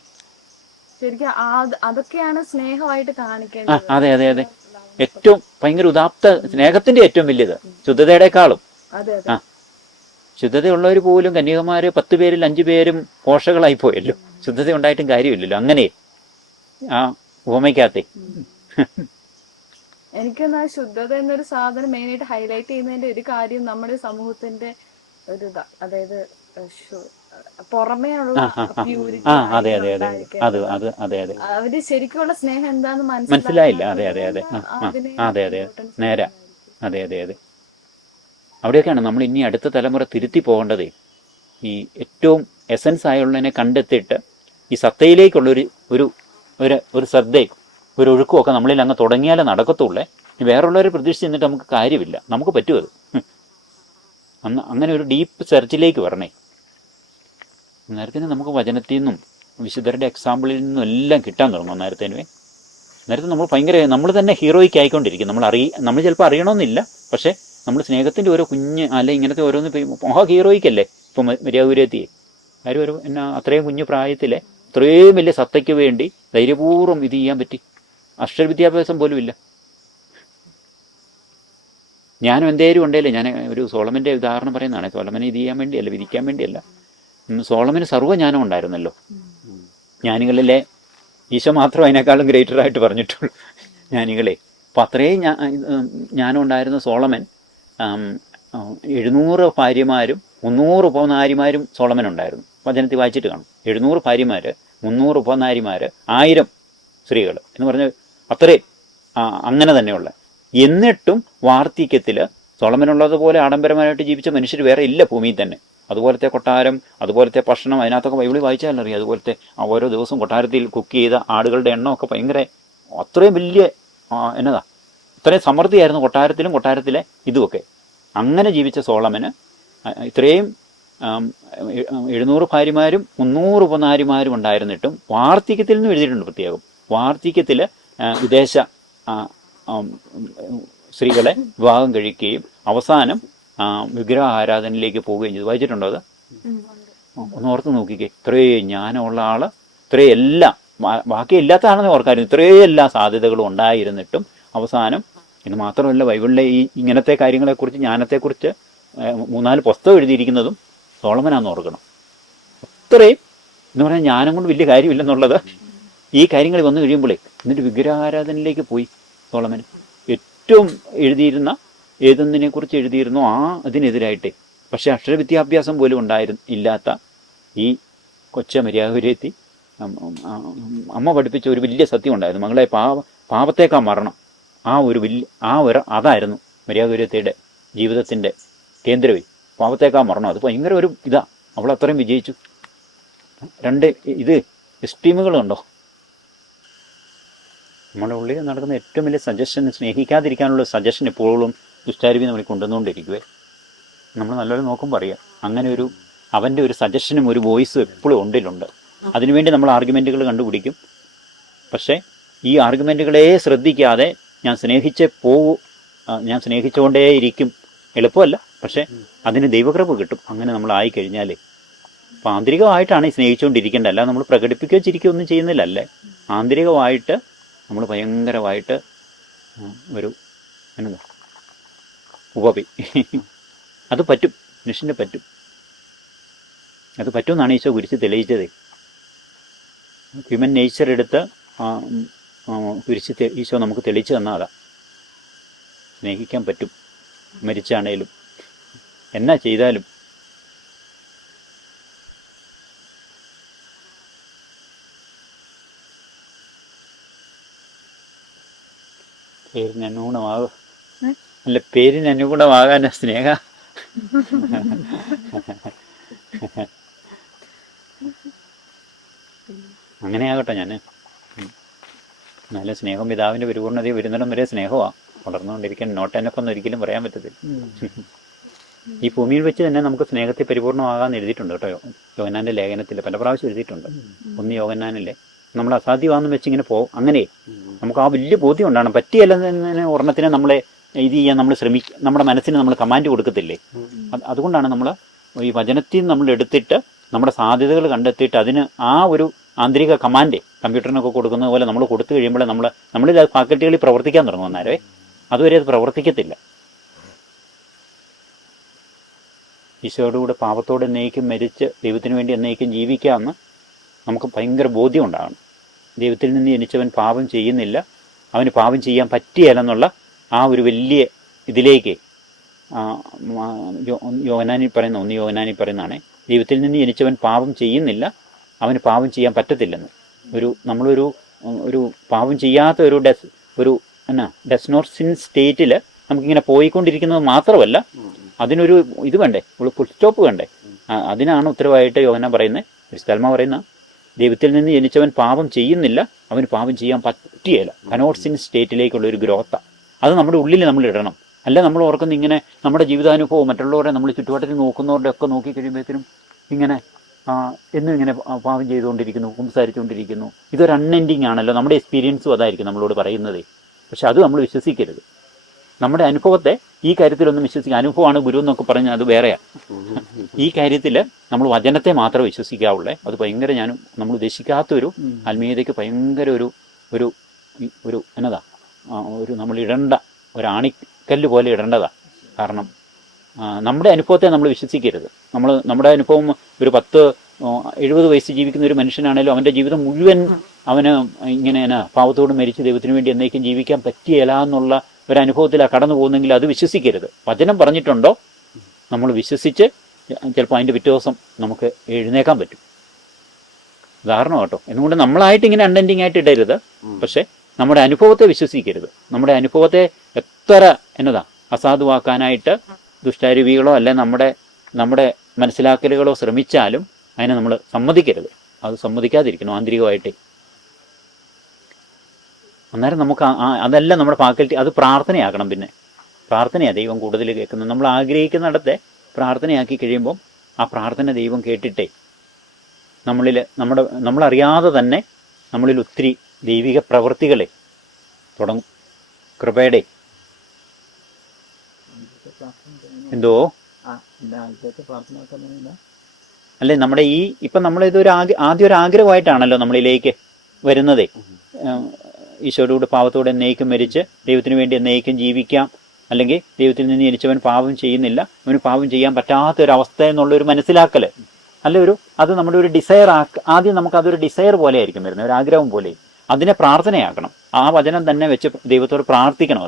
ശരിക്കും അതൊക്കെയാണ് സ്നേഹമായിട്ട് കാണിക്കേണ്ടത്. അതെ ഏറ്റവും ഭയങ്കര ഉദാത്ത സ്നേഹത്തിന്റെ ഏറ്റവും വലിയത് ശുദ്ധതയുടെക്കാളും. ശുദ്ധതയുള്ളവർ പോലും കന്യകമാര് 10 പേരിൽ 5 പേരും പോഷകളായി പോയല്ലോ. ശുദ്ധത ഉണ്ടായിട്ടും കാര്യമില്ലല്ലോ. അങ്ങനെ ആ ഉപമയ്ക്കകത്തെ എനിക്കെന്നാ ശുദ്ധത എന്നൊരു സാധനം മെയിനായിട്ട് ഹൈലൈറ്റ് ചെയ്യുന്നതിന്റെ ഒരു കാര്യം നമ്മുടെ സമൂഹത്തിന്റെ ഒരു അതായത് പുറമേ ഉള്ള പ്യൂരിറ്റി അതെ അതെ അതെ അത് അത് അതെ അതെ അവര് ശരിക്കുള്ള സ്നേഹം എന്താന്ന് മനസ്സിലായില്ല. അതെ അതെ അതെ അതെ അതെ നേരെ അതെ അതെ അതെ അവിടെയൊക്കെയാണ് നമ്മൾ ഇനി അടുത്ത തലമുറ തിരുത്തി പോകേണ്ടതേ. ഈ ഏറ്റവും എസൻസ് ആയുള്ളതിനെ കണ്ടെത്തിയിട്ട് ഈ സത്തയിലേക്കുള്ളൊരു ഒരു ഒരു ഒരു ശ്രദ്ധയും ഒരു ഒഴുക്കും ഒക്കെ നമ്മളിൽ അങ്ങ് തുടങ്ങിയാലേ നടക്കത്തുള്ളേ. വേറുള്ളവരെ പ്രതീക്ഷിച്ച് നിന്നിട്ട് നമുക്ക് കാര്യമില്ല. നമുക്ക് പറ്റും അത്. അങ്ങനെ ഒരു ഡീപ്പ് സെർച്ചിലേക്ക് വരണേ. നേരത്തിന് നമുക്ക് വചനത്തിൽ നിന്നും വിശുദ്ധരുടെ എക്സാമ്പിളിൽ നിന്നും എല്ലാം കിട്ടാൻ തുടങ്ങും. നേരത്തെ നമ്മൾ ഭയങ്കര നമ്മൾ തന്നെ ഹീറോയ്ക്ക് ആയിക്കൊണ്ടിരിക്കും. നമ്മൾ ചിലപ്പോൾ അറിയണമെന്നില്ല. പക്ഷേ നമ്മൾ സ്നേഹത്തിൻ്റെ ഓരോ കുഞ്ഞ് അല്ലെ ഇങ്ങനത്തെ ഓരോന്ന് മഹാ ഹീറോയ്ക്കല്ലേ ഇപ്പം മര്യാദപുരത്തിയെ ആരും ഒരു എന്നാ അത്രയും കുഞ്ഞു പ്രായത്തിലെ ഇത്രയും വലിയ സത്തയ്ക്ക് വേണ്ടി ധൈര്യപൂർവ്വം ഇത് ചെയ്യാൻ പറ്റി. അക്ഷരവിദ്യാഭ്യാസം പോലും ഇല്ല. ഞാനും എന്തേലും ഉണ്ടേലേ ഞാൻ ഒരു സോളമൻ്റെ ഉദാഹരണം പറയുന്നതാണ്. സോളമനെ ഇത് ചെയ്യാൻ വേണ്ടിയല്ല, വിധിക്കാൻ വേണ്ടിയല്ല. സോളമന് സർവ്വജ്ഞാനം ഉണ്ടായിരുന്നല്ലോ. ജ്ഞാനികളിലെ ഈശോ മാത്രം അതിനേക്കാളും ഗ്രേറ്ററായിട്ട് പറഞ്ഞിട്ടുള്ളൂ ജ്ഞാനികളെ. അപ്പം അത്രയും ജ്ഞാനം ഉണ്ടായിരുന്ന സോളമൻ 700 ഭാര്യമാരും 300 ഉപനാരിമാരും സോളമനുണ്ടായിരുന്നു. വചനത്തിൽ വായിച്ചിട്ട് കാണും. 700 ഭാര്യമാർ, 300 ഉപനാരിമാർ, 1000 സ്ത്രീകൾ എന്ന് പറഞ്ഞ് അത്രയും അങ്ങനെ തന്നെയുള്ള. എന്നിട്ടും വാർദ്ധക്യത്തിൽ സോളമനുള്ളതുപോലെ ആഡംബരമായിട്ട് ജീവിച്ച മനുഷ്യർ വേറെ ഇല്ല ഭൂമിയിൽ തന്നെ. അതുപോലത്തെ കൊട്ടാരം, അതുപോലത്തെ ഭക്ഷണം, അതിനകത്തൊക്കെ ബൈബിളിൽ വായിച്ചാലറിയാം. അതുപോലത്തെ ഓരോ ദിവസവും കൊട്ടാരത്തിൽ കുക്ക് ചെയ്ത ആടുകളുടെ എണ്ണമൊക്കെ ഭയങ്കര അത്രയും വലിയ എന്നതാ ഇത്രയും സമൃദ്ധിയായിരുന്നു കൊട്ടാരത്തിലും കൊട്ടാരത്തിലെ ഇതുമൊക്കെ. അങ്ങനെ ജീവിച്ച സോളമന് ഇത്രയും 700 ഭാര്യമാരും 300 ഉപനാരിമാരും ഉണ്ടായിരുന്നിട്ടും വാർദ്ധക്യത്തിൽ നിന്നും എഴുതിയിട്ടുണ്ട് പ്രത്യേകം. വാർദ്ധക്യത്തിൽ വിദേശ സ്ത്രീകളെ വിവാഹം കഴിക്കുകയും അവസാനം വിഗ്രഹ ആരാധനയിലേക്ക് പോവുകയും ചെയ്തു. വായിച്ചിട്ടുണ്ടോ അത്? ഒന്ന് ഓർത്ത് നോക്കിക്കേ. ഇത്രയും ജ്ഞാനമുള്ള ആള്, ഇത്രയും എല്ലാം ബാക്കി ഇല്ലാത്തതാണെന്ന് ഓർക്കായിരുന്നു. ഇത്രയും എല്ലാ സാധ്യതകളും ഉണ്ടായിരുന്നിട്ടും അവസാനം ഇത് മാത്രമല്ല ബൈബിളിലെ ഈ ഇങ്ങനത്തെ കാര്യങ്ങളെക്കുറിച്ച് ജ്ഞാനത്തെക്കുറിച്ച് 3-4 പുസ്തകം എഴുതിയിരിക്കുന്നതും സോളമനാന്ന് ഓർക്കണം. അത്രയും എന്ന് പറഞ്ഞാൽ ജ്ഞാനം കൊണ്ട് വലിയ കാര്യമില്ലെന്നുള്ളത് ഈ കാര്യങ്ങൾ വന്നു കഴിയുമ്പോഴേ. എന്നിട്ട് വിഗ്രഹാരാധനയിലേക്ക് പോയി സോളമൻ. ഏറ്റവും എഴുതിയിരുന്ന ഏതൊന്നിനെക്കുറിച്ച് എഴുതിയിരുന്നോ അതിനെതിരായിട്ടേ. പക്ഷേ അക്ഷരവിദ്യാഭ്യാസം പോലും ഇല്ലാത്ത ഈ കൊച്ച മര്യാദപുരത്തി അമ്മ പഠിപ്പിച്ച ഒരു വലിയ സത്യം ഉണ്ടായിരുന്നു. മകളെ പാപത്തേക്കാ മരണം. അതായിരുന്നു മര്യാദപുരത്തിയുടെ ജീവിതത്തിൻ്റെ കേന്ദ്രമേ. പാപത്തേക്കാ മരണം. അത് ഭയങ്കര ഒരു അവൾ അത്രയും വിജയിച്ചു. 2 എക്സ്ട്രീമുകളുണ്ടോ? നമ്മുടെ ഉള്ളിൽ നടക്കുന്ന ഏറ്റവും വലിയ സജഷൻ, സ്നേഹിക്കാതിരിക്കാനുള്ള സജഷൻ എപ്പോഴും ദുഷ്ടാരൂപി നമ്മൾ കൊണ്ടുവന്നുകൊണ്ടിരിക്കുവേ. നമ്മൾ നല്ലൊരു നോക്കുമ്പോൾ അറിയാം. അങ്ങനെ അവൻ്റെ ഒരു സജഷനും ഒരു വോയിസും എപ്പോഴും ഉണ്ടിലുണ്ട്. അതിനുവേണ്ടി നമ്മൾ ആർഗ്യുമെൻറ്റുകൾ കണ്ടുപിടിക്കും. പക്ഷേ ഈ ആർഗ്യുമെൻറ്റുകളെ ശ്രദ്ധിക്കാതെ ഞാൻ സ്നേഹിച്ചുകൊണ്ടേയിരിക്കും. എളുപ്പമല്ല, പക്ഷേ അതിന് ദൈവകൃപ കിട്ടും. അങ്ങനെ നമ്മൾ ആയിക്കഴിഞ്ഞാലേ. അപ്പം ആന്തരികമായിട്ടാണ് ഈ സ്നേഹിച്ചുകൊണ്ടിരിക്കേണ്ടത്. അല്ല നമ്മൾ പ്രകടിപ്പിക്കുകയോ ചിരിക്കുകയോ ഒന്നും ചെയ്യുന്നില്ലല്ലേ. ആന്തരികമായിട്ട് നമ്മൾ ഭയങ്കരമായിട്ട് ഒരു ഉപപി അത് പറ്റും. മനുഷ്യന് പറ്റും. അത് പറ്റുമെന്നാണ് ഈശോ കുരിശ് തെളിയിച്ചത്. ഹ്യൂമൻ നേച്ചർ എടുത്ത് കുരിശ് ഈശോ നമുക്ക് തെളിയിച്ചു തന്നതാ. സ്നേഹിക്കാൻ പറ്റും. മരിച്ചാണേലും എന്നാ ചെയ്താലും. പേരിന് അനുഗുണമാകും. അല്ല, പേരിന് അനുഗുണമാകാൻ സ്നേഹ അങ്ങനെയാകട്ടെ. ഞാൻ നല്ല സ്നേഹം പിതാവിൻ്റെ പരിപൂർണ്ണതയെ വരുന്നിടം വരെ സ്നേഹമാണ്. വളർന്നുകൊണ്ടിരിക്കാൻ നോട്ട് എനക്കൊന്നും ഒരിക്കലും പറയാൻ പറ്റത്തില്ല. ഈ ഭൂമിയിൽ വെച്ച് തന്നെ നമുക്ക് സ്നേഹത്തെ പരിപൂർണ്ണമാകാമെന്ന് എഴുതിയിട്ടുണ്ട് കേട്ടോ. യോഹന്നാൻ്റെ ലേഖനത്തിൽ പല പ്രാവശ്യം എഴുതിയിട്ടുണ്ട്. 1 യോഹന്നാനിലെ നമ്മൾ അസാധ്യമാണെന്ന് വെച്ച് ഇങ്ങനെ പോകും. അങ്ങനെ നമുക്ക് ആ വലിയ ബോധ്യം ഉണ്ടാകണം. പറ്റിയല്ലെന്നതിന് ഒരെണ്ണത്തിനെ നമ്മളെ ഇത് ചെയ്യാൻ നമ്മൾ നമ്മുടെ മനസ്സിന് നമ്മൾ കമാൻഡ് കൊടുക്കത്തില്ലേ. അതുകൊണ്ടാണ് നമ്മൾ ഈ വചനത്തിൽ നിന്ന് നമ്മൾ എടുത്തിട്ട് നമ്മുടെ സാധ്യതകൾ കണ്ടെത്തിയിട്ട് അതിന് ആ ഒരു ആന്തരിക കമാൻഡ് കമ്പ്യൂട്ടറിനൊക്കെ കൊടുക്കുന്നത് പോലെ നമ്മൾ കൊടുത്തു കഴിയുമ്പോൾ നമ്മളിൽ ഫാക്കൽറ്റികളിൽ പ്രവർത്തിക്കാൻ തുടങ്ങും. അന്നേരമേ അതുവരെ അത് പ്രവർത്തിക്കത്തില്ല. ഈശോയോടുകൂടെ പാപത്തോടെ എന്നേക്കും മരിച്ച് ദൈവത്തിന് വേണ്ടി എന്നേക്കും ജീവിക്കാമെന്ന് നമുക്ക് ഭയങ്കര ബോധ്യം ഉണ്ടാകണം. ദൈവത്തിൽ നിന്ന് ജനിച്ചവൻ പാപം ചെയ്യുന്നില്ല, അവന് പാപം ചെയ്യാൻ പറ്റിയല്ലെന്നുള്ള ആ ഒരു വലിയ ഇതിലേക്ക് യോഹന്നാനിൽ പറയുന്ന 1 യോഹന്നാനിൽ പറയുന്നതാണ് ദൈവത്തിൽ നിന്ന് ജനിച്ചവൻ പാപം ചെയ്യുന്നില്ല, അവന് പാപം ചെയ്യാൻ പറ്റത്തില്ലെന്ന്. നമ്മളൊരു പാപം ചെയ്യാത്ത ഒരു ഡസ് നോട്ട് സിൻ സ്റ്റേറ്റിൽ നമുക്കിങ്ങനെ പോയിക്കൊണ്ടിരിക്കുന്നത് മാത്രമല്ല, അതിനൊരു ഇത് വേണ്ടേ, ഒരു ഫുൾ സ്റ്റോപ്പ് വേണ്ടേ. അതിനാണ് ഉത്തരവായിട്ട് യോഹന്നാൻ പറയുന്നത്, പരിശുദ്ധാത്മാവ് പറയുന്ന, ദൈവത്തിൽ നിന്ന് ജനിച്ചവൻ പാപം ചെയ്യുന്നില്ല, അവന് പാപം ചെയ്യാൻ പറ്റുകയില്ല. കനോട്ട് സിൻ സ്റ്റേറ്റിലേക്കുള്ള ഒരു ഗ്രോത്ത അത് നമ്മുടെ ഉള്ളിൽ നമ്മൾ ഇടണം. അല്ല നമ്മൾ ഓർക്കുന്ന ഇങ്ങനെ നമ്മുടെ ജീവിതാനുഭവം മറ്റുള്ളവരെ നമ്മൾ ചുറ്റുപാടത്തിൽ നോക്കുന്നവരുടെ ഒക്കെ നോക്കി കഴിയുമ്പോഴത്തേനും ഇങ്ങനെ എന്നും ഇങ്ങനെ പാപം ചെയ്തുകൊണ്ടിരിക്കുന്നു, സംസാരിച്ചുകൊണ്ടിരിക്കുന്നു. ഇതൊരു അൺഎൻഡിങ് ആണല്ലോ. നമ്മുടെ എക്സ്പീരിയൻസും അതായിരിക്കും നമ്മളോട് പറയുന്നത്. പക്ഷെ അത് നമ്മൾ വിശ്വസിക്കരുത്. നമ്മുടെ അനുഭവത്തെ ഈ കാര്യത്തിലൊന്നും വിശ്വസിക്കുക. അനുഭവമാണ് ഗുരു എന്നൊക്കെ പറഞ്ഞാൽ അത് വേറെയാണ്. ഈ കാര്യത്തിൽ നമ്മൾ വചനത്തെ മാത്രമേ വിശ്വസിക്കാവുള്ളേ. അത് ഭയങ്കര നമ്മൾ ഉദ്ദേശിക്കാത്തൊരു ആത്മീയതയ്ക്ക് ഭയങ്കര ഒരു എന്നതാ നമ്മൾ ഇടേണ്ട ഒരു ആണിക്കല്ല് പോലെ ഇടേണ്ടതാ. കാരണം നമ്മുടെ അനുഭവത്തെ നമ്മൾ വിശ്വസിക്കരുത്. നമ്മുടെ അനുഭവം ഒരു 70 വയസ്സ് ജീവിക്കുന്ന ഒരു മനുഷ്യനാണേലും അവൻ്റെ ജീവിതം മുഴുവൻ അവന് ഇങ്ങനെ പാവത്തോട് മരിച്ച് ദൈവത്തിന് വേണ്ടി എന്നേക്കും ജീവിക്കാൻ പറ്റിയല്ല എന്നുള്ള ഒരനുഭവത്തിലാണ് കടന്നു പോകുന്നെങ്കിൽ അത് വിശ്വസിക്കരുത്. വചനം പറഞ്ഞിട്ടുണ്ടോ നമ്മൾ വിശ്വസിച്ച് ചിലപ്പോൾ അതിൻ്റെ പിറ്റേ ദിവസം നമുക്ക് എഴുന്നേക്കാൻ പറ്റും. ഉദാഹരണം കേട്ടോ. എന്നുകൊണ്ട് നമ്മളായിട്ട് ഇങ്ങനെ അൺഎൻഡിങ് ആയിട്ട് ഇടരുത്. പക്ഷെ നമ്മുടെ അനുഭവത്തെ വിശ്വസിക്കരുത്. നമ്മുടെ അനുഭവത്തെ എത്ര അസാധുവാക്കാനായിട്ട് ദുഷ്ടാരൂപികളോ അല്ലെ നമ്മുടെ മനസ്സിലാക്കലുകളോ ശ്രമിച്ചാലും അതിനെ നമ്മൾ സമ്മതിക്കരുത്. അത് സമ്മതിക്കാതിരിക്കണം ആന്തരികമായിട്ട്. അന്നേരം നമുക്ക് അതല്ല നമ്മുടെ ഫാക്കൽറ്റി. അത് പ്രാർത്ഥനയാക്കണം. പിന്നെ പ്രാർത്ഥനയാണ് ദൈവം കൂടുതൽ കേൾക്കുന്നത്. നമ്മൾ ആഗ്രഹിക്കുന്നിടത്തെ പ്രാർത്ഥനയാക്കി കഴിയുമ്പം ആ പ്രാർത്ഥന ദൈവം കേട്ടിട്ടേ നമ്മളറിയാതെ തന്നെ നമ്മളിൽ ഒത്തിരി ദൈവിക പ്രവൃത്തികളെ തുടങ്ങും. കൃപയുടെ എന്തോ അല്ലേ നമ്മുടെ ഇപ്പം നമ്മളിതൊരു ആദ്യം ഒരു ആഗ്രഹമായിട്ടാണല്ലോ നമ്മളിലേക്ക് വരുന്നതേ. ഈശോയോട് പാവത്തോടെ എന്നേക്കും മരിച്ച് ദൈവത്തിന് വേണ്ടി എന്നേക്കും ജീവിക്കാം, അല്ലെങ്കിൽ ദൈവത്തിൽ നിന്ന് ജനിച്ചവൻ പാപം ചെയ്യുന്നില്ല, അവന് പാപം ചെയ്യാൻ പറ്റാത്തൊരവസ്ഥ എന്നുള്ളൊരു മനസ്സിലാക്കൽ അത് നമ്മുടെ ഒരു ഡിസയർ ആദ്യം നമുക്കതൊരു ഡിസയർ പോലെ ആയിരിക്കും വരുന്നത്, ഒരു ആഗ്രഹം പോലെ. അതിനെ പ്രാർത്ഥനയാക്കണം. ആ വചനം തന്നെ വെച്ച് ദൈവത്തോട് പ്രാർത്ഥിക്കണം.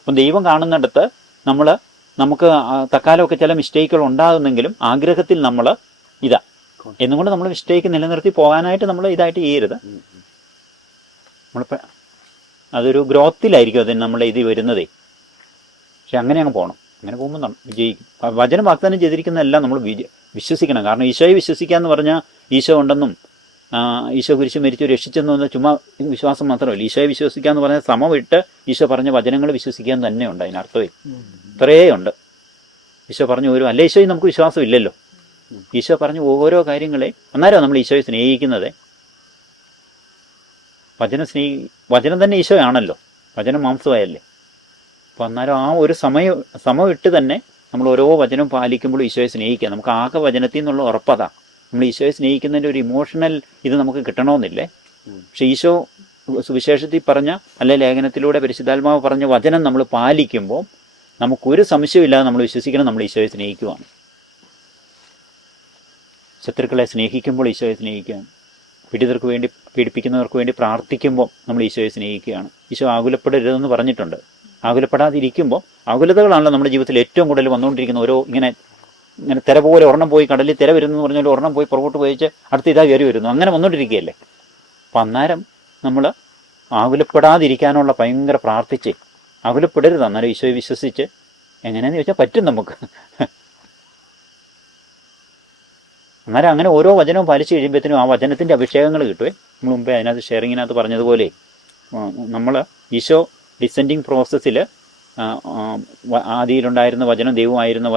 അപ്പം ദൈവം കാണുന്നിടത്ത് നമുക്ക് തക്കാലമൊക്കെ ചില മിസ്റ്റേക്കുകൾ ഉണ്ടാകുന്നെങ്കിലും ആഗ്രഹത്തിൽ നമ്മൾ എന്നുകൊണ്ട് നമ്മൾ മിസ്റ്റേക്ക് നിലനിർത്തി പോകാനായിട്ട് നമ്മൾ ഇതായിട്ട് ചെയ്യരുത്. നമ്മളിപ്പോൾ അതൊരു ഗ്രോത്തിലായിരിക്കും അതിന് നമ്മളെ ഇത് വരുന്നതേ. പക്ഷെ അങ്ങനെ അങ്ങ് പോകണം. അങ്ങനെ പോകുമ്പോൾ വിജയിക്കും. വചനം വാഗ്ദാനം ചെയ്തിരിക്കുന്നതെല്ലാം നമ്മൾ വിശ്വസിക്കണം. കാരണം ഈശോയെ വിശ്വസിക്കുക എന്ന് പറഞ്ഞാൽ ഈശോ ഉണ്ടെന്നും ഈശോ കുരിശ് മരിച്ചു രക്ഷിച്ചെന്ന് പറഞ്ഞാൽ ചുമ്മാ വിശ്വാസം മാത്രമല്ല. ഈശോയെ വിശ്വസിക്കുക എന്ന് പറഞ്ഞാൽ ശ്രമം വിട്ട് ഈശോ പറഞ്ഞ വചനങ്ങൾ വിശ്വസിക്കാൻ തന്നെ ഉണ്ട്. അതിനർത്ഥമേ ഇത്രയേ ഉണ്ട്. ഈശോ പറഞ്ഞു അല്ല ഈശോയിൽ നമുക്ക് വിശ്വാസം ഇല്ലല്ലോ. ഈശോ പറഞ്ഞു ഓരോ കാര്യങ്ങളെ അന്നേരം നമ്മൾ ഈശോയെ സ്നേഹിക്കുന്നത്. വചനം തന്നെ ഈശോയാണല്ലോ. വചനം മാംസമായല്ലേ. അപ്പം അന്നേരം ആ ഒരു സമയം ഇട്ട് തന്നെ നമ്മൾ ഓരോ വചനം പാലിക്കുമ്പോൾ ഈശോയെ സ്നേഹിക്കുക. നമുക്ക് ആകെ വചനത്തിൽ നിന്നുള്ള ഉറപ്പതാ. നമ്മൾ ഈശോയെ സ്നേഹിക്കുന്നതിൻ്റെ ഒരു ഇമോഷണൽ ഇത് നമുക്ക് കിട്ടണമെന്നില്ലേ. പക്ഷെ ഈശോ സുവിശേഷത്തിൽ പറഞ്ഞ അല്ലെ ലേഖനത്തിലൂടെ പരിശുദ്ധാത്മാവ് പറഞ്ഞ വചനം നമ്മൾ പാലിക്കുമ്പോൾ നമുക്കൊരു സംശയമില്ലാതെ നമ്മൾ വിശ്വസിക്കണം നമ്മൾ ഈശോയെ സ്നേഹിക്കുവാണ്. ശത്രുക്കളെ സ്നേഹിക്കുമ്പോൾ ഈശോയെ സ്നേഹിക്കുകയാണ്. പീഡിപ്പിക്കുന്നവർക്ക് വേണ്ടി പ്രാർത്ഥിക്കുമ്പോൾ നമ്മൾ ഈശോയെ സ്നേഹിക്കുകയാണ്. ഈശോ ആകുലപ്പെടരുതെന്ന് പറഞ്ഞിട്ടുണ്ട്. ആകുലപ്പെടാതിരിക്കുമ്പോൾ ആകുലതകളാണല്ലോ നമ്മുടെ ജീവിതത്തിൽ ഏറ്റവും കൂടുതൽ വന്നുകൊണ്ടിരിക്കുന്ന ഇങ്ങനെ തിര പോലെ ഒരെണ്ണം പോയി കടലിൽ തിര വരുന്നു പറഞ്ഞാൽ ഒരെണ്ണം പോയി പുറകോട്ട് പോയിച്ച് അടുത്ത് ഇതാ കയറി വരുന്നു. അങ്ങനെ വന്നുകൊണ്ടിരിക്കുകയല്ലേ. അപ്പം അന്നേരം നമ്മൾ ആകുലപ്പെടാതിരിക്കാനുള്ള ഭയങ്കര പ്രാർത്ഥിച്ച് ആകുലപ്പെടരുത്. അന്നേരം ഈശോയെ വിശ്വസിച്ച് എങ്ങനെയാണെന്ന് ചോദിച്ചാൽ പറ്റും നമുക്ക്. അന്നേരം അങ്ങനെ ഓരോ വചനവും പാലിച്ച് കഴിയുമ്പോഴത്തേനും ആ വചനത്തിൻ്റെ അഭിഷേകങ്ങൾ കിട്ടുമേ. നമ്മൾ മുമ്പേ അതിനകത്ത് ഷെയറിങ്ങിനകത്ത് പറഞ്ഞതുപോലെ നമ്മൾ ഈശോ ഡിസെൻഡിങ് പ്രോസസ്സിൽ ആദിയിലുണ്ടായിരുന്ന വചനം ദൈവമായിരുന്ന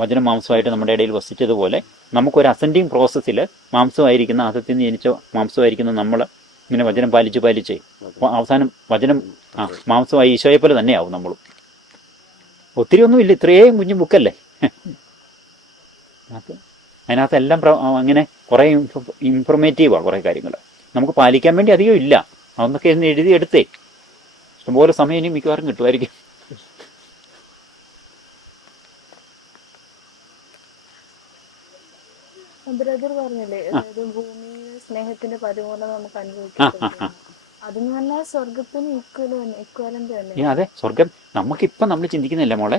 വചനം മാംസമായിട്ട് നമ്മുടെ ഇടയിൽ വസിച്ചതുപോലെ നമുക്കൊരു അസെൻഡിങ് പ്രോസസ്സിൽ മാംസമായിരിക്കുന്ന ആദത്തിൽ നിന്ന് ജനിച്ച മാംസമായിരിക്കുന്ന നമ്മൾ ഇങ്ങനെ വചനം പാലിച്ച് അവസാനം വചനം മാംസമായി ഈശോയെ പോലെ തന്നെയാവും നമ്മളും. ഒത്തിരി ഒന്നുമില്ല, ഇത്രയും കുഞ്ഞു ബുക്കല്ലേ. അതിനകത്തെല്ലാം അങ്ങനെ കുറേ ഇൻഫോർമേറ്റീവാണ് കുറേ കാര്യങ്ങൾ. നമുക്ക് പാലിക്കാൻ വേണ്ടി അധികം ഇല്ല. അതൊന്നൊക്കെ ഒന്ന് എഴുതിയെടുത്തേ ഇഷ്ടംപോലെ സമയം ഇനി മിക്കവാറും കിട്ടുമായിരിക്കും. ബ്രദർ പറഞ്ഞില്ലേ, അതായത് ഭൂമിയിൽ സ്നേഹത്തിന്റെ പരിപൂർണ്ണത നമുക്ക് അനുഭവിക്കാം. അതെന്ന് പറഞ്ഞാൽ സ്വർഗത്തിന് ഇക്വലന്റ് തന്നെ. അതെ, സ്വർഗം നമുക്കിപ്പം നമ്മൾ ചിന്തിക്കുന്നില്ല മോളെ.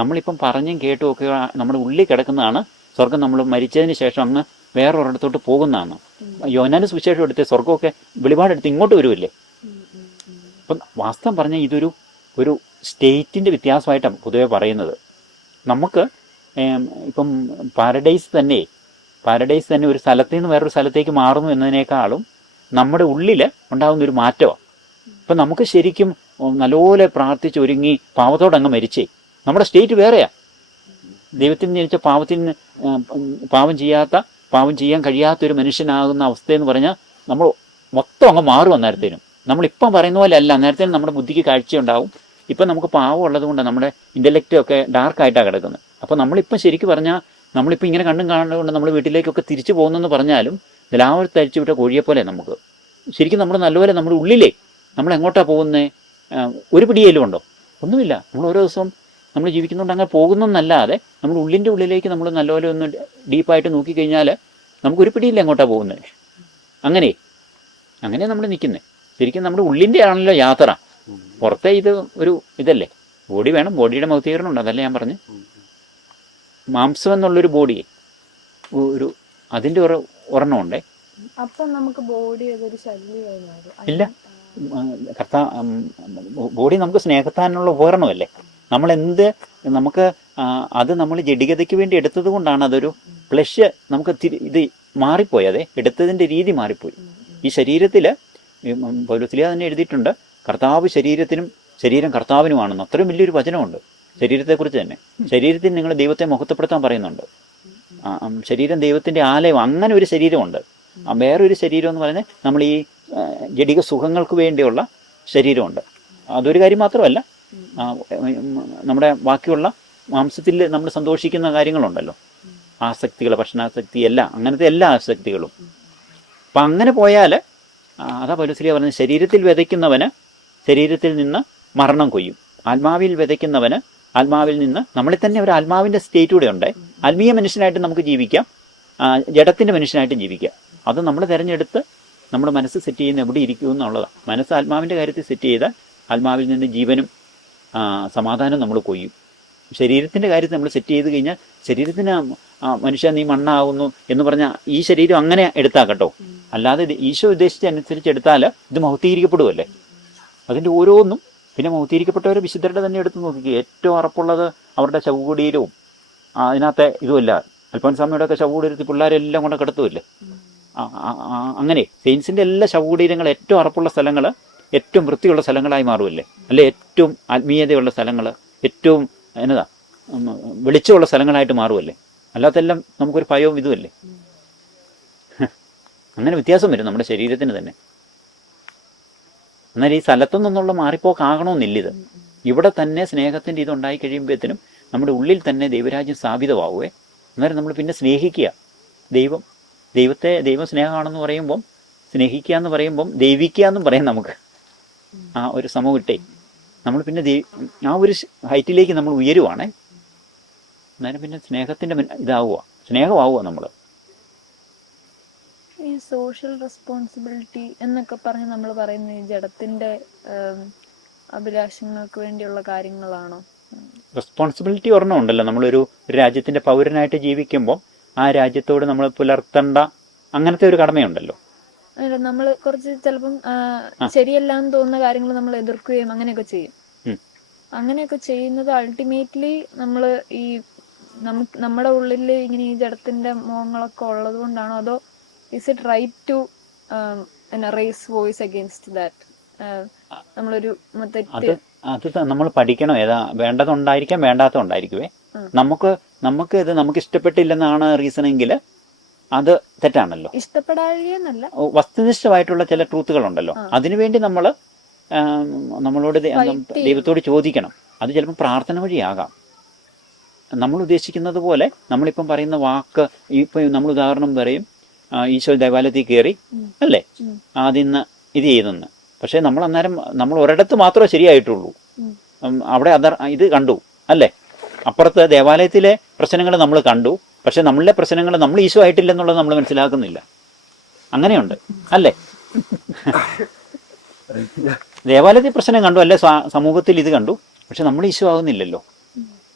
നമ്മളിപ്പം പറഞ്ഞും കേട്ടും ഒക്കെ നമ്മുടെ ഉള്ളിൽ കിടക്കുന്നതാണ് സ്വർഗം. നമ്മൾ മരിച്ചതിന് ശേഷം അങ്ങ് വേറൊരിടത്തോട്ട് പോകുന്നതാണ്. യോഹന്നാന്റെ സുവിശേഷം എടുത്ത് സ്വർഗമൊക്കെ വെളിപാടെടുത്ത് ഇങ്ങോട്ട് വരുമല്ലേ. അപ്പം വാസ്തവം പറഞ്ഞാൽ ഒരു സ്റ്റേറ്റിൻ്റെ വ്യത്യാസമായിട്ടാണ് പൊതുവെ പറയുന്നത്. നമുക്ക് ഇപ്പം പാരഡൈസ് തന്നെ ഒരു സ്ഥലത്തു നിന്ന് വേറൊരു സ്ഥലത്തേക്ക് മാറുന്നു എന്നതിനേക്കാളും നമ്മുടെ ഉള്ളിൽ ഉണ്ടാകുന്ന ഒരു മാറ്റമാണ്. ഇപ്പം നമുക്ക് ശരിക്കും നല്ലപോലെ പ്രാർത്ഥിച്ചൊരുങ്ങി പാവത്തോടങ്ങ് മരിച്ചേ, നമ്മുടെ സ്റ്റേറ്റ് വേറെയാണ്. ദൈവത്തിന് ജനിച്ച പാവം ചെയ്യാൻ കഴിയാത്തൊരു മനുഷ്യനാകുന്ന അവസ്ഥയെന്ന് പറഞ്ഞാൽ നമ്മൾ മൊത്തം അങ്ങ് മാറും. അന്നേരത്തേനും നമ്മളിപ്പം പറയുന്ന പോലെ അല്ല. അന്നേരത്തേനും നമ്മുടെ ബുദ്ധിക്ക് കാഴ്ചയുണ്ടാവും. ഇപ്പം നമുക്ക് പാവം ഉള്ളത് കൊണ്ട് നമ്മുടെ ഇൻ്റലക്റ്റ് ഒക്കെ ഡാർക്കായിട്ടാണ് കിടക്കുന്നത്. അപ്പോൾ നമ്മളിപ്പം ശരിക്കും പറഞ്ഞാൽ നമ്മളിപ്പോൾ ഇങ്ങനെ കണ്ടും കാണുന്നതുകൊണ്ട് നമ്മൾ വീട്ടിലേക്കൊക്കെ തിരിച്ചു പോകുന്നെന്ന് പറഞ്ഞാലും നിലാവത്ത് അഴിച്ചു വിട്ട കോഴിയെ പോലെ നമുക്ക് ശരിക്കും നമ്മൾ നല്ലപോലെ നമ്മുടെ ഉള്ളിലേ നമ്മൾ എങ്ങോട്ടാണ് പോകുന്നത് ഒരു പിടിയേലും ഉണ്ടോ? ഒന്നുമില്ല. നമ്മൾ ഓരോ ദിവസവും നമ്മൾ ജീവിക്കുന്നുണ്ട് അങ്ങനെ പോകുന്നതെന്നല്ലാതെ നമ്മൾ ഉള്ളിൻ്റെ ഉള്ളിലേക്ക് നമ്മൾ നല്ലപോലെ ഒന്ന് ഡീപ്പായിട്ട് നോക്കിക്കഴിഞ്ഞാൽ നമുക്കൊരു പിടിയില്ല എങ്ങോട്ടാണ് പോകുന്നത്. അങ്ങനെ നമ്മൾ നിൽക്കുന്നത് ശരിക്കും നമ്മുടെ ഉള്ളിൻ്റെ ആണല്ലോ യാത്ര. പുറത്തെ ഇത് ഒരു ഇതല്ലേ, ബോഡി വേണം, ബോഡിയുടെ മൗത്തീകരണമുണ്ട്. അതല്ലേ ഞാൻ പറഞ്ഞു. മാംസം എന്നുള്ളൊരു ബോഡി ഒരു അതിൻ്റെ ഒരെണ്ണമുണ്ടേ. അപ്പം നമുക്ക് ബോഡി അതൊരു ശല്യമായി മാറും. ഇല്ല, ബോഡി നമുക്ക് സ്നേഹത്താനുള്ള ഉപകരണമല്ലേ. നമുക്ക് അത് നമ്മൾ ജഡികതയ്ക്ക് വേണ്ടി എടുത്തത് കൊണ്ടാണ് അതൊരു ഫ്ലഷ് നമുക്ക് ഇത് മാറിപ്പോയി. അതെ, എടുത്തതിൻ്റെ രീതി മാറിപ്പോയി. ഈ ശരീരത്തിൽ പൗലോസ്ലീഹ തന്നെ എഴുതിയിട്ടുണ്ട്, ശരീരം കർത്താവിനുമാണെന്ന്. അത്രയും വലിയൊരു വചനമുണ്ട് ശരീരത്തെക്കുറിച്ച് തന്നെ. ശരീരത്തിൽ നിങ്ങൾ ദൈവത്തെ മഹത്വപ്പെടുത്താൻ പറയുന്നുണ്ട്. ശരീരം ദൈവത്തിൻ്റെ ആലയം, അങ്ങനെ ഒരു ശരീരമുണ്ട്. വേറൊരു ശരീരം എന്ന് പറയുന്നത് നമ്മൾ ഈ ജഡിക സുഖങ്ങൾക്ക് വേണ്ടിയുള്ള ശരീരമുണ്ട്. അതൊരു കാര്യം മാത്രമല്ല, നമ്മുടെ ബാക്കിയുള്ള മാംസത്തിൽ നമ്മൾ സന്തോഷിക്കുന്ന കാര്യങ്ങളുണ്ടല്ലോ, ആസക്തികൾ, ഭക്ഷണാസക്തി, അങ്ങനത്തെ എല്ലാ ആസക്തികളും. അപ്പം അങ്ങനെ പോയാൽ അതാ പൗലോസ്ലീഹ പറഞ്ഞത്, ശരീരത്തിൽ വിതയ്ക്കുന്നവന് ശരീരത്തിൽ നിന്ന് മരണം കൊയ്യും, ആത്മാവിൽ വിതയ്ക്കുന്നവന് ആത്മാവിൽ നിന്ന്. നമ്മളിൽ തന്നെ ഒരു ആത്മാവിൻ്റെ സ്റ്റേറ്റ് കൂടെ ഉണ്ട്. ആത്മീയ മനുഷ്യനായിട്ട് നമുക്ക് ജീവിക്കാം, ജഡത്തിൻ്റെ മനുഷ്യനായിട്ടും ജീവിക്കാം. അത് നമ്മൾ തിരഞ്ഞെടുത്ത് നമ്മുടെ മനസ്സ് സെറ്റ് ചെയ്യുന്ന എവിടെ ഇരിക്കും എന്നുള്ളതാണ്. മനസ്സ് ആത്മാവിൻ്റെ കാര്യത്തിൽ സെറ്റ് ചെയ്താൽ ആത്മാവിൽ നിന്ന് ജീവനും സമാധാനവും നമ്മൾ കൊയ്യും. ശരീരത്തിൻ്റെ കാര്യത്തിൽ നമ്മൾ സെറ്റ് ചെയ്ത് കഴിഞ്ഞാൽ ശരീരത്തിന് മനുഷ്യ നീ മണ്ണാകുന്നു എന്ന് പറഞ്ഞാൽ ഈ ശരീരം അങ്ങനെ എടുത്താക്കട്ടോ. അല്ലാതെ ഈശോ ഉദ്ദേശിച്ചനുസരിച്ച് എടുത്താൽ ഇത് മഹത്വീകരിക്കപ്പെടുമല്ലേ. അതിൻ്റെ ഓരോന്നും പിന്നെ മഹത്വീകരിക്കപ്പെട്ടവരെ വിശുദ്ധരുടെ തന്നെ എടുത്ത് നോക്കിക്കുക. ഏറ്റവും ഉറപ്പുള്ളത് അവരുടെ ശവകുടീരവും അതിനകത്തെ ഇതുമല്ല. അൽഫോൻസാമ്മയുടെ ഒക്കെ ശവകുടീരത്തിൽ പിള്ളേരെല്ലാം കൊണ്ട് കിടത്തുമില്ലേ. അങ്ങനെ സെയിൻസിൻ്റെ എല്ലാ ശവകുടീരങ്ങൾ ഏറ്റവും ഉറപ്പുള്ള സ്ഥലങ്ങൾ ഏറ്റവും വൃത്തിയുള്ള സ്ഥലങ്ങളായി മാറുമല്ലേ. അല്ലെ ഏറ്റവും ആത്മീയതയുള്ള സ്ഥലങ്ങൾ ഏറ്റവും വെളിച്ചമുള്ള സ്ഥലങ്ങളായിട്ട് മാറുമല്ലേ. അല്ലാത്തെല്ലാം നമുക്കൊരു ഭയവും ഇതുമല്ലേ. അങ്ങനെ വ്യത്യാസം വരും നമ്മുടെ ശരീരത്തിന് തന്നെ. എന്നാൽ ഈ സ്ഥലത്തു നിന്നുള്ള മാറിപ്പോക്കാകണമെന്നില്ലിത്. ഇവിടെ തന്നെ സ്നേഹത്തിൻ്റെ ഇതുണ്ടായി കഴിയുമ്പോഴത്തേനും നമ്മുടെ ഉള്ളിൽ തന്നെ ദൈവരാജ്യം സ്ഥാപിതമാവുകയെ. അന്നേരം നമ്മൾ പിന്നെ സ്നേഹിക്കുക. ദൈവം സ്നേഹമാണെന്ന് പറയുമ്പം, സ്നേഹിക്കുക എന്ന് പറയുമ്പം ദൈവിക്കുക എന്നും പറയാം നമുക്ക്. ആ ഒരു സമൂഹത്തെ നമ്മൾ പിന്നെ ആ ഒരു ഹൈറ്റിലേക്ക് നമ്മൾ ഉയരുവാണേ. അന്നേരം പിന്നെ സ്നേഹത്തിൻ്റെ സ്നേഹമാവുക നമ്മൾ. ഈ സോഷ്യൽ റെസ്പോൺസിബിലിറ്റി എന്നൊക്കെ പറഞ്ഞ് നമ്മൾ പറയുന്ന ഈ ജഡത്തിന്റെ അഭിലാഷങ്ങൾക്ക് വേണ്ടിയുള്ള കാര്യങ്ങളാണോ? റെസ്പോൺസിബിലിറ്റി ഒരെണ്ണം ഉണ്ടല്ലോ. നമ്മളൊരു രാജ്യത്തിന്റെ പൗരനായിട്ട് ജീവിക്കുമ്പോൾ ആ രാജ്യത്തോട് നമ്മൾ പുലർത്തേണ്ട അങ്ങനത്തെ ഒരു കടമയുണ്ടല്ലോ. നമ്മൾ കുറച്ച് ചിലപ്പം ശരിയല്ല എന്ന് തോന്നുന്ന കാര്യങ്ങൾ നമ്മൾ എതിർക്കുകയും അങ്ങനെയൊക്കെ ചെയ്യും. അങ്ങനെയൊക്കെ ചെയ്യുന്നത് അൾട്ടിമേറ്റ്ലി നമ്മൾ ഈ നമ്മുടെ ഉള്ളിൽ ഇങ്ങനെ ഈ ജഡത്തിന്റെ മോഹങ്ങളൊക്കെ ഉള്ളത് കൊണ്ടാണോ, അതോ is it right to raise voice against that? നമ്മളൊരു അത് നമ്മൾ പഠിക്കണം. ഏതാ വേണ്ടതുണ്ടായിരിക്കാം, വേണ്ടാത്തതുണ്ടായിരിക്കുവേ. നമുക്ക് ഇഷ്ടപ്പെട്ടില്ലെന്നാണ് റീസണെങ്കിൽ അത് തെറ്റാണല്ലോ. ഇഷ്ടപ്പെടാഴികയെന്നല്ല, വസ്തുനിഷ്ഠമായിട്ടുള്ള ചില ട്രൂത്തുകളുണ്ടല്ലോ. അതിനുവേണ്ടി നമ്മളോട് ദൈവത്തോട് ചോദിക്കണം. അത് ചിലപ്പോൾ പ്രാർത്ഥന വഴിയാകാം. നമ്മൾ ഉദ്ദേശിക്കുന്നത് പോലെ നമ്മളിപ്പം പറയുന്ന വാക്ക്, ഇപ്പം നമ്മൾ ഉദാഹരണം പറയും, ഈശോ ദേവാലയത്തിൽ കയറി അല്ലേ ആദ്യം ഇത് ചെയ്തെന്ന്. പക്ഷേ നമ്മൾ ഒരിടത്ത് മാത്രമേ ശരിയായിട്ടുള്ളൂ. അവിടെ ഇത് കണ്ടു അല്ലേ, അപ്പുറത്ത് ദേവാലയത്തിലെ പ്രശ്നങ്ങൾ നമ്മൾ കണ്ടു. പക്ഷെ നമ്മളുടെ പ്രശ്നങ്ങൾ നമ്മൾ ഈശോ ആയിട്ടില്ലെന്നുള്ളത് നമ്മൾ മനസ്സിലാക്കുന്നില്ല. അങ്ങനെയുണ്ട് അല്ലേ. ദേവാലയത്തിൽ പ്രശ്നം കണ്ടു, അല്ലെ സമൂഹത്തിൽ ഇത് കണ്ടു, പക്ഷെ നമ്മൾ ഈശോ ആകുന്നില്ലല്ലോ.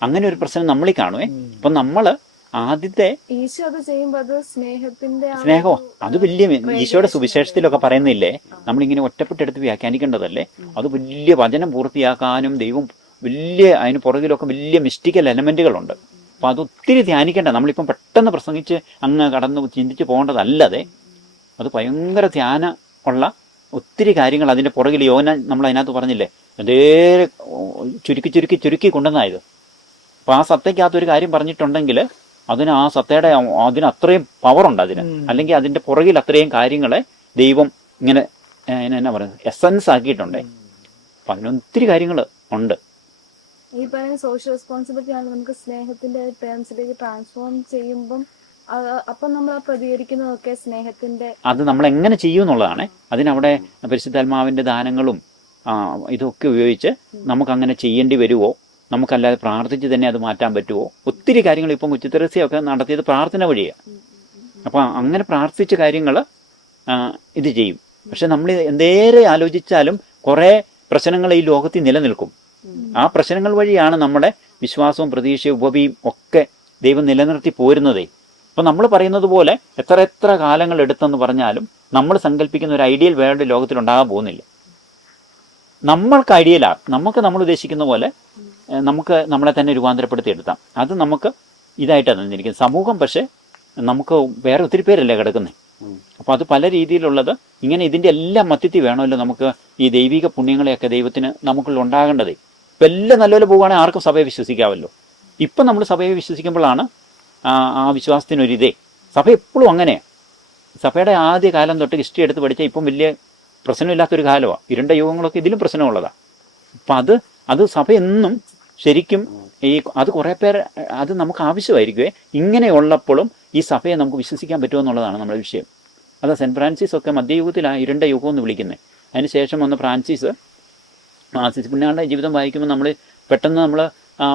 അങ്ങനെ ഒരു പ്രശ്നം നമ്മളിൽ കാണുവേ. അപ്പൊ നമ്മള് ആദ്യത്തെ ഈശോ അത് ചെയ്യുമ്പോ അത് സ്നേഹത്തിന്റെ സ്നേഹമോ അത് വലിയ ഈശോയുടെ സുവിശേഷത്തിലൊക്കെ പറയുന്നില്ലേ, നമ്മളിങ്ങനെ ഒറ്റപ്പെട്ടെടുത്ത് വ്യാഖ്യാനിക്കേണ്ടതല്ലേ. അത് വലിയ വചനം പൂർത്തിയാക്കാനും ദൈവം വലിയ അതിന് പുറകിലൊക്കെ വലിയ മിസ്റ്റിക്കൽ എലമെന്റുകളുണ്ട്. അപ്പൊ അത് ഒത്തിരി ധ്യാനിക്കേണ്ട. നമ്മളിപ്പം പെട്ടെന്ന് പ്രസംഗിച്ച് അങ്ങ് കടന്ന് ചിന്തിച്ച് പോകേണ്ടതല്ലതെ. അത് ഭയങ്കര ധ്യാന ഉള്ള ഒത്തിരി കാര്യങ്ങൾ അതിന്റെ പുറകിൽ യോന നമ്മൾ അതിനകത്ത് പറഞ്ഞില്ലേ, അതേ ചുരുക്കി ചുരുക്കി ചുരുക്കി കൊണ്ടുവന്നായത്. അപ്പൊ ആ സത്തയ്ക്കകത്ത് ഒരു കാര്യം പറഞ്ഞിട്ടുണ്ടെങ്കിൽ അതിന് ആ സത്തയുടെ അതിന് അത്രയും പവറുണ്ട് അതിന്. അല്ലെങ്കിൽ അതിന്റെ പുറകിൽ അത്രയും കാര്യങ്ങളെ ദൈവം ഇങ്ങനെ എന്നാ പറയുന്നത് എസൻസ് ആക്കിയിട്ടുണ്ട്. അപ്പൊ അതിനൊത്തിരി കാര്യങ്ങൾ ഉണ്ട്. ഈ പറയുന്ന സോഷ്യൽ റെസ്പോൺസിബിലിറ്റി ആണ് നമുക്ക് സ്നേഹത്തിന്റെ ടേംസിലേക്ക് ട്രാൻസ്ഫോം ചെയ്യുമ്പം അപ്പം നമ്മൾ ആ പ്രതികരിക്കുന്നതൊക്കെ സ്നേഹത്തിന്റെ അത് നമ്മൾ എങ്ങനെ ചെയ്യും എന്നുള്ളതാണ്. അതിനവിടെ പരിശുദ്ധാത്മാവിന്റെ ദാനങ്ങളും ഇതൊക്കെ ഉപയോഗിച്ച് നമുക്കങ്ങനെ ചെയ്യേണ്ടി വരുമോ, നമുക്കല്ലാതെ പ്രാർത്ഥിച്ച് തന്നെ അത് മാറ്റാൻ പറ്റുമോ? ഒത്തിരി കാര്യങ്ങൾ ഇപ്പം ഉച്ചിത്രസ്യൊക്കെ നടത്തിയത് പ്രാർത്ഥന വഴിയാണ്. അപ്പം അങ്ങനെ പ്രാർത്ഥിച്ച കാര്യങ്ങൾ ഇത് ചെയ്യും. പക്ഷെ നമ്മൾ എന്തേരെ ആലോചിച്ചാലും കുറേ പ്രശ്നങ്ങൾ ഈ ലോകത്തിൽ നിലനിൽക്കും. ആ പ്രശ്നങ്ങൾ വഴിയാണ് നമ്മുടെ വിശ്വാസവും പ്രതീക്ഷയും ഉപവിയും ഒക്കെ ദൈവം നിലനിർത്തി പോരുന്നതേ. അപ്പം നമ്മൾ പറയുന്നത് പോലെ എത്ര എത്ര കാലങ്ങൾ എടുത്തെന്ന് പറഞ്ഞാലും നമ്മൾ സങ്കല്പിക്കുന്ന ഒരു ഐഡിയൽ വേൾഡ് ലോകത്തിലുണ്ടാകാൻ പോകുന്നില്ല. നമ്മൾക്ക് ഐഡിയലാണ്, നമുക്ക് നമ്മൾ ഉദ്ദേശിക്കുന്ന പോലെ നമുക്ക് നമ്മളെ തന്നെ രൂപാന്തരപ്പെടുത്തി എടുത്താം. അത് നമുക്ക് ഇതായിട്ടാണ് തന്നിരിക്കുന്നത് സമൂഹം. പക്ഷെ നമുക്ക് വേറെ ഒത്തിരി പേരല്ലേ കിടക്കുന്നത്. അപ്പോൾ അത് പല രീതിയിലുള്ളത് ഇങ്ങനെ ഇതിൻ്റെ എല്ലാം മധ്യത്തിൽ വേണമല്ലോ നമുക്ക് ഈ ദൈവിക പുണ്യങ്ങളെയൊക്കെ ദൈവത്തിന് നമുക്കുള്ള ഉണ്ടാകേണ്ടതേ. ഇപ്പം എല്ലാം നല്ലപോലെ പോവുകയാണെങ്കിൽ ആർക്കും സഭയെ വിശ്വസിക്കാമല്ലോ. ഇപ്പം നമ്മൾ സഭയെ വിശ്വസിക്കുമ്പോഴാണ് ആ വിശ്വാസത്തിനൊരിതേ. സഭ എപ്പോഴും അങ്ങനെയാണ്. സഭയുടെ ആദ്യ കാലം തൊട്ട് ഹിസ്റ്ററി എടുത്ത് പഠിച്ചാൽ ഇപ്പം വലിയ പ്രശ്നമില്ലാത്തൊരു കാലമാണ്. ഇരുണ്ട യുഗങ്ങളൊക്കെ ഇതിലും പ്രശ്നമുള്ളതാണ്. അപ്പം അത് സഭ എന്നും ശരിക്കും അത് കുറേ പേർ അത് നമുക്ക് ആവശ്യമായിരിക്കുമേ. ഇങ്ങനെയുള്ളപ്പോഴും ഈ സഭയെ നമുക്ക് വിശ്വസിക്കാൻ പറ്റുമെന്നുള്ളതാണ് നമ്മുടെ വിഷയം. അത് സെൻറ്റ് ഫ്രാൻസിസ് ഒക്കെ മധ്യയുഗത്തിലാണ് ഇരുണ്ട യുഗം എന്ന് വിളിക്കുന്നത്. അതിന് ശേഷം വന്ന ഫ്രാൻസിസ് പുണ്യാളുടെ ജീവിതം വായിക്കുമ്പോൾ നമ്മൾ പെട്ടെന്ന് നമ്മൾ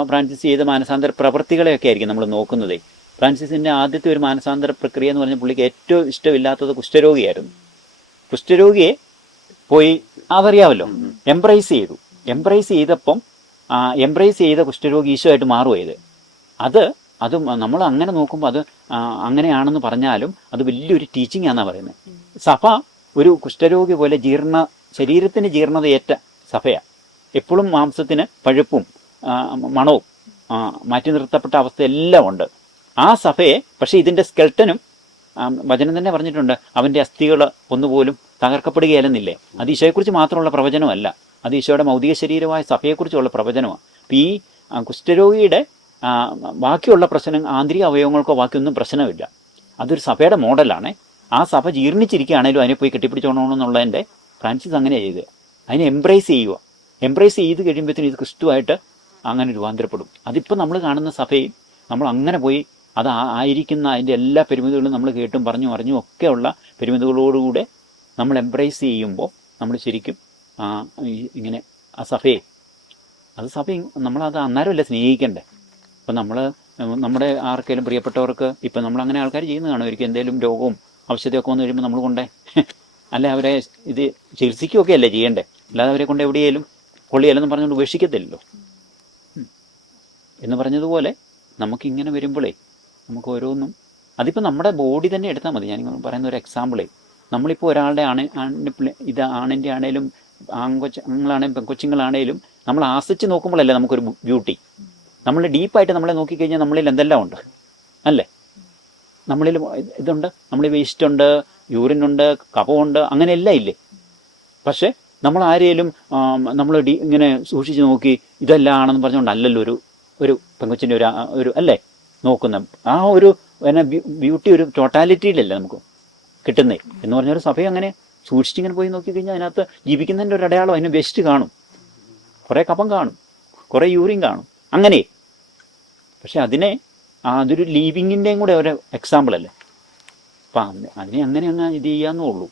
ഫ്രാൻസിസ് ചെയ്ത മാനസാന്തര പ്രവൃത്തികളെയൊക്കെ ആയിരിക്കും നമ്മൾ നോക്കുന്നത്. ഫ്രാൻസിസിൻ്റെ ആദ്യത്തെ ഒരു മാനസാന്തര പ്രക്രിയ എന്ന് പറഞ്ഞാൽ പുള്ളിക്ക് ഏറ്റവും ഇഷ്ടമില്ലാത്തത് കുഷ്ഠരോഗിയായിരുന്നു. കുഷ്ഠരോഗിയെ പോയി അതറിയാമല്ലോ എംബ്രൈസ് ചെയ്തപ്പം എംബ്രൈസ് ചെയ്ത കുഷ്ഠരോഗി ഈശോയായിട്ട് മാറുകയത്. അത് നമ്മൾ അങ്ങനെ നോക്കുമ്പോൾ അത് അങ്ങനെയാണെന്ന് പറഞ്ഞാലും അത് വലിയൊരു ടീച്ചിങ് ആണെന്നാണ് പറയുന്നത്. സഭ ഒരു കുഷ്ഠരോഗി പോലെ ശരീരത്തിന് ജീർണതയേറ്റ സഭയാണ്. എപ്പോഴും മാംസത്തിന് പഴുപ്പും മണവും മാറ്റി നിർത്തപ്പെട്ട അവസ്ഥയെല്ലാം ഉണ്ട് ആ സഭയെ. പക്ഷേ ഇതിൻ്റെ സ്കെൽട്ടനും വചനം തന്നെ പറഞ്ഞിട്ടുണ്ട്, അവൻ്റെ അസ്ഥികൾ ഒന്നുപോലും തകർക്കപ്പെടുകയല്ലെന്നില്ലേ. അത് ഈശോയെക്കുറിച്ച് മാത്രമുള്ള പ്രവചനമല്ല, അത് ഈശോയുടെ മൗതിക ശരീരമായ സഭയെക്കുറിച്ചുള്ള പ്രവചനമാണ്. അപ്പം ഈ കുഷ്ഠരോഗിയുടെ ബാക്കിയുള്ള പ്രശ്നം ആന്തരിക അവയവങ്ങൾക്കോ ബാക്കിയൊന്നും പ്രശ്നമില്ല. അതൊരു സഭയുടെ മോഡലാണ്. ആ സഭ ജീർണിച്ചിരിക്കുകയാണെങ്കിലും അതിനെ പോയി കെട്ടിപ്പിടിച്ചോണമെന്നുള്ളതിൻ്റെ ഫ്രാൻസിസ് അങ്ങനെയാണ് ചെയ്തത്. അതിനെ എംബ്രേസ് ചെയ്ത് കഴിയുമ്പോഴത്തേനും ഇത് ക്രിസ്തുവായിട്ട് അങ്ങനെ രൂപാന്തരപ്പെടും. അതിപ്പോൾ നമ്മൾ കാണുന്ന സഭയിൽ നമ്മൾ അങ്ങനെ പോയി അത് ആയിരിക്കുന്ന അതിൻ്റെ എല്ലാ പരിമിതികളും നമ്മൾ കേട്ടും അറിഞ്ഞും ഒക്കെയുള്ള പരിമിതികളോടുകൂടെ നമ്മൾ എംബ്രേസ് ചെയ്യുമ്പോൾ നമ്മൾ ശരിക്കും ഇങ്ങനെ ആ സഭയെ നമ്മളത് അന്നേരമല്ല സ്നേഹിക്കണ്ടേ. ഇപ്പം നമ്മുടെ ആർക്കെങ്കിലും പ്രിയപ്പെട്ടവർക്ക് ഇപ്പം നമ്മളങ്ങനെ ആൾക്കാർ ചെയ്യുന്ന കാണുമായിരിക്കും. എന്തെങ്കിലും രോഗവും ഔഷധമൊക്കെ വന്നു കഴിയുമ്പോൾ നമ്മൾ കൊണ്ടേ അല്ല അവരെ ഇത് ചികിത്സിക്കുകയൊക്കെ അല്ലേ ചെയ്യണ്ടേ, അല്ലാതെ അവരെ കൊണ്ട് എവിടെയെങ്കിലും കൊള്ളിയല്ലെന്ന് പറഞ്ഞുകൊണ്ട് ഉപേക്ഷിക്കത്തില്ലല്ലോ. എന്ന് പറഞ്ഞതുപോലെ നമുക്കിങ്ങനെ വരുമ്പോഴേ നമുക്ക് ഓരോന്നും അതിപ്പോൾ നമ്മുടെ ബോഡി തന്നെ എടുത്താൽ മതി. ഞാൻ പറയുന്ന ഒരു എക്സാമ്പിളേ, നമ്മളിപ്പോൾ ഒരാളുടെ ആണിൻ്റെ ആണേലും ആൺകൊച്ചുങ്ങളാണേലും പെൺകൊച്ചുങ്ങളാണേലും നമ്മൾ ആസ്വദിച്ച് നോക്കുമ്പോഴല്ലേ നമുക്കൊരു ബ്യൂട്ടി. നമ്മൾ ഡീപ്പായിട്ട് നമ്മളെ നോക്കിക്കഴിഞ്ഞാൽ നമ്മളിൽ എന്തെല്ലാം ഉണ്ട് അല്ലേ. നമ്മളിൽ ഇതുണ്ട്, നമ്മളിൽ വേസ്റ്റുണ്ട്, യൂറിനുണ്ട്, കഫമുണ്ട്, അങ്ങനെ എല്ലാം ഇല്ലേ. പക്ഷേ നമ്മൾ ആരെയും നമ്മൾ ഇങ്ങനെ സൂക്ഷിച്ച് നോക്കി ഇതെല്ലാം ആണെന്ന് പറഞ്ഞുകൊണ്ട് അല്ലല്ലോ ഒരു പെങ്കൊച്ചിൻ്റെ ഒരു അല്ലേ നോക്കുന്ന ആ ഒരു ബ്യൂട്ടി ഒരു ടോട്ടാലിറ്റിയിലല്ലേ നമുക്ക് കിട്ടുന്നേ. എന്ന് പറഞ്ഞൊരു സഭയെ അങ്ങനെ സൂക്ഷിച്ചിങ്ങനെ പോയി നോക്കിക്കഴിഞ്ഞാൽ അതിനകത്ത് ജീവിക്കുന്നതിൻ്റെ ഒരു അടയാളം അതിന് വേസ്റ്റ് കാണും, കുറേ കഫം കാണും, കുറേ യൂറിൻ കാണും, അങ്ങനെ. പക്ഷെ അതൊരു ലീവിങ്ങിൻ്റെയും കൂടെ ഒരു എക്സാമ്പിൾ അല്ലേ. അപ്പം അതിനെ അങ്ങനെ ഇത് ചെയ്യാന്നേ ഉള്ളൂ.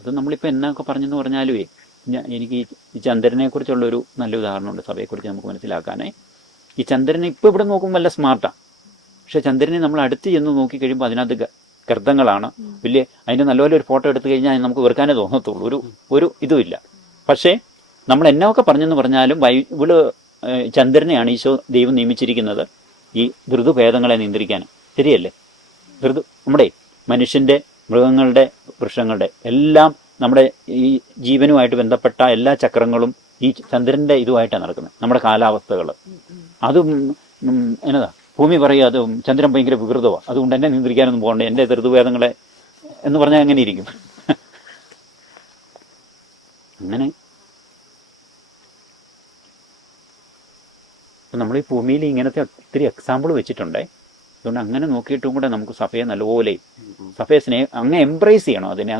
അത് നമ്മളിപ്പോൾ എന്നൊക്കെ പറഞ്ഞെന്ന് പറഞ്ഞാലുവേ എനിക്ക് ഈ ചന്ദ്രനെക്കുറിച്ചുള്ളൊരു നല്ല ഉദാഹരണമുണ്ട് സഭയെക്കുറിച്ച് നമുക്ക് മനസ്സിലാക്കാനേ. ഈ ചന്ദ്രനെ ഇപ്പോൾ ഇവിടെ നോക്കുമ്പോൾ നല്ല സ്മാർട്ടാണ്, പക്ഷേ ചന്ദ്രനെ നമ്മൾ അടുത്ത് ചെന്ന് നോക്കിക്കഴിയുമ്പോൾ അതിനകത്ത് കൃതങ്ങളാണ്, വലിയ അതിൻ്റെ നല്ലപോലെ ഒരു ഫോട്ടോ എടുത്തു കഴിഞ്ഞാൽ നമുക്ക് വെറുക്കാനേ തോന്നത്തുള്ളൂ, ഒരു ഇതുമില്ല. പക്ഷേ നമ്മൾ എന്നൊക്കെ പറഞ്ഞെന്ന് പറഞ്ഞാലും ബൈബിള് ചന്ദ്രനെയാണ് ഈശോ ദൈവം നിയമിച്ചിരിക്കുന്നത് ഈ ഋതുഭേദങ്ങളെ നിയന്ത്രിക്കാൻ. ശരിയല്ലേ? നമ്മുടെ മനുഷ്യൻ്റെ, മൃഗങ്ങളുടെ, വൃക്ഷങ്ങളുടെ എല്ലാം നമ്മുടെ ഈ ജീവനുമായിട്ട് ബന്ധപ്പെട്ട എല്ലാ ചക്രങ്ങളും ഈ ചന്ദ്രൻ്റെ ഇതുമായിട്ടാണ് നടക്കുന്നത്. നമ്മുടെ കാലാവസ്ഥകൾ അതും എന്നതാ ഭൂമി പറയുക, അത് ചന്ദ്രൻ ഭയങ്കര വികൃതമാണ്, അതുകൊണ്ട് എന്നെ നിയന്ത്രിക്കാനൊന്നും പോകണ്ടേ, എൻ്റെ ഋതുഭേദങ്ങളെ എന്ന് പറഞ്ഞാൽ എങ്ങനെ ഇരിക്കും? അങ്ങനെ നമ്മൾ ഈ ഭൂമിയിൽ ഇങ്ങനത്തെ ഒത്തിരി എക്സാമ്പിൾ വെച്ചിട്ടുണ്ടേ. അതുകൊണ്ട് അങ്ങനെ നോക്കിയിട്ടും കൂടെ നമുക്ക് സഭയെ നല്ലപോലെ സഭയെ അങ്ങ് എംബ്രേസ് ചെയ്യണം. അതിനെ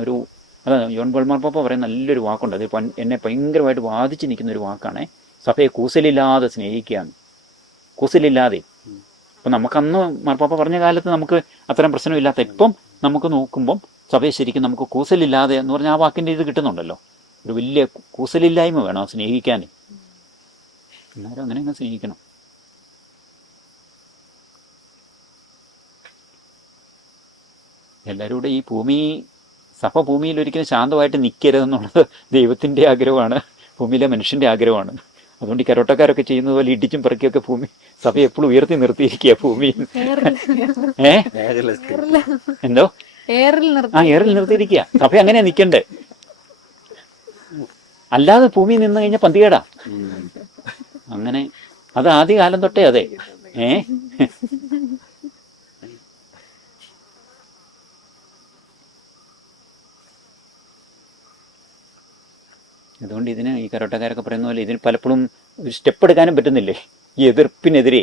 അതാ ജോൺ പോൾ മാർപ്പാപ്പ പറയുന്ന നല്ലൊരു വാക്കുണ്ട്, അത് എന്നെ ഭയങ്കരമായിട്ട് വാദിച്ച് നിൽക്കുന്ന ഒരു വാക്കാണ്, സഭയെ കൂസലില്ലാതെ സ്നേഹിക്കുകയാണ്. കൂസലില്ലാതെ. അപ്പം നമുക്കന്ന് മാർപ്പാപ്പ പറഞ്ഞ കാലത്ത് നമുക്ക് അത്തരം പ്രശ്നമില്ലാത്ത, ഇപ്പം നമുക്ക് നോക്കുമ്പം സഭയെ ശരിക്കും നമുക്ക് കൂസലില്ലാതെ എന്ന് പറഞ്ഞാൽ ആ വാക്കിൻ്റെ ഇത് കിട്ടുന്നുണ്ടല്ലോ. ഒരു വലിയ കൂസലില്ലായ്മ വേണം സ്നേഹിക്കാൻ. എന്നാലും അങ്ങനെ അങ്ങ് സ്നേഹിക്കണം. എല്ലാവരും കൂടെ ഈ സഭ ഭൂമിയിൽ ഒരിക്കലും ശാന്തമായിട്ട് നിൽക്കരുതെന്നുള്ളത് ദൈവത്തിൻ്റെ ആഗ്രഹമാണ്, ഭൂമിയിലെ മനുഷ്യൻ്റെ ആഗ്രഹമാണ്. അതുകൊണ്ട് ഈ കരോട്ടക്കാരൊക്കെ ചെയ്യുന്നത് പോലെ ഇടിച്ചും പെറുക്കിയൊക്കെ സഭ എപ്പോഴും ഉയർത്തി നിർത്തിയിരിക്കുക ഭൂമിയിൽ. എന്തോ ഏറിൽ നിർത്തിയിരിക്കുക. സഭ അങ്ങനെയാ നിൽക്കണ്ടേ, അല്ലാതെ ഭൂമിയിൽ നിന്ന് കഴിഞ്ഞാൽ പന്തികേടാ. അങ്ങനെ അത് ആദ്യ കാലം തൊട്ടേ അതെ. അതുകൊണ്ട് ഇതിന് ഈ കരോട്ടക്കാരൊക്കെ പറയുന്ന പോലെ ഇതിന് പലപ്പോഴും സ്റ്റെപ്പ് എടുക്കാനും പറ്റുന്നില്ലേ, ഈ എതിർപ്പിനെതിരെ.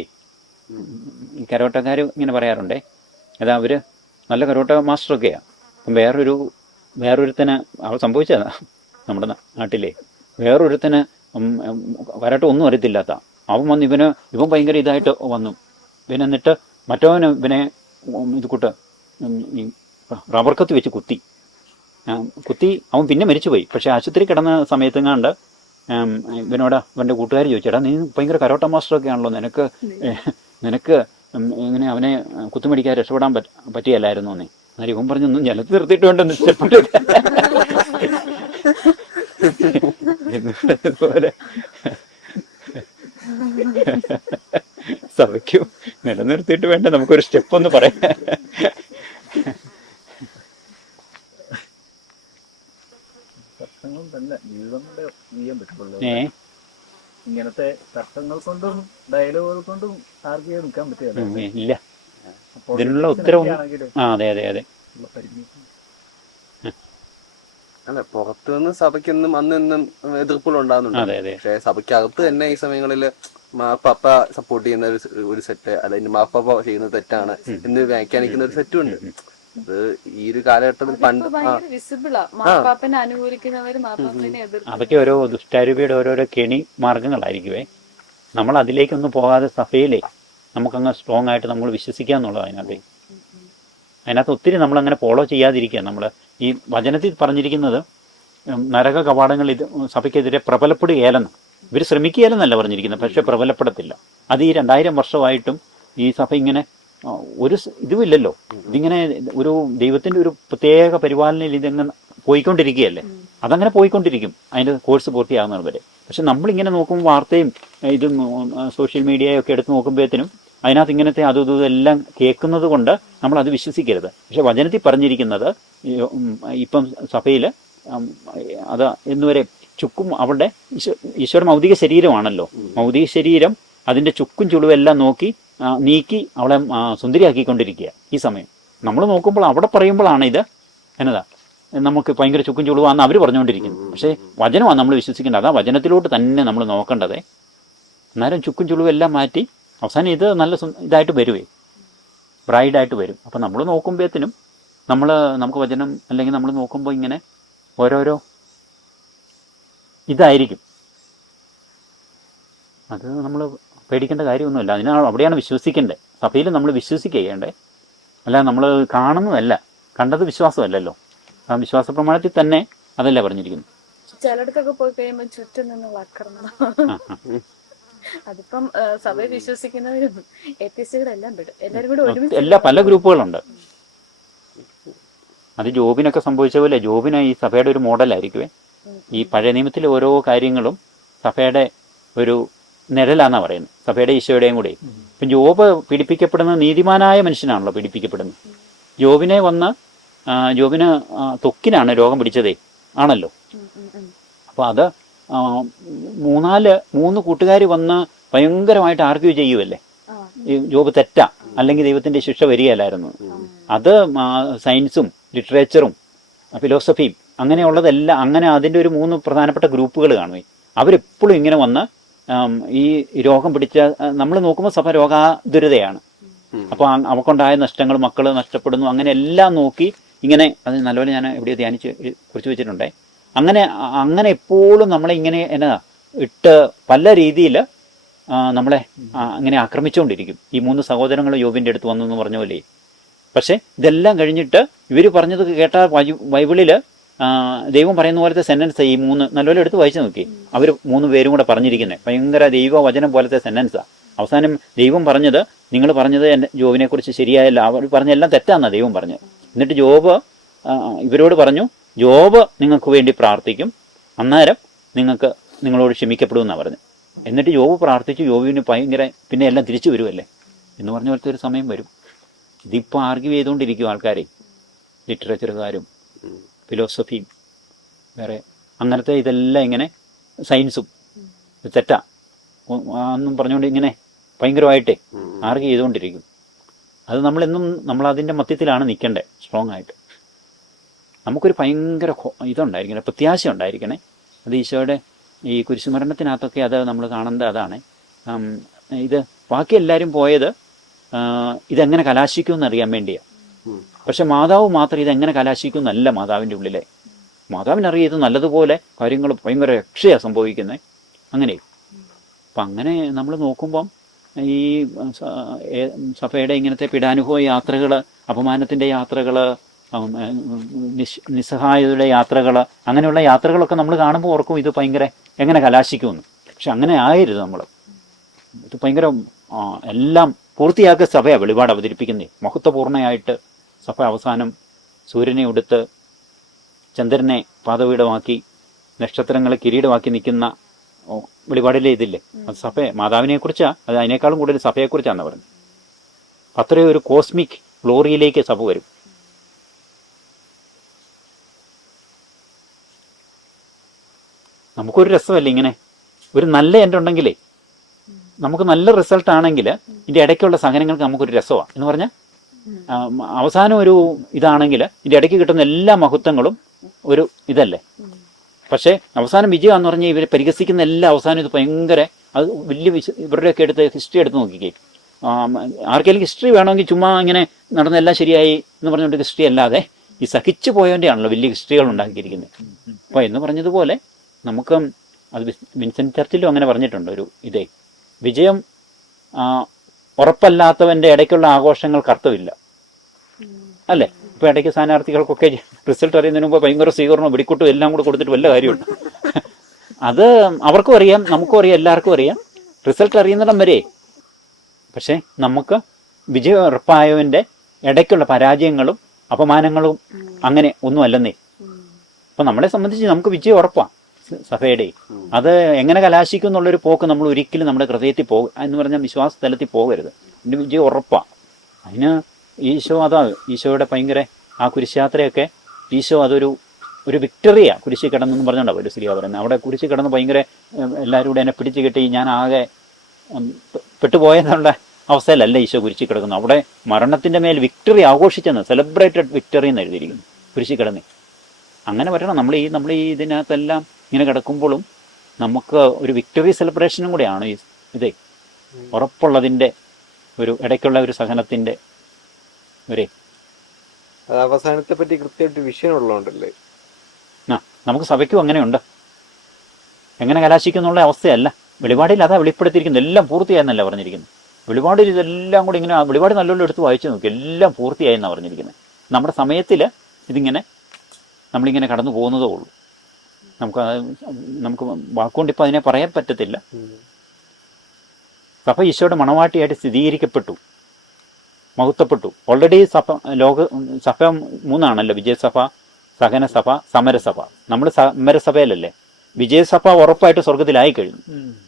ഈ കരോട്ടക്കാർ ഇങ്ങനെ പറയാറുണ്ടേ, അതാ അവർ നല്ല കരോട്ട മാസ്റ്ററൊക്കെയാണ്. അപ്പം വേറൊരുത്തന് സംഭവിച്ചതാ നമ്മുടെ നാട്ടിലെ വേറൊരുത്തന് കരാട്ട ഒന്നും അറിയത്തില്ലാത്ത അവൻ വന്ന് ഇവൻ ഭയങ്കര ഇതായിട്ട് വന്നു. എന്നിട്ട് മറ്റവന് ഇവനെ ഇത് കൂട്ട് ഈ റബ്ബർ കത്തി വെച്ച് കുത്തി അവൻ പിന്നെ മരിച്ചുപോയി. പക്ഷെ ആശുപത്രി കിടന്ന സമയത്തെങ്ങാണ്ട് അവൻ്റെ കൂട്ടുകാർ ചോദിച്ചേടാ, നീ ഭയങ്കര കരോട്ട മാസ്റ്ററൊക്കെ ആണല്ലോ, നിനക്ക് ഇങ്ങനെ അവനെ കുത്തുമടിക്കാൻ രക്ഷപ്പെടാൻ പറ്റിയല്ലായിരുന്നു എന്നേ. എന്നാൽ ഇവൻ പറഞ്ഞൊന്നും ജലത്ത് നിർത്തിയിട്ട് വേണ്ടെന്ന് ഇഷ്ടപ്പെട്ടു. പോലെ സഭയ്ക്കും നിലനിർത്തിയിട്ട് വേണ്ട നമുക്കൊരു സ്റ്റെപ്പ് ഒന്ന് പറയാം. ഇങ്ങനത്തെ തർക്കങ്ങൾ കൊണ്ടും ഡയലോഗുകൾ കൊണ്ടും ആർക്കും നിൽക്കാൻ പറ്റില്ല. ഇല്ല, ഇതിനുള്ള ഉത്തരവ്. അതെ അതെ അതെ. അല്ല, പുറത്തുനിന്ന് സഭയ്ക്കൊന്നും അന്നും എതിർപ്പുകൾ ഉണ്ടാകുന്നുണ്ട്. പക്ഷെ സഭയ്ക്കകത്ത് തന്നെ ഈ സമയങ്ങളിൽ മാർപ്പാപ്പ സപ്പോർട്ട് ചെയ്യുന്ന ഒരു സെറ്റ്, അല്ലെങ്കിൽ മാർപ്പാപ്പ ചെയ്യുന്നത് തെറ്റാണ് എന്ന് വ്യാഖ്യാനിക്കുന്ന ഒരു സെറ്റും ഉണ്ട്. അത് ഈ ഒരു കാലഘട്ടത്തിൽ അതൊക്കെ ഓരോ ദുഷ്ടാരൂപിയുടെ ഓരോരോ കെണി മാർഗങ്ങളായിരിക്കുവേ. നമ്മൾ അതിലേക്കൊന്നും പോകാതെ സഭയിലേ നമുക്കങ്ങ് സ്ട്രോങ് ആയിട്ട് നമ്മൾ വിശ്വസിക്കുക എന്നുള്ളത് അതിനകത്ത് ഒത്തിരി നമ്മളങ്ങനെ ഫോളോ ചെയ്യാതിരിക്കുക. നമ്മൾ ഈ വചനത്തിൽ പറഞ്ഞിരിക്കുന്നത് നരക കവാടങ്ങൾ ഇത് സഭയ്ക്കെതിരെ പ്രബലപ്പെടുകയല്ലെന്ന്. ഇവർ ശ്രമിക്കുകയല്ലെന്നല്ല പറഞ്ഞിരിക്കുന്നത്, പക്ഷെ പ്രബലപ്പെടത്തില്ല. അത് ഈ 2000 വർഷമായിട്ടും ഈ സഭ ഇങ്ങനെ ഒരു ഇതുമില്ലല്ലോ. ഇതിങ്ങനെ ഒരു ദൈവത്തിൻ്റെ ഒരു പ്രത്യേക പരിപാലനയിൽ ഇതങ്ങനെ പോയിക്കൊണ്ടിരിക്കുകയല്ലേ. അതങ്ങനെ പോയിക്കൊണ്ടിരിക്കും അതിൻ്റെ കോഴ്സ് പൂർത്തിയാകുന്നത് വരെ. പക്ഷെ നമ്മളിങ്ങനെ നോക്കുമ്പോൾ വാർത്തയും ഇതും സോഷ്യൽ മീഡിയയൊക്കെ എടുത്ത് നോക്കുമ്പോഴത്തേനും അതിനകത്ത് ഇങ്ങനത്തെ അതും ഇതും എല്ലാം കേൾക്കുന്നത് കൊണ്ട് നമ്മളത് വിശ്വസിക്കരുത്. പക്ഷെ വചനത്തിൽ പറഞ്ഞിരിക്കുന്നത് ഇപ്പം സഭയിൽ അത് എന്നുവരെ ചുക്കും അവളുടെ ഈശ്വര മൗതിക ശരീരമാണല്ലോ. മൗതിക ശരീരം അതിൻ്റെ ചുക്കും ചുളുവെല്ലാം നീക്കി അവളെ സുന്ദരിയാക്കിക്കൊണ്ടിരിക്കുക ഈ സമയം. നമ്മൾ നോക്കുമ്പോൾ അവിടെ പറയുമ്പോഴാണ് ഇത് എന്നതാ നമുക്ക് ഭയങ്കര ചുക്കും ചുളുവാന്ന് അവർ പറഞ്ഞുകൊണ്ടിരിക്കുന്നു. പക്ഷേ വചനമാണ് നമ്മൾ വിശ്വസിക്കേണ്ടത്. അതാ വചനത്തിലോട്ട് തന്നെ നമ്മൾ നോക്കേണ്ടത്. അന്നേരം ചുക്കും ചുളുവെല്ലാം മാറ്റി അവസാനം ഇത് നല്ല ഇതായിട്ട് വരുവേ, ബ്രൈഡായിട്ട് വരും. അപ്പം നമ്മൾ നോക്കുമ്പോഴത്തേനും നമുക്ക് വചനം അല്ലെങ്കിൽ നമ്മൾ നോക്കുമ്പോൾ ഇങ്ങനെ ഓരോരോ ഇതായിരിക്കും. അത് നമ്മൾ പേടിക്കേണ്ട കാര്യമൊന്നുമില്ല. അവിടെയാണ് വിശ്വസിക്കേണ്ടത്. സഭയിൽ നമ്മൾ വിശ്വസിക്കേണ്ടേ, അല്ല നമ്മൾ കാണുന്നതല്ല. കണ്ടത് വിശ്വാസമല്ലല്ലോ. ആ വിശ്വാസ പ്രമാണത്തിൽ തന്നെ അതല്ല പറഞ്ഞിരിക്കുന്നു. ചിലയിടത്തൊക്കെ പോയി കഴിയുമ്പോൾ ചുറ്റും നിന്നുള്ള ആക്രമണം, അതിപ്പം സഭയെ വിശ്വസിക്കുന്നവരും എത്തിസ്റ്റുകളെല്ലാം പെടും. എല്ലാവരും കൂടെ ഒരുമിച്ച് പല ഗ്രൂപ്പുകളുണ്ട്. അത് ജോബിനൊക്കെ സംഭവിച്ച പോലെ ജോബിന് ഈ സഭയുടെ ഒരു മോഡലായിരിക്കുമേ. ഈ പഴയ നിയമത്തിലെ ഓരോ കാര്യങ്ങളും സഭയുടെ ഒരു നിഴലാന്നാ പറയുന്നത്, സഭയുടെ ഈശോയുടെയും കൂടെ. ഇപ്പം ജോബ് പീഡിപ്പിക്കപ്പെടുന്ന നീതിമാനായ മനുഷ്യനാണല്ലോ പീഡിപ്പിക്കപ്പെടുന്നത്. ജോബിന് ത്വക്കിനാണ് രോഗം പിടിച്ചതേ ആണല്ലോ. അപ്പോൾ അത് 3 കൂട്ടുകാർ വന്ന് ഭയങ്കരമായിട്ട് ആർഗ്യൂ ചെയ്യുമല്ലേ, ഈ ജോബ് തെറ്റാ അല്ലെങ്കിൽ ദൈവത്തിന്റെ ശിക്ഷ വരികയല്ലായിരുന്നു. അത് സയൻസും ലിറ്ററേച്ചറും ഫിലോസഫിയും അങ്ങനെയുള്ളതെല്ലാം, അങ്ങനെ അതിൻ്റെ ഒരു 3 പ്രധാനപ്പെട്ട ഗ്രൂപ്പുകൾ കാണുമേ. അവരെപ്പോഴും ഇങ്ങനെ വന്ന് ഈ രോഗം പിടിച്ച, നമ്മൾ നോക്കുമ്പോൾ സഭ രോഗാതുരതയാണ്. അപ്പോൾ അവക്കുണ്ടായ നഷ്ടങ്ങൾ, മക്കൾ നഷ്ടപ്പെടുന്നു, അങ്ങനെ എല്ലാം നോക്കി ഇങ്ങനെ, അത് നല്ലപോലെ ഞാൻ എവിടെയോ ധ്യാനിച്ച് കുറിച്ച് വെച്ചിട്ടുണ്ടേ. അങ്ങനെ എപ്പോഴും നമ്മളെ ഇങ്ങനെ എന്നാ ഇട്ട് പല രീതിയിൽ നമ്മളെ അങ്ങനെ ആക്രമിച്ചുകൊണ്ടിരിക്കും. ഈ 3 സഹോദരങ്ങൾ യോബിൻ്റെ അടുത്ത് വന്നു എന്ന് പറഞ്ഞ പോലെ. പക്ഷേ ഇതെല്ലാം കഴിഞ്ഞിട്ട് ഇവർ പറഞ്ഞത് കേട്ട ബൈബിളിൽ ദൈവം പറയുന്ന പോലത്തെ സെന്റൻസ് ഈ 3 നല്ലപോലെ എടുത്ത് വായിച്ചു നോക്കി. അവർ 3 പേരും കൂടെ പറഞ്ഞിരിക്കുന്നത് ഭയങ്കര ദൈവവചനം പോലത്തെ സെന്റൻസാണ്. അവസാനം ദൈവം പറഞ്ഞത്, നിങ്ങൾ പറഞ്ഞത് എൻ്റെ ജോബിനെ കുറിച്ച് ശരിയായല്ല, അവർ പറഞ്ഞെല്ലാം തെറ്റാന്നാണ് ദൈവം പറഞ്ഞത്. എന്നിട്ട് ജോബ് ഇവരോട് പറഞ്ഞു, ജോബ് നിങ്ങൾക്ക് വേണ്ടി പ്രാർത്ഥിക്കും, അന്നേരം നിങ്ങളോട് ക്ഷമിക്കപ്പെടുമെന്നാണ് പറഞ്ഞത്. എന്നിട്ട് ജോബ് പ്രാർത്ഥിച്ചു, ജോബിന് ഭയങ്കര പിന്നെ എല്ലാം തിരിച്ചു വരുമല്ലേ എന്ന് പറഞ്ഞ പോലത്തെ ഒരു സമയം വരും. ഇതിപ്പോൾ ആർഗ്യൂ ചെയ്തുകൊണ്ടിരിക്കും ആൾക്കാരെ, ലിറ്ററേച്ചറുകാരും ഫിലോസഫിയും വേറെ അങ്ങനത്തെ ഇതെല്ലാം ഇങ്ങനെ സയൻസും തെറ്റാ എന്നും പറഞ്ഞുകൊണ്ട് ഇങ്ങനെ ഭയങ്കരമായിട്ടേ ആർഗ്യൂ ചെയ്തുകൊണ്ടിരിക്കും. അത് നമ്മളതിൻ്റെ മധ്യത്തിലാണ് നിൽക്കേണ്ടത്, സ്ട്രോങ് ആയിട്ട്. നമുക്കൊരു ഭയങ്കര ഇതുണ്ടായിരിക്കണേ, പ്രത്യാശ ഉണ്ടായിരിക്കണേ. അത് ഈശോയുടെ ഈ കുരിശുമരണത്തിനകത്തൊക്കെ അത് നമ്മൾ കാണേണ്ടത് അതാണ്. ഇത് ബാക്കി എല്ലാവരും പോയത് ഇതെങ്ങനെ കലാശിക്കുമെന്ന് അറിയാൻ വേണ്ടിയാണ്. പക്ഷെ മാതാവ് മാത്രം ഇതെങ്ങനെ കലാശിക്കും എന്നല്ല മാതാവിൻ്റെ ഉള്ളിലെ. മാതാവിനറിയാം ഇത് നല്ലതുപോലെ കാര്യങ്ങൾ ഭയങ്കര രക്ഷയാണ് സംഭവിക്കുന്നത്. അങ്ങനെ അപ്പം അങ്ങനെ നമ്മൾ നോക്കുമ്പം ഈ സഭയുടെ ഇങ്ങനത്തെ പീഡാനുഭവ യാത്രകൾ, അപമാനത്തിൻ്റെ യാത്രകൾ, നിസ്സഹായതയുടെ യാത്രകൾ, അങ്ങനെയുള്ള യാത്രകളൊക്കെ നമ്മൾ കാണുമ്പോൾ ഓർക്കും ഇത് ഭയങ്കര എങ്ങനെ കലാശിക്കുമെന്ന്. പക്ഷെ അങ്ങനെ ആയിരുന്നു നമ്മൾ. ഇത് ഭയങ്കര എല്ലാം പൂർത്തിയാക്കിയ സഭയാണ് വെളിപാട് അവതരിപ്പിക്കുന്നത്. മഹത്വപൂർണ്ണയായിട്ട് സഭ അവസാനം സൂര്യനെ ഉടുത്ത് ചന്ദ്രനെ പാദപീഠമാക്കി നക്ഷത്രങ്ങളെ കിരീടമാക്കി നിൽക്കുന്ന വെളിപാടിലെ ഇതില്ലേ, അത് സഭ മാതാവിനെ കുറിച്ചാണ്. അത് അതിനേക്കാളും കൂടുതൽ സഭയെക്കുറിച്ചാണെന്ന് പറഞ്ഞത്. അത്രയും ഒരു കോസ്മിക് ഗ്ലോറിയിലേക്ക് സഭ വരും. നമുക്കൊരു രസമല്ലേ ഇങ്ങനെ ഒരു നല്ല എൻ്റെ ഉണ്ടെങ്കിലേ, നമുക്ക് നല്ല റിസൾട്ട് ആണെങ്കിൽ ഇതിൻ്റെ ഇടയ്ക്കുള്ള സഹനങ്ങൾക്ക് നമുക്കൊരു രസമാണ് എന്ന് പറഞ്ഞാൽ, അവസാനം ഒരു ഇതാണെങ്കിൽ ഇതിൻ്റെ ഇടയ്ക്ക് കിട്ടുന്ന എല്ലാ മഹത്വങ്ങളും ഒരു ഇതല്ലേ. പക്ഷേ അവസാനം വിജയമാണെന്ന് പറഞ്ഞാൽ ഇവരെ പരിഹസിക്കുന്ന എല്ലാ അവസാനം ഇത് ഭയങ്കര, അത് വലിയ ഇവരുടെയൊക്കെ ഹിസ്റ്ററി എടുത്ത് നോക്കിക്കേ. ആർക്കെങ്കിലും ഹിസ്റ്ററി വേണമെങ്കിൽ ചുമ്മാ ഇങ്ങനെ നടന്നെല്ലാം ശരിയായി എന്ന് പറഞ്ഞുകൊണ്ട് ഹിസ്റ്ററി അല്ലാതെ ഈ സഹിച്ചു പോയവൻ്റെ ആണല്ലോ വലിയ ഹിസ്റ്ററികൾ ഉണ്ടാക്കിയിരിക്കുന്നത്. അപ്പോൾ എന്ന് പറഞ്ഞതുപോലെ നമുക്ക് അത് വിൻസെൻ്റ് ചർച്ചിലും അങ്ങനെ പറഞ്ഞിട്ടുണ്ട് ഒരു ഇതേ, വിജയം ഉറപ്പല്ലാത്തവൻ്റെ ഇടയ്ക്കുള്ള ആഘോഷങ്ങൾക്ക് അർത്ഥമില്ല അല്ലേ. ഇപ്പോൾ ഇടയ്ക്ക് സ്ഥാനാർത്ഥികൾക്കൊക്കെ റിസൾട്ട് അറിയുന്നതിന് മുമ്പ് ഭയങ്കര സ്വീകരണവും വെടിക്കൂട്ടും എല്ലാം കൂടെ കൊടുത്തിട്ട് വല്ല കാര്യമുണ്ട്. അത് അവർക്കും അറിയാം, നമുക്കും അറിയാം, എല്ലാവർക്കും അറിയാം റിസൾട്ട് അറിയുന്നിടം വരെ. പക്ഷേ നമുക്ക് വിജയം ഉറപ്പായവൻ്റെ ഇടയ്ക്കുള്ള പരാജയങ്ങളും അപമാനങ്ങളും അങ്ങനെ ഒന്നും അല്ലെന്നേ. അപ്പം നമ്മളെ സംബന്ധിച്ച് നമുക്ക് വിജയം ഉറപ്പാണ് സഭയുടെ. അത് എങ്ങനെ കലാശിക്കും എന്നുള്ളൊരു പോക്ക് നമ്മൾ ഒരിക്കലും നമ്മുടെ ഹൃദയത്തിൽ എന്ന് പറഞ്ഞാൽ വിശ്വാസ തലത്തിൽ പോകരുത്. അതിൻ്റെ വിജയം ഉറപ്പാണ്. അതിന് ഈശോയുടെ ഭയങ്കര ആ കുരിശയാത്രയൊക്കെ ഈശോ അതൊരു വിക്ടറിയാണ്. കുരിശിൽ കിടന്നെന്ന് പറഞ്ഞുകൊണ്ടാണ് ഒരു സ്ത്രീ പറയുന്നത്. അവിടെ കുരിശിൽ കിടന്ന് ഭയങ്കര എല്ലാവരും കൂടെ എന്നെ പിടിച്ച് കെട്ടി ഞാൻ ആകെ പെട്ടുപോയെന്നുള്ള അവസ്ഥയിലല്ല ഈശോ കുരിശിൽ കിടക്കുന്നത്. അവിടെ മരണത്തിൻ്റെ മേൽ വിക്ടറി ആഘോഷിച്ചെന്ന്, സെലിബ്രേറ്റഡ് വിക്ടറി എന്ന് എഴുതിയിരിക്കുന്നു കുരിശിൽ കിടന്ന്. അങ്ങനെ വരണം. നമ്മൾ ഈ ഇതിനകത്തെല്ലാം ഇങ്ങനെ കിടക്കുമ്പോഴും നമുക്ക് ഒരു വിക്ടറി സെലിബ്രേഷനും കൂടെയാണ് ഇതേ ഉറപ്പുള്ളതിൻ്റെ ഒരു ഇടയ്ക്കുള്ള ഒരു സഹനത്തിൻ്റെ അത് അവസാനത്തെ പറ്റി കൃത്യമായിട്ട് വിഷയം ഉള്ളതുകൊണ്ടല്ലേ. നമുക്ക് സഭയ്ക്കും അങ്ങനെയുണ്ട്. എങ്ങനെ കലാശിക്കും എന്നുള്ള അവസ്ഥയല്ല. വെളിപാടിൽ അതാ വെളിപ്പെടുത്തിയിരിക്കുന്നത്. എല്ലാം പൂർത്തിയായെന്നല്ല പറഞ്ഞിരിക്കുന്നത്. വെളിപാടിൽ ഇതെല്ലാം കൂടി ഇങ്ങനെ വെളിപാട് നല്ലോണം എടുത്ത് വായിച്ചു നോക്കി, എല്ലാം പൂർത്തിയായെന്നാണ് പറഞ്ഞിരിക്കുന്നത്. നമ്മുടെ സമയത്തിൽ ഇതിങ്ങനെ നമ്മളിങ്ങനെ കടന്നു പോകുന്നതേ ഉള്ളൂ. നമുക്ക് വാക്കുകൊണ്ട് ഇപ്പം അതിനെ പറയാൻ പറ്റത്തില്ല. സഭ ഈശോയുടെ മണവാട്ടിയായിട്ട് സ്ഥിരീകരിക്കപ്പെട്ടു. മഹത്വപ്പെട്ടു. ഓൾറെഡി സഭ 3 വിജയസഭ, സഹനസഭ, സമരസഭ. നമ്മൾ സമരസഭയിലല്ലേ. വിജയസഭ ഉറപ്പായിട്ട് സ്വർഗത്തിലായി കഴിഞ്ഞു.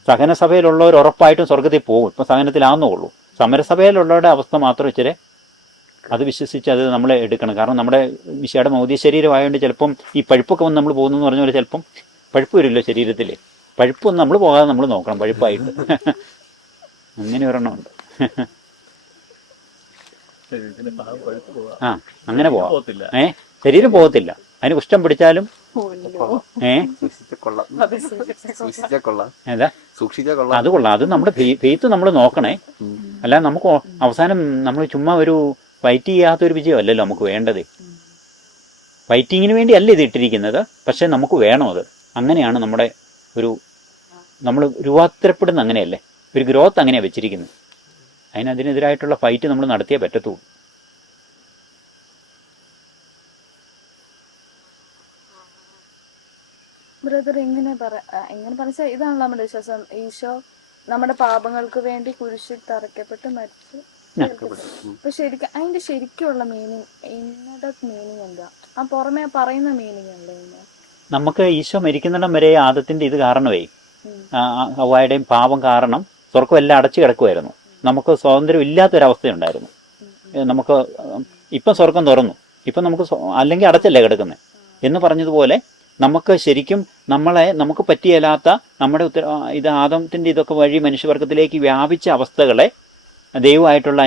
സഹനസഭയിലുള്ളവർ ഉറപ്പായിട്ടും സ്വർഗത്തിൽ പോകും, ഇപ്പം സഹനത്തിലാവുന്നുള്ളൂ. സമരസഭയിലുള്ളവരുടെ അവസ്ഥ മാത്രം ഇച്ചിരി അത് വിശ്വസിച്ച് അത് നമ്മളെ എടുക്കണം. കാരണം നമ്മുടെ വിശയുടെ ഭൗതിക ശരീരമായതുകൊണ്ട് ചിലപ്പം ഈ പഴുപ്പൊക്കെ വന്ന് നമ്മൾ പോകുന്നു പറഞ്ഞ പോലെ ചിലപ്പം പഴുപ്പ് വരില്ലോ ശരീരത്തിൽ. പഴുപ്പൊന്നും നമ്മൾ പോകാതെ നമ്മൾ നോക്കണം പഴുപ്പായിട്ട്. അങ്ങനെ ഒരെണ്ണമുണ്ട്. ആ അങ്ങനെ പോവാം. ശരീരം പോകത്തില്ല. അതിന് കുഷ്ഠം പിടിച്ചാലും അത് കൊള്ളാം. അത് നമ്മുടെ ഫെയ്ത്ത് നമ്മൾ നോക്കണേ. അല്ലാതെ നമുക്ക് അവസാനം നമ്മൾ ചുമ്മാ ഒരു ഫൈറ്റ് ചെയ്യാത്തൊരു വിജയമല്ലല്ലോ നമുക്ക് വേണ്ടത്. ഫൈറ്റിങ്ങിന് വേണ്ടി അല്ല ഇത് ഇട്ടിരിക്കുന്നത്, പക്ഷെ നമുക്ക് വേണം അത്. അങ്ങനെയാണ് നമ്മുടെ നമ്മൾ രൂപാന്തരപ്പെടുന്ന അങ്ങനെയല്ലേ, ഒരു ഗ്രോത്ത് അങ്ങനെയാണ് വെച്ചിരിക്കുന്നത്. അതിനെതിരായിട്ടുള്ള ഫൈറ്റ് നമ്മൾ നടത്തിയേ പറ്റത്തുള്ളൂ. ബ്രദർ എങ്ങനെ പറഞ്ഞാൽ ഇതാണല്ലോ നമ്മുടെ വിശ്വാസം. ഈശോ നമ്മുടെ പാപങ്ങൾക്ക് വേണ്ടി കുരിശിൽ തറയ്ക്കപ്പെട്ട് മരിച്ചു. അപ്പൊ ശരിക്കും അതിന്റെ ശരിക്കുള്ള മീനിങ് എന്താ? ആ പുറമെ പറയുന്ന മീനിങ് എന്താ? നമുക്ക് ഈശോ മരിക്കുന്നിടം വരെ ആദത്തിന്റെ ഇത് കാരണമേ, ഹവ്വായുടെയും പാപം കാരണം സ്വർഗ്ഗം എല്ലാം അടച്ചു കിടക്കുമായിരുന്നു. നമുക്ക് സ്വാതന്ത്ര്യം ഇല്ലാത്തൊരവസ്ഥയുണ്ടായിരുന്നു. നമുക്ക് ഇപ്പം സ്വർഗം തുറന്നു, ഇപ്പം നമുക്ക് അല്ലെങ്കിൽ അടച്ചല്ലേ കിടക്കുന്നത് എന്ന് പറഞ്ഞതുപോലെ നമുക്ക് ശരിക്കും നമുക്ക് പറ്റിയല്ലാത്ത നമ്മുടെ ഇത് ആദത്തിന്റെ ഇതൊക്കെ വഴി മനുഷ്യവർഗത്തിലേക്ക് വ്യാപിച്ച അവസ്ഥകളെ, ദൈവമായിട്ടുള്ള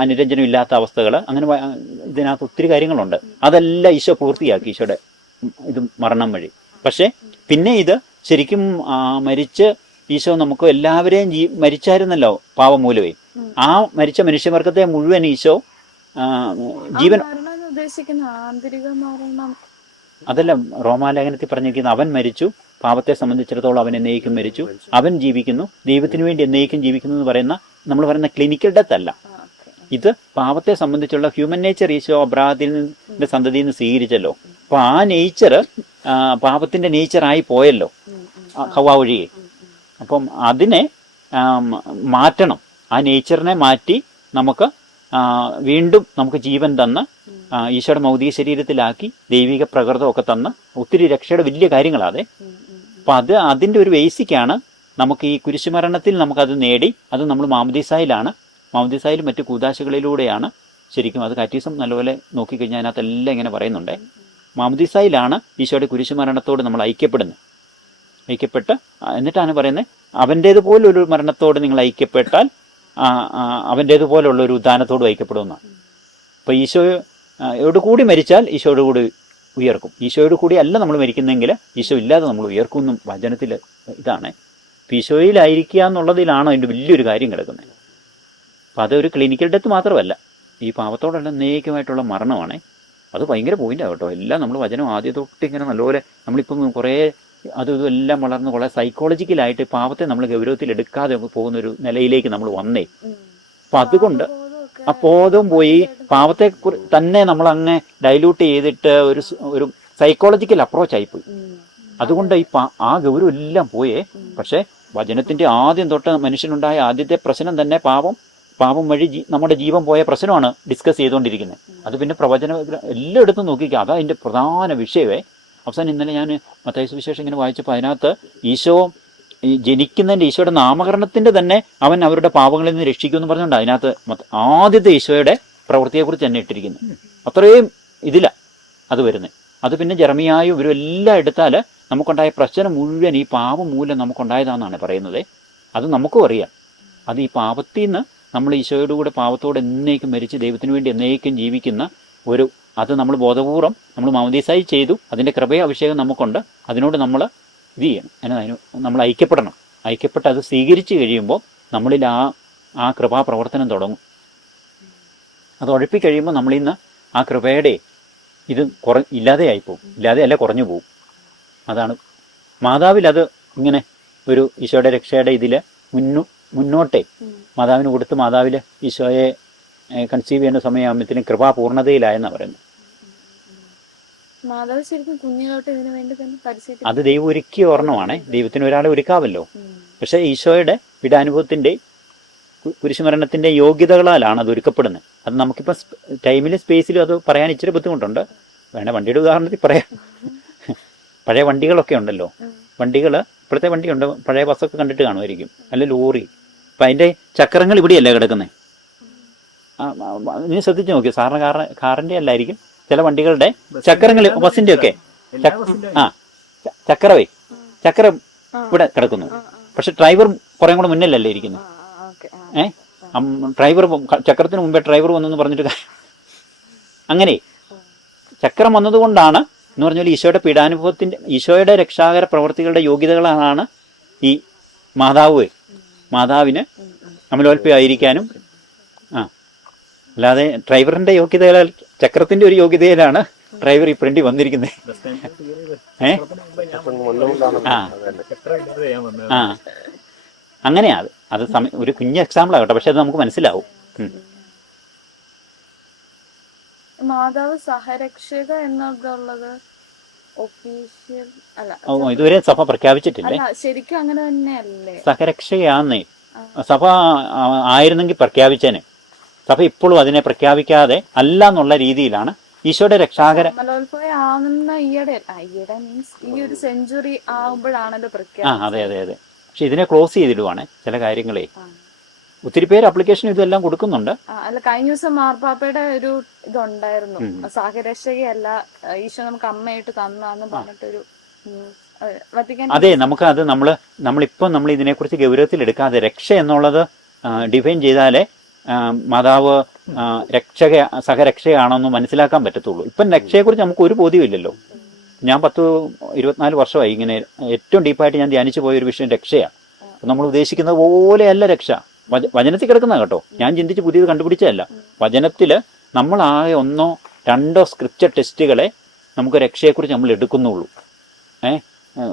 അനുരഞ്ജനം ഇല്ലാത്ത അവസ്ഥകൾ, അങ്ങനെ ഇതിനകത്ത് ഒത്തിരി കാര്യങ്ങളുണ്ട്. അതെല്ലാം ഈശോ പൂർത്തിയാക്കി, ഈശോയുടെ ഇത് മരണം വഴി. പക്ഷെ പിന്നെ ഇത് ശരിക്കും മരിച്ച് ഈശോ നമുക്ക് എല്ലാവരെയും മരിച്ചായിരുന്നല്ലോ പാപം മൂലമേ. ആ മരിച്ച മനുഷ്യവർഗത്തെ മുഴുവൻ ഈശോ ജീവൻ ഉദ്ദേശിക്കുന്ന ആന്തരിക മരണം അതല്ല റോമാലേഖനത്തിൽ പറഞ്ഞിരിക്കുന്നത്. അവൻ മരിച്ചു, പാപത്തെ സംബന്ധിച്ചിടത്തോളം അവൻ എന്നേക്കും മരിച്ചു, അവൻ ജീവിക്കുന്നു, ദൈവത്തിന് വേണ്ടി എന്നേക്കും ജീവിക്കുന്നു എന്ന് പറയുന്ന നമ്മൾ പറയുന്ന ക്ലിനിക്കൽ ഡെത്ത് അല്ല ഇത്. പാപത്തെ സംബന്ധിച്ചുള്ള ഹ്യൂമൻ നേച്ചർ ഈശോ അബ്രാഹത്തിന്റെ സന്തതിയിൽ നിന്ന് സ്വീകരിച്ചല്ലോ. അപ്പൊ ആ നേച്ചർ പാപത്തിന്റെ നേച്ചറായി പോയല്ലോ ഹവ്വ വഴിയെ. അപ്പം അതിനെ മാറ്റണം. ആ നേച്ചറിനെ മാറ്റി നമുക്ക് വീണ്ടും നമുക്ക് ജീവൻ തന്ന് ഈശോയുടെ ഭൗതിക ശരീരത്തിലാക്കി ദൈവിക പ്രകൃതമൊക്കെ തന്ന് ഒത്തിരി രക്ഷയുടെ വലിയ കാര്യങ്ങളാതെ. അപ്പം അതിൻ്റെ ഒരു ബേസിക്കാണ് നമുക്ക് ഈ കുരിശുമരണത്തിൽ നമുക്കത് നേടി. അത് നമ്മൾ മാമോദീസായിലും മറ്റു കൂദാശകളിലൂടെയാണ് ശരിക്കും. അത് കാറ്റീസം നല്ലപോലെ നോക്കിക്കഴിഞ്ഞാൽ അതിനകത്തെല്ലാം ഇങ്ങനെ പറയുന്നുണ്ട്. മാമോദീസായിലാണ് ഈശോയുടെ കുരിശുമരണത്തോട് നമ്മൾ ഐക്യപ്പെട്ട് എന്നിട്ടാണ് പറയുന്നത് അവൻ്റേതുപോലൊരു മരണത്തോട് നിങ്ങൾ ഐക്യപ്പെട്ടാൽ അവൻ്റേതുപോലുള്ള ഒരു ഉദ്ധാനത്തോട് ഐക്യപ്പെടുമെന്നാണ്. അപ്പോൾ ഈശോയോട് കൂടി മരിച്ചാൽ ഈശോയോട് കൂടി ഉയർക്കും. ഈശോയോട് കൂടി അല്ല നമ്മൾ മരിക്കുന്നെങ്കിൽ ഈശോ ഇല്ലാതെ നമ്മൾ ഉയർക്കുമെന്നും വചനത്തിൽ ഇതാണ്. ഈശോയിലായിരിക്കുക എന്നുള്ളതിലാണ് അതിൻ്റെ വലിയൊരു കാര്യം കിടക്കുന്നത്. അപ്പം അതൊരു ക്ലിനിക്കൽ ഡെത്ത് മാത്രമല്ല, ഈ പാപത്തോടുള്ള എന്നേക്കുമായിട്ടുള്ള മരണമാണ്. അത് ഭയങ്കര പോയിന്റാണ് കേട്ടോ. എല്ലാം നമ്മൾ വചനം ആദ്യം തൊട്ട് ഇങ്ങനെ നല്ലപോലെ നമ്മളിപ്പം കുറേ അതും എല്ലാം വളർന്ന് കുറേ സൈക്കോളജിക്കലായിട്ട് പാപത്തെ നമ്മൾ ഗൗരവത്തിൽ എടുക്കാതെ പോകുന്നൊരു നിലയിലേക്ക് നമ്മൾ വന്നേ. അപ്പം അതുകൊണ്ട് ആ ബോധം പോയി പാപത്തെ തന്നെ നമ്മൾ അങ്ങ് ഡൈല്യൂട്ട് ചെയ്തിട്ട് ഒരു സൈക്കോളജിക്കൽ അപ്രോച്ച് ആയിപ്പോയി. അതുകൊണ്ട് ആ ഗൗരവം എല്ലാം പോയേ. പക്ഷെ വചനത്തിന്റെ ആദ്യം തൊട്ട് മനുഷ്യനുണ്ടായ ആദ്യത്തെ പ്രശ്നം തന്നെ പാപം വഴി നമ്മുടെ ജീവൻ പോയ പ്രശ്നമാണ് ഡിസ്കസ് ചെയ്തുകൊണ്ടിരിക്കുന്നത്. അത് പിന്നെ പ്രവചന എല്ലായിടത്തും നോക്കിക്കുക, അതാ അതിൻ്റെ പ്രധാന വിഷയമേ. അവസാനം ഇന്നലെ ഞാൻ മത്തായി സുവിശേഷം ഇങ്ങനെ വായിച്ചപ്പോൾ അതിനകത്ത് ഈശോ ജനിക്കുന്നതിൻ്റെ ഈശോയുടെ നാമകരണത്തിൻ്റെ തന്നെ അവൻ അവരുടെ പാപങ്ങളിൽ നിന്ന് രക്ഷിക്കുമെന്ന് പറഞ്ഞുകൊണ്ട് അതിനകത്ത് ആദ്യത്തെ ഈശോയുടെ പ്രവൃത്തിയെക്കുറിച്ച് തന്നെ ഇട്ടിരിക്കുന്നു. അത്രയും അത് വരുന്നത്. അത് പിന്നെ ജെറമിയായും ഇവരും എല്ലാം എടുത്താൽ നമുക്കുണ്ടായ പ്രശ്നം മുഴുവൻ ഈ പാപം മൂലം നമുക്കുണ്ടായതാണെന്നാണ് പറയുന്നത്. അത് നമുക്കും അറിയാം. അത് ഈ പാപത്തിൽ നിന്ന് നമ്മൾ ഈശോയുടെ കൂടെ പാപത്തോട് എന്നേക്കും മരിച്ച് ദൈവത്തിന് വേണ്ടി എന്നേക്കും ജീവിക്കുന്ന അത് നമ്മൾ ബോധപൂർവം നമ്മൾ മാമോദീസായി ചെയ്തു. അതിൻ്റെ കൃപയ അഭിഷേകം നമുക്കുണ്ട്. അതിനോട് നമ്മൾ ഇത് ചെയ്യണം, അതിന് നമ്മൾ ഐക്യപ്പെട്ട് അത് സ്വീകരിച്ച് കഴിയുമ്പോൾ നമ്മളിൽ ആ കൃപാപ്രവർത്തനം തുടങ്ങും. അത് ഉഴപ്പിക്കഴിയുമ്പോൾ നമ്മളിന്ന് ആ കൃപയുടെ ഇത് ഇല്ലാതെയായിപ്പോവും. ഇല്ലാതെയല്ല കുറഞ്ഞു പോവും. അതാണ് മാതാവിൽ അത് ഇങ്ങനെ ഒരു ഈശോയുടെ രക്ഷയുടെ ഇതിൽ മുന്നോട്ടേ മാതാവിന് കൊടുത്ത് മാതാവിൽ ഈശോയെ കൺസീവ് ചെയ്യുന്ന സമയമാകുമ്പോഴത്തേനും കൃപാപൂർണതയിലായെന്നാണ് പറയുന്നത്. അത് ദൈവം ഒരുക്കിയ ഓർണമാണ്. ദൈവത്തിന് ഒരാളെ ഒരുക്കാവല്ലോ. പക്ഷെ ഈശോയുടെ പീഡാനുഭവത്തിന്റെ കുരിശുമരണത്തിൻ്റെ യോഗ്യതകളാലാണ് അത് ഒരുക്കപ്പെടുന്നത്. അത് നമുക്കിപ്പോൾ ടൈമിലും സ്പേസിലും അത് പറയാൻ ഇച്ചിരി ബുദ്ധിമുട്ടുണ്ട്. വേണേൽ വണ്ടിയുടെ ഉദാഹരണത്തിൽ പറയാം. പഴയ വണ്ടികളൊക്കെ ഉണ്ടല്ലോ, വണ്ടികൾ ഇപ്പോഴത്തെ വണ്ടിയുണ്ട്, പഴയ ബസ്സൊക്കെ കണ്ടിട്ട് കാണുമായിരിക്കും, അല്ല ലോറി. അപ്പം അതിൻ്റെ ചക്രങ്ങൾ ഇവിടെയല്ലേ കിടക്കുന്നത്. നീ ശ്രദ്ധിച്ച് നോക്കി, സാറിന് കാറിൻ്റെ അല്ലായിരിക്കും, ചില വണ്ടികളുടെ ചക്രങ്ങൾ, ബസ്സിൻ്റെ ഒക്കെ ചക്രം ഇവിടെ കിടക്കുന്നു. പക്ഷെ ഡ്രൈവർ കുറേ കൂടെ മുന്നിലല്ലേ ഇരിക്കുന്നത്. ഡ്രൈവർ ചക്രത്തിന് മുമ്പേ ഡ്രൈവർ വന്നെന്ന് പറഞ്ഞിട്ട് അങ്ങനെ ചക്രം വന്നതുകൊണ്ടാണ് എന്ന് പറഞ്ഞാൽ ഈശോയുടെ പീഡാനുഭവത്തിൻ്റെ, ഈശോയുടെ രക്ഷാകര പ്രവർത്തികളുടെ യോഗ്യതകളാണ് ഈ മാതാവിന് അമലോൽപ്പയായിരിക്കാനും. അല്ലാതെ ഡ്രൈവറിന്റെ യോഗ്യതയിൽ, ചക്രത്തിന്റെ ഒരു യോഗ്യതയിലാണ് ഡ്രൈവർ ഈ ഫ്രണ്ടിൽ വന്നിരിക്കുന്നത്. അങ്ങനെയാ അത് ഒരു കുഞ്ഞ് എക്സാമ്പിൾ ആകട്ടെ, പക്ഷെ അത് നമുക്ക് മനസ്സിലാവും. മാതാവ് സഹരക്ഷക എന്നതുള്ളത് ഒഫീഷ്യൽ അല്ല, ഇതുവരെ സഭ പ്രഖ്യാപിച്ചിട്ടില്ലേ. ശരിക്കും അങ്ങനെ തന്നെയല്ലേ? സഹരക്ഷയാന്നേ സഭ ആയിരുന്നെങ്കിൽ പ്രഖ്യാപിച്ചേനെ. സഭ ഇപ്പോഴും അതിനെ പ്രഖ്യാപിക്കാതെ അല്ല എന്നുള്ള രീതിയിലാണ് ഈശോയുടെ രക്ഷാകര ആവുന്ന ഈയിടെ മീൻസ് ഈ ഒരു സെഞ്ചുറി ആവുമ്പോഴാണല്ലോ പ്രഖ്യാപിച്ചത്. അതെ അതെ അതെ. പക്ഷെ ഇതിനെ ക്ലോസ് ചെയ്തിടുവാണ് ചില കാര്യങ്ങളെ. ഒത്തിരി പേര് അപ്ലിക്കേഷൻ ഇതെല്ലാം കൊടുക്കുന്നുണ്ട്. അല്ല, കഴിഞ്ഞ ദിവസം മാർപ്പാപ്പയുടെ ഒരു ഇതുണ്ടായിരുന്നു, സഹരക്ഷകയല്ല ഈശോ നമുക്ക് അമ്മയായിട്ട് തന്നാന്ന് പറഞ്ഞിട്ടൊരു. അതെ, നമുക്ക് അത് നമ്മളിപ്പം നമ്മൾ ഇതിനെക്കുറിച്ച് ഗൗരവത്തിൽ എടുക്കാതെ രക്ഷ എന്നുള്ളത് ഡിഫൈൻ ചെയ്താലേ മാതാവ് സഹരക്ഷയാണെന്ന് മനസ്സിലാക്കാൻ പറ്റത്തുള്ളൂ. ഇപ്പം രക്ഷയെക്കുറിച്ച് നമുക്ക് ഒരു ബോധ്യമില്ലല്ലോ. ഞാൻ 24 വർഷമായി ഇങ്ങനെ ഏറ്റവും ഡീപ്പായിട്ട് ഞാൻ ധ്യാനിച്ചു പോയ ഒരു വിഷയം രക്ഷയാണ്. നമ്മൾ ഉദ്ദേശിക്കുന്നത് പോലെയല്ല രക്ഷ. വചനത്തിൽ കിടക്കുന്ന കേട്ടോ, ഞാൻ ചിന്തിച്ച് പുതിയത് കണ്ടുപിടിച്ചതല്ല. വചനത്തിൽ നമ്മൾ ആകെ 1 or 2 സ്ക്രിപ്ചർ ടെസ്റ്റുകളെ നമുക്ക് രക്ഷയെക്കുറിച്ച് നമ്മൾ എടുക്കുന്നുള്ളൂ.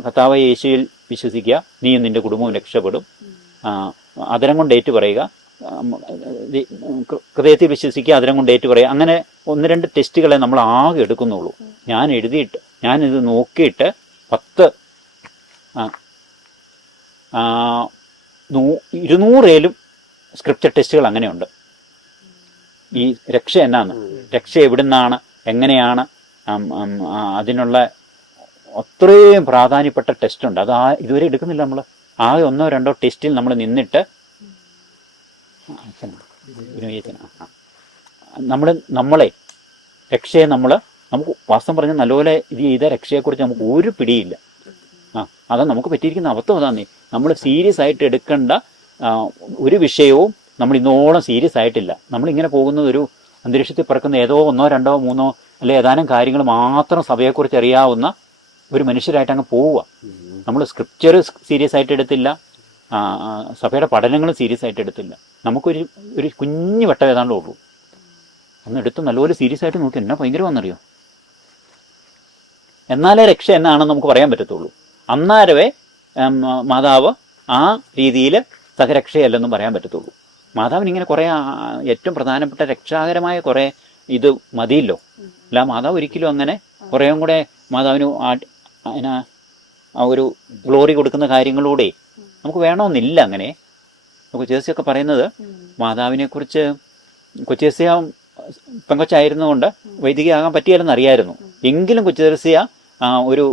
കർത്താവായ യേശുവിൽ വിശ്വസിക്കുക, നീയും നിന്റെ കുടുംബവും രക്ഷപ്പെടും. അതരം കൊണ്ട് ഏറ്റു പറയുക, ഹൃദയത്തിൽ വിശ്വസിക്കുക, അതരം കൊണ്ട് ഏറ്റു പറയുക. അങ്ങനെ 1-2 ടെസ്റ്റുകളെ നമ്മൾ ആകെ എടുക്കുന്നുള്ളൂ. ഞാനിത് നോക്കിയിട്ട് 200 സ്ക്രിപ്ചർ ടെസ്റ്റുകൾ അങ്ങനെയുണ്ട്. ഈ രക്ഷ എന്നാണ്, രക്ഷ എവിടുന്നാണ്, എങ്ങനെയാണ്, അതിനുള്ള അത്രയും പ്രാധാന്യപ്പെട്ട ടെസ്റ്റുണ്ട്. അത് ഇതുവരെ എടുക്കുന്നില്ല നമ്മൾ. ആകെ 1 or 2 ടെസ്റ്റിൽ നമ്മൾ നിന്നിട്ട് നമ്മളെ രക്ഷയെ നമുക്ക് വാസ്തവം പറഞ്ഞാൽ നല്ലപോലെ ഇത് ചെയ്ത രക്ഷയെക്കുറിച്ച് നമുക്ക് ഒരു പിടിയില്ല. അതാ നമുക്ക് പറ്റിയിരിക്കുന്ന അബദ്ധം. അതാന്നേ, നമ്മൾ സീരിയസ് ആയിട്ട് എടുക്കേണ്ട ഒരു വിഷയവും നമ്മൾ ഇന്നോളം സീരിയസ് ആയിട്ടില്ല. നമ്മളിങ്ങനെ പോകുന്നത് ഒരു അന്തരീക്ഷത്തിൽ പറക്കുന്ന ഏതോ 1 or 2 or 3 അല്ലെ ഏതാനും കാര്യങ്ങൾ മാത്രം സഭയെക്കുറിച്ച് അറിയാവുന്ന ഒരു മനുഷ്യരായിട്ട് അങ്ങ് പോവുക. നമ്മൾ സ്ക്രിപ്ചർ സീരിയസ് ആയിട്ട് എടുത്തില്ല, സഭയുടെ പഠനങ്ങളും സീരിയസ് ആയിട്ട് എടുത്തില്ല. നമുക്കൊരു കുഞ്ഞു വട്ടം ഏതാണ്ട് ഉള്ളൂ. ഒന്ന് എടുത്ത് നല്ലപോലെ സീരിയസ് ആയിട്ട് നോക്കി എന്നാ ഭയങ്കരമാണെന്നറിയോ. എന്നാലേ രക്ഷ എന്നാണെന്ന് നമുക്ക് പറയാൻ പറ്റത്തുള്ളൂ. അന്നാരവേ മാതാവ് ആ രീതിയിൽ സഹരക്ഷയല്ലെന്നും പറയാൻ പറ്റത്തുള്ളൂ. മാതാവിന് ഇങ്ങനെ കുറേ ഏറ്റവും പ്രധാനപ്പെട്ട രക്ഷാകരമായ കുറേ ഇത് മതിയല്ലോ. അല്ല, മാതാവ് ഒരിക്കലും അങ്ങനെ കുറേയും കൂടെ മാതാവിന് ആ ഒരു ഗ്ലോറി കൊടുക്കുന്ന കാര്യങ്ങളിലൂടെ നമുക്ക് വേണമെന്നില്ല. അങ്ങനെ കൊച്ചേസിയൊക്കെ പറയുന്നത് മാതാവിനെക്കുറിച്ച്, കൊച്ചേസിയ പെങ്കൊച്ചായിരുന്നുകൊണ്ട് വൈദികയാകാൻ പറ്റിയാലെന്ന് അറിയായിരുന്നു. എങ്കിലും കൊച്ചേസിയ ഒരു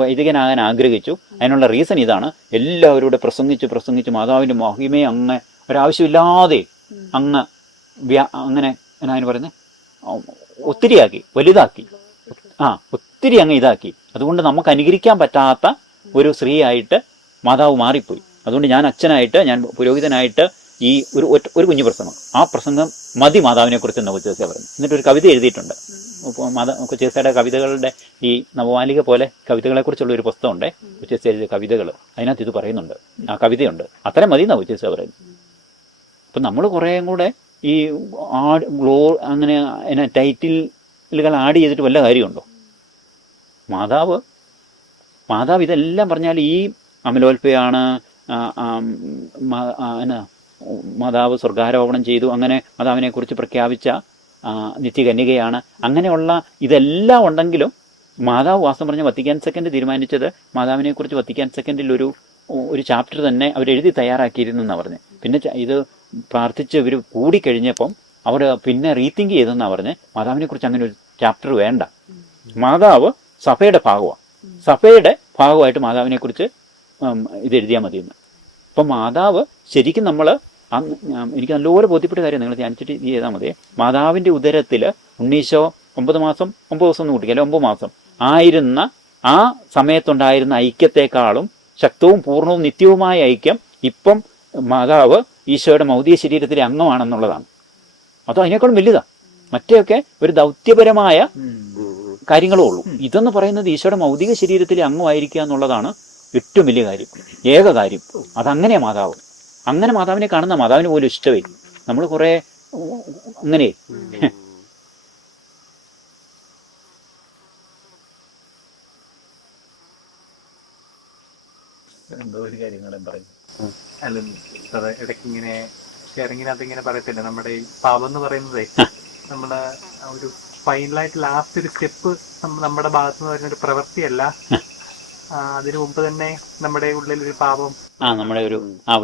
വൈദികനാകാൻ ആഗ്രഹിച്ചു. അതിനുള്ള റീസൺ ഇതാണ്, എല്ലാവരോട് പ്രസംഗിച്ച് മാതാവിൻ്റെ മഹിമയെ അങ്ങ് ഒരാവശ്യമില്ലാതെ അങ്ങനെ എന്നാണ് പറയുന്നത്, ഒത്തിരിയാക്കി, വലുതാക്കി, ഒത്തിരി അങ്ങ് ഇതാക്കി. അതുകൊണ്ട് നമുക്ക് അനുകരിക്കാൻ പറ്റാത്ത ഒരു സ്ത്രീയായിട്ട് മാതാവ് മാറിപ്പോയി. അതുകൊണ്ട് ഞാൻ അച്ഛനായിട്ട്, ഞാൻ പുരോഹിതനായിട്ട് ഈ ഒരു കുഞ്ഞു പ്രസംഗം, ആ പ്രസംഗം മതി മാതാവിനെ കുറിച്ച് എന്ന് കൊച്ചേസ പറഞ്ഞു. എന്നിട്ടൊരു കവിത എഴുതിയിട്ടുണ്ട്. കൊച്ചേസയുടെ കവിതകളുടെ ഈ നവമാലിക പോലെ കവിതകളെക്കുറിച്ചുള്ള ഒരു പുസ്തകമുണ്ട്, കൊച്ചേസ എഴുതിയ കവിതകൾ. അതിനകത്ത് ഇത് പറയുന്നുണ്ട്, ആ കവിതയുണ്ട്. അത്രയും മതി എന്നാണ് കൊച്ചേസ പറയുന്നത്. അപ്പം നമ്മൾ കുറേയും കൂടെ ഈ അങ്ങനെ ടൈറ്റിലുകൾ ആഡ് ചെയ്തിട്ട് വല്ല കാര്യമുണ്ടോ? മാതാവ് ഇതെല്ലാം പറഞ്ഞാൽ ഈ അമലോൽപ്പയാണ്, മാതാവ് സ്വർഗാരോപണം ചെയ്തു, അങ്ങനെ മാതാവിനെക്കുറിച്ച് പ്രഖ്യാപിച്ച നിത്യകന്യകയാണ്, അങ്ങനെയുള്ള ഇതെല്ലാം ഉണ്ടെങ്കിലും മാതാവ് വാസ്തവം പറഞ്ഞ വത്തിക്കാൻ സെക്കൻഡ് തീരുമാനിച്ചത് മാതാവിനെക്കുറിച്ച് വത്തിക്കാൻ സെക്കൻഡിൽ ഒരു ചാപ്റ്റർ തന്നെ അവരെഴുതി തയ്യാറാക്കിയിരുന്നു എന്നാണ് പറഞ്ഞത്. പിന്നെ ഇത് പ്രാർത്ഥിച്ച് ഇവർ കൂടിക്കഴിഞ്ഞപ്പം അവർ പിന്നെ റീതിങ്ക് ചെയ്തെന്നാണ് പറഞ്ഞത്, മാതാവിനെ കുറിച്ച് അങ്ങനെ ഒരു ചാപ്റ്റർ വേണ്ട, മാതാവ് സഭയുടെ ഭാഗമാണ്, സഭയുടെ ഭാഗമായിട്ട് മാതാവിനെ കുറിച്ച് ഇത് എഴുതിയാൽ മതിയെന്ന്. അപ്പം മാതാവ് ശരിക്കും നമ്മൾ എനിക്ക് നല്ലപോലെ ബോധ്യപ്പെട്ട കാര്യം നിങ്ങൾ ധ്യാനിച്ചിട്ട് ഇത് ചെയ്താൽ മതി. മാതാവിൻ്റെ ഉദരത്തിൽ ഉണ്ണീശോ 9 മാസം 9 ദിവസം എന്ന് കൂട്ടിക്കല്ലേ 9 മാസം ആയിരുന്ന ആ സമയത്തുണ്ടായിരുന്ന ഐക്യത്തെക്കാളും ശക്തവും പൂർണ്ണവും നിത്യവുമായ ഐക്യം ഇപ്പം മാതാവ് ഈശോയുടെ മൗതിക ശരീരത്തിലെ അംഗമാണെന്നുള്ളതാണ്. അതോ അതിനേക്കാളും വലുതാണ്. മറ്റേയൊക്കെ ഒരു ദൗത്യപരമായ കാര്യങ്ങളേ ഉള്ളൂ. ഇതെന്ന് പറയുന്നത് ഈശോയുടെ മൗതിക ശരീരത്തിലെ അംഗമായിരിക്കുക എന്നുള്ളതാണ് ഏറ്റവും വലിയ കാര്യം, ഏക കാര്യം. അതങ്ങനെയാ മാതാവ്. അങ്ങനെ മാതാവിനെ കാണുന്ന മാതാവിന് പോലും ഇഷ്ടമേ. നമ്മൾ കുറെ അങ്ങനെ എന്തോ ഒരു കാര്യങ്ങളും പറയുന്നു. അല്ല ഇടയ്ക്ക് ഇങ്ങനെ ഷെയറിങ്ങിനകത്ത് ഇങ്ങനെ പറയത്തില്ല, നമ്മുടെ ഈ പാപം എന്ന് പറയുന്നതേ നമ്മുടെ ഒരു ഫൈനലായിട്ട് ലാസ്റ്റ് ഒരു സ്റ്റെപ്പ് നമ്മുടെ ഭാഗത്ത് നിന്ന് വരുന്ന ഒരു പ്രവൃത്തിയല്ല, അതിനു മുമ്പ് തന്നെ നമ്മുടെ ഉള്ളിൽ ഒരു പാപം നമ്മുടെ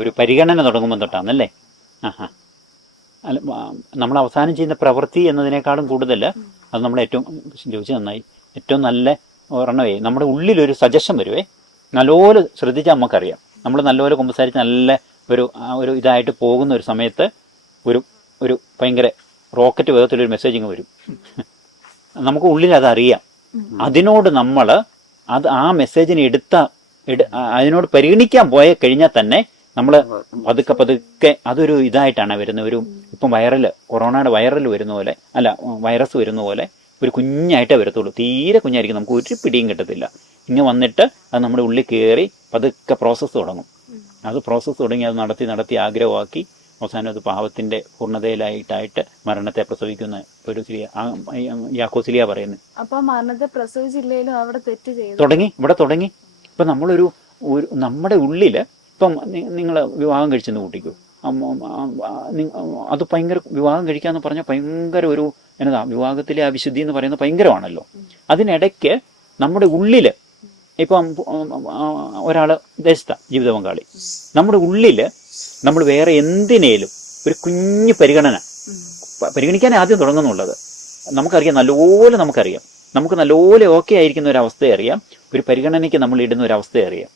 ഒരു പരിഗണന തുടങ്ങുമ്പോൾ തൊട്ടാണല്ലേ. അല്ല, നമ്മൾ അവസാനം ചെയ്യുന്ന പ്രവൃത്തി എന്നതിനേക്കാളും കൂടുതൽ അത് നമ്മൾ ഏറ്റവും ചോദിച്ചത് നന്നായി, ഏറ്റവും നല്ല ഒരെണ്ണമേ നമ്മുടെ ഉള്ളിലൊരു സജഷൻ വരുവേ. നല്ലപോലെ ശ്രദ്ധിച്ചാൽ നമുക്കറിയാം, നമ്മൾ നല്ലപോലെ കുമ്പസാരിച്ച് നല്ല ഒരു ഇതായിട്ട് പോകുന്ന ഒരു സമയത്ത് ഒരു ഭയങ്കര റോക്കറ്റ് വേഗത്തിലൊരു മെസ്സേജ് ഇങ്ങ് വരും. നമുക്ക് ഉള്ളിൽ അതറിയാം. അതിനോട് നമ്മൾ ആ മെസ്സേജിനെ അതിനോട് പരിഗണിക്കാൻ പോയ കഴിഞ്ഞാൽ തന്നെ നമ്മൾ പതുക്കെ അതൊരു ഇതായിട്ടാണ് വരുന്നത്. ഇപ്പം കൊറോണയുടെ വൈറൽ വരുന്ന പോലെ, അല്ല വൈറസ് വരുന്ന പോലെ ഒരു കുഞ്ഞായിട്ടേ വരത്തുള്ളൂ. തീരെ കുഞ്ഞായിരിക്കും, നമുക്ക് ഒരു പിടിയും കിട്ടത്തില്ല. ഇങ്ങനെ വന്നിട്ട് അത് നമ്മുടെ ഉള്ളിൽ കയറി പതുക്കെ പ്രോസസ്സ് തുടങ്ങും. അത് പ്രോസസ്സ് തുടങ്ങി അത് നടത്തി ആഗ്രഹമാക്കി അവസാനം അത് പാപത്തിന്റെ പൂർണ്ണതയിലായിട്ടായിട്ട് മരണത്തെ പ്രസവിക്കുന്ന ഒരു യാക്കോസിലിയ പറയുന്നത്. അപ്പൊ മരണത്തെ പ്രസവിച്ചില്ലേലും അവിടെ തെറ്റ് ചെയ്തു തുടങ്ങി. ഇപ്പൊ നമ്മുടെ ഉള്ളില് ഇപ്പം നിങ്ങൾ വിവാഹം കഴിച്ചെന്ന് കൂട്ടിക്കോ, അത് ഭയങ്കര വിവാഹം കഴിക്കാന്ന് പറഞ്ഞാൽ ഭയങ്കര വിവാഹത്തിലെ ആ വിശുദ്ധി എന്ന് പറയുന്നത് ഭയങ്കരമാണല്ലോ. അതിനിടയ്ക്ക് നമ്മുടെ ഉള്ളില് ഇപ്പം ഒരാള് ദേശത്ത ജീവിത പങ്കാളി, നമ്മുടെ ഉള്ളില് നമ്മൾ വേറെ എന്തിനേലും ഒരു കുഞ്ഞു പരിഗണിക്കാൻ ആദ്യം തുടങ്ങുന്നുള്ളത് നമുക്കറിയാം. നല്ലപോലെ നമുക്കറിയാം, നമുക്ക് നല്ലപോലെ ഓക്കെ ആയിരിക്കുന്ന ഒരു അവസ്ഥയെ അറിയാം, ഒരു പരിഗണനയ്ക്ക് നമ്മൾ ഇടുന്ന ഒരു അവസ്ഥയെ അറിയാം.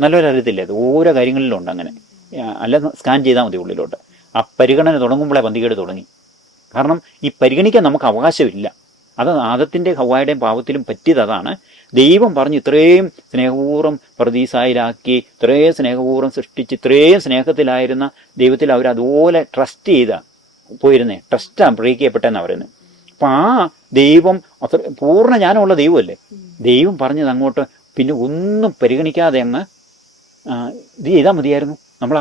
നല്ലപോലെ അറിയത്തില്ല, അത് ഓരോ കാര്യങ്ങളിലും ഉണ്ട് അങ്ങനെ. അല്ല, സ്കാൻ ചെയ്താൽ മതി ഉള്ളിലോട്ട്. ആ പരിഗണന തുടങ്ങുമ്പോഴേ പന്തികേട് തുടങ്ങി. കാരണം ഈ പരിഗണിക്കാൻ നമുക്ക് അവകാശമില്ല. അത് ആദത്തിൻ്റെ ഹവ്വായുടെയും പാപത്തിലും പറ്റിയത് അതാണ്. ദൈവം പറഞ്ഞ് ഇത്രയും സ്നേഹപൂർവ്വം പറുദീസായിലാക്കി, ഇത്രയും സ്നേഹപൂർവ്വം സൃഷ്ടിച്ച്, ഇത്രയും സ്നേഹത്തിലായിരുന്ന ദൈവത്തിൽ അവർ അതുപോലെ ട്രസ്റ്റ് ചെയ്താ പോയിരുന്നേ. ട്രസ്റ്റാണ് ബ്രേക്ക് ചെയ്യപ്പെട്ടെന്നാണ് പറയുന്നത്. അപ്പം ആ ദൈവം അത്ര പൂർണ്ണ ജ്ഞാനമുള്ള ദൈവമല്ലേ. ദൈവം പറഞ്ഞത് അങ്ങോട്ട് പിന്നെ ഒന്നും പരിഗണിക്കാതെ അങ്ങ് ഇത് ചെയ്താൽ മതിയായിരുന്നു. നമ്മൾ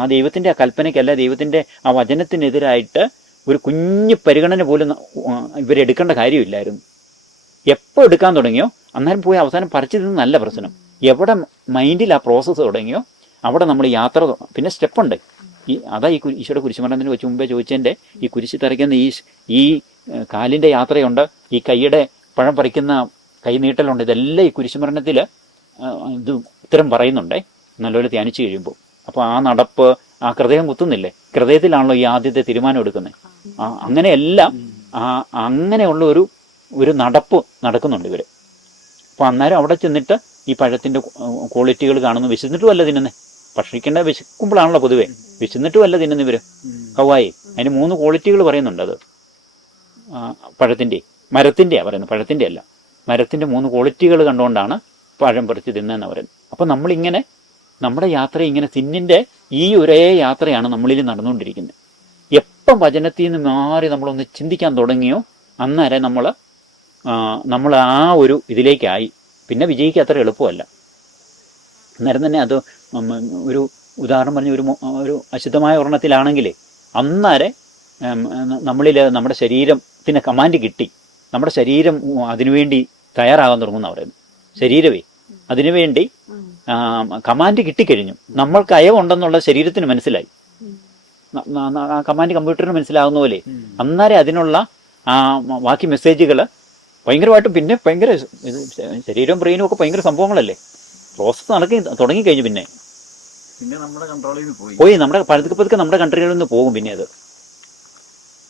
ആ ദൈവത്തിൻ്റെ ആ കൽപ്പനയ്ക്കല്ല, ദൈവത്തിൻ്റെ ആ വചനത്തിനെതിരായിട്ട് ഒരു കുഞ്ഞു പരിഗണന പോലും ഇവരെടുക്കേണ്ട കാര്യമില്ലായിരുന്നു. എപ്പോൾ എടുക്കാൻ തുടങ്ങിയോ അന്നേരം പോയി അവസാനം പറിച്ചു തിന്ന് നല്ല പ്രശ്നം. എവിടെ മൈൻഡിൽ ആ പ്രോസസ്സ് തുടങ്ങിയോ അവിടെ നമ്മൾ യാത്ര. പിന്നെ സ്റ്റെപ്പുണ്ട്. അതാ ഈ ഈശോയുടെ കുരിശുമരണത്തിന് വെച്ച് മുമ്പേ ചോദിച്ചതിൻ്റെ ഈ കുരിശ് തറയ്ക്കുന്ന ഈ കാലിൻ്റെ യാത്രയുണ്ട്, ഈ കൈയുടെ പഴം പറിക്കുന്ന കൈ നീട്ടലുണ്ട്. ഇതെല്ലാം ഈ കുരിശുമരണത്തിൽ ഇത് ഉത്തരം പറയുന്നുണ്ടേ നല്ലപോലെ ധ്യാനിച്ചു കഴിയുമ്പോൾ. അപ്പോൾ ആ നടപ്പ്, ആ ഹൃദയം കുത്തുന്നില്ലേ, ഹൃദയത്തിലാണല്ലോ ഈ ആദ്യത്തെ തീരുമാനം എടുക്കുന്നത്. അങ്ങനെയെല്ലാം അങ്ങനെയുള്ള ഒരു നടപ്പ് നടക്കുന്നുണ്ട് ഇവർ. അപ്പോൾ അന്നേരം അവിടെ ചെന്നിട്ട് ഈ പഴത്തിൻ്റെ ക്വാളിറ്റികൾ കാണുന്നു. വിശന്നിട്ടും അല്ല തിന്നുന്നേ, ഭക്ഷിക്കേണ്ട വിശക്കുമ്പോഴാണല്ലോ പൊതുവേ, വിശന്നിട്ടും അല്ല തിന്നുന്ന ഇവർ. ഹവ്വായി അതിന് 3 ക്വാളിറ്റികൾ പറയുന്നുണ്ട്. അത് മരത്തിൻ്റെയാണ് പറയുന്നത്, പഴത്തിൻ്റെ അല്ല. മരത്തിൻ്റെ 3 ക്വാളിറ്റികൾ കണ്ടുകൊണ്ടാണ് പഴം പറിച്ച് തിന്നതെന്ന് പറയുന്നത്. അപ്പം നമ്മളിങ്ങനെ നമ്മുടെ യാത്ര ഇങ്ങനെ തിന്നിൻ്റെ ഈ ഒരേ യാത്രയാണ് നമ്മളിൽ നടന്നുകൊണ്ടിരിക്കുന്നത്. എപ്പം വചനത്തിൽ നിന്ന് മാറി നമ്മളൊന്ന് ചിന്തിക്കാൻ തുടങ്ങിയോ അന്നേരം നമ്മൾ ആ ഒരു ഇതിലേക്കായി. പിന്നെ വിജയിക്കുക അത്ര എളുപ്പമല്ല. അന്നേരം തന്നെ അത് ഒരു ഉദാഹരണം പറഞ്ഞ് ഒരു അശുദ്ധമായ ഒരെണ്ണത്തിലാണെങ്കിലേ അന്നേരം നമ്മുടെ ശരീരത്തിന് കമാൻഡ് കിട്ടി. നമ്മുടെ ശരീരം അതിനുവേണ്ടി തയ്യാറാകാൻ തുടങ്ങുന്ന പറയുന്നത്. ശരീരമേ അതിനുവേണ്ടി കമാൻഡ് കിട്ടിക്കഴിഞ്ഞു. നമ്മൾക്ക് അയവുണ്ടെന്നുള്ള ശരീരത്തിന് മനസ്സിലായി. ആ കമാൻഡ് കമ്പ്യൂട്ടറിന് മനസ്സിലാകുന്ന പോലെ അന്നേരം അതിനുള്ള ബാക്കി മെസ്സേജുകൾ ഭയങ്കരമായിട്ടും പിന്നെ ഭയങ്കര ശരീരവും ബ്രെയിനും ഒക്കെ ഭയങ്കര സംഭവങ്ങളല്ലേ. പ്രോസസ്സ് തുടങ്ങിക്കഴിഞ്ഞു. പിന്നെ പിന്നെ നമ്മുടെ കൺട്രോളിൽ നിന്ന് പോയി പോയി നമ്മുടെ പതുക്കെ പതുക്കെ നമ്മുടെ കൺട്രികളിൽ നിന്ന് പോകും.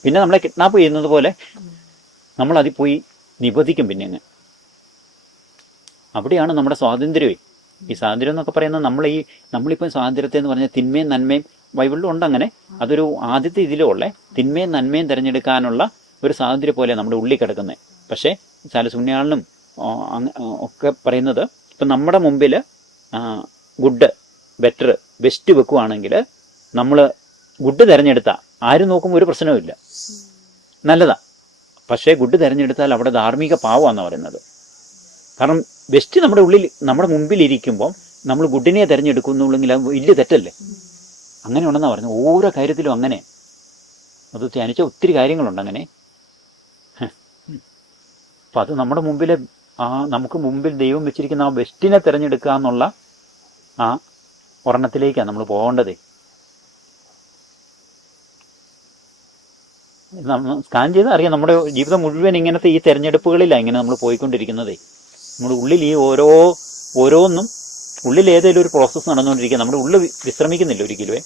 പിന്നെ നമ്മളെ കിഡ്നാപ്പ് ചെയ്യുന്നത് പോലെ നമ്മൾ അതിൽ പോയി നിബന്ധിക്കും. പിന്നെ അങ്ങ് അവിടെയാണ് നമ്മുടെ സ്വാതന്ത്ര്യമേ. ഈ സ്വാതന്ത്ര്യം എന്നൊക്കെ പറയുന്നത് നമ്മളിപ്പോൾ സ്വാതന്ത്ര്യത്തെ എന്ന് പറഞ്ഞാൽ തിന്മയും നന്മയും ബൈബിളിലും ഉണ്ട് അങ്ങനെ. അതൊരു ആദ്യത്തെ ഇതിലും ഉള്ളേ തിന്മയും നന്മയും തിരഞ്ഞെടുക്കാനുള്ള ഒരു സ്വാതന്ത്ര്യം പോലെ നമ്മുടെ ഉള്ളിൽ കിടക്കുന്നത്. പക്ഷേ ശാലശൂന്യാളിനും ഒക്കെ പറയുന്നത് ഇപ്പം നമ്മുടെ മുമ്പിൽ ഗുഡ് ബെറ്റർ ബെസ്റ്റ് വെക്കുവാണെങ്കിൽ നമ്മൾ ഗുഡ് തിരഞ്ഞെടുത്താൽ ആരും നോക്കുമ്പോൾ ഒരു പ്രശ്നവുമില്ല, നല്ലതാ. പക്ഷേ ഗുഡ് തിരഞ്ഞെടുത്താൽ അവിടെ ധാർമ്മിക പാവമാണെന്ന് പറയുന്നത്. കാരണം ബെസ്റ്റ് നമ്മുടെ മുമ്പിലിരിക്കുമ്പം നമ്മൾ ഗുഡിനെ തിരഞ്ഞെടുക്കുന്നുള്ളെങ്കിൽ അത് വലിയ തെറ്റല്ലേ? അങ്ങനെ ഉണ്ടെന്നാണ് പറയുന്നത്. ഓരോ കാര്യത്തിലും അങ്ങനെ അത് ധ്യാനിച്ച ഒത്തിരി കാര്യങ്ങളുണ്ട് അങ്ങനെ. അപ്പം അത് നമ്മുടെ മുമ്പിൽ നമുക്ക് മുമ്പിൽ ദൈവം വെച്ചിരിക്കുന്ന ആ ബെസ്റ്റിനെ തിരഞ്ഞെടുക്കുക എന്നുള്ള ആ ഒരെണ്ണത്തിലേക്കാണ് നമ്മൾ പോകേണ്ടത്. സ്കാൻ ചെയ്താൽ അറിയാം നമ്മുടെ ജീവിതം മുഴുവൻ ഇങ്ങനത്തെ ഈ തിരഞ്ഞെടുപ്പുകളിലാണ് ഇങ്ങനെ നമ്മൾ പോയിക്കൊണ്ടിരിക്കുന്നതേ. നമ്മുടെ ഉള്ളിൽ ഈ ഓരോന്നും ഉള്ളിൽ ഏതെങ്കിലും ഒരു പ്രോസസ്സ് നടന്നുകൊണ്ടിരിക്കുക. നമ്മുടെ ഉള്ളിൽ വിശ്രമിക്കുന്നില്ല ഒരിക്കലുമേ.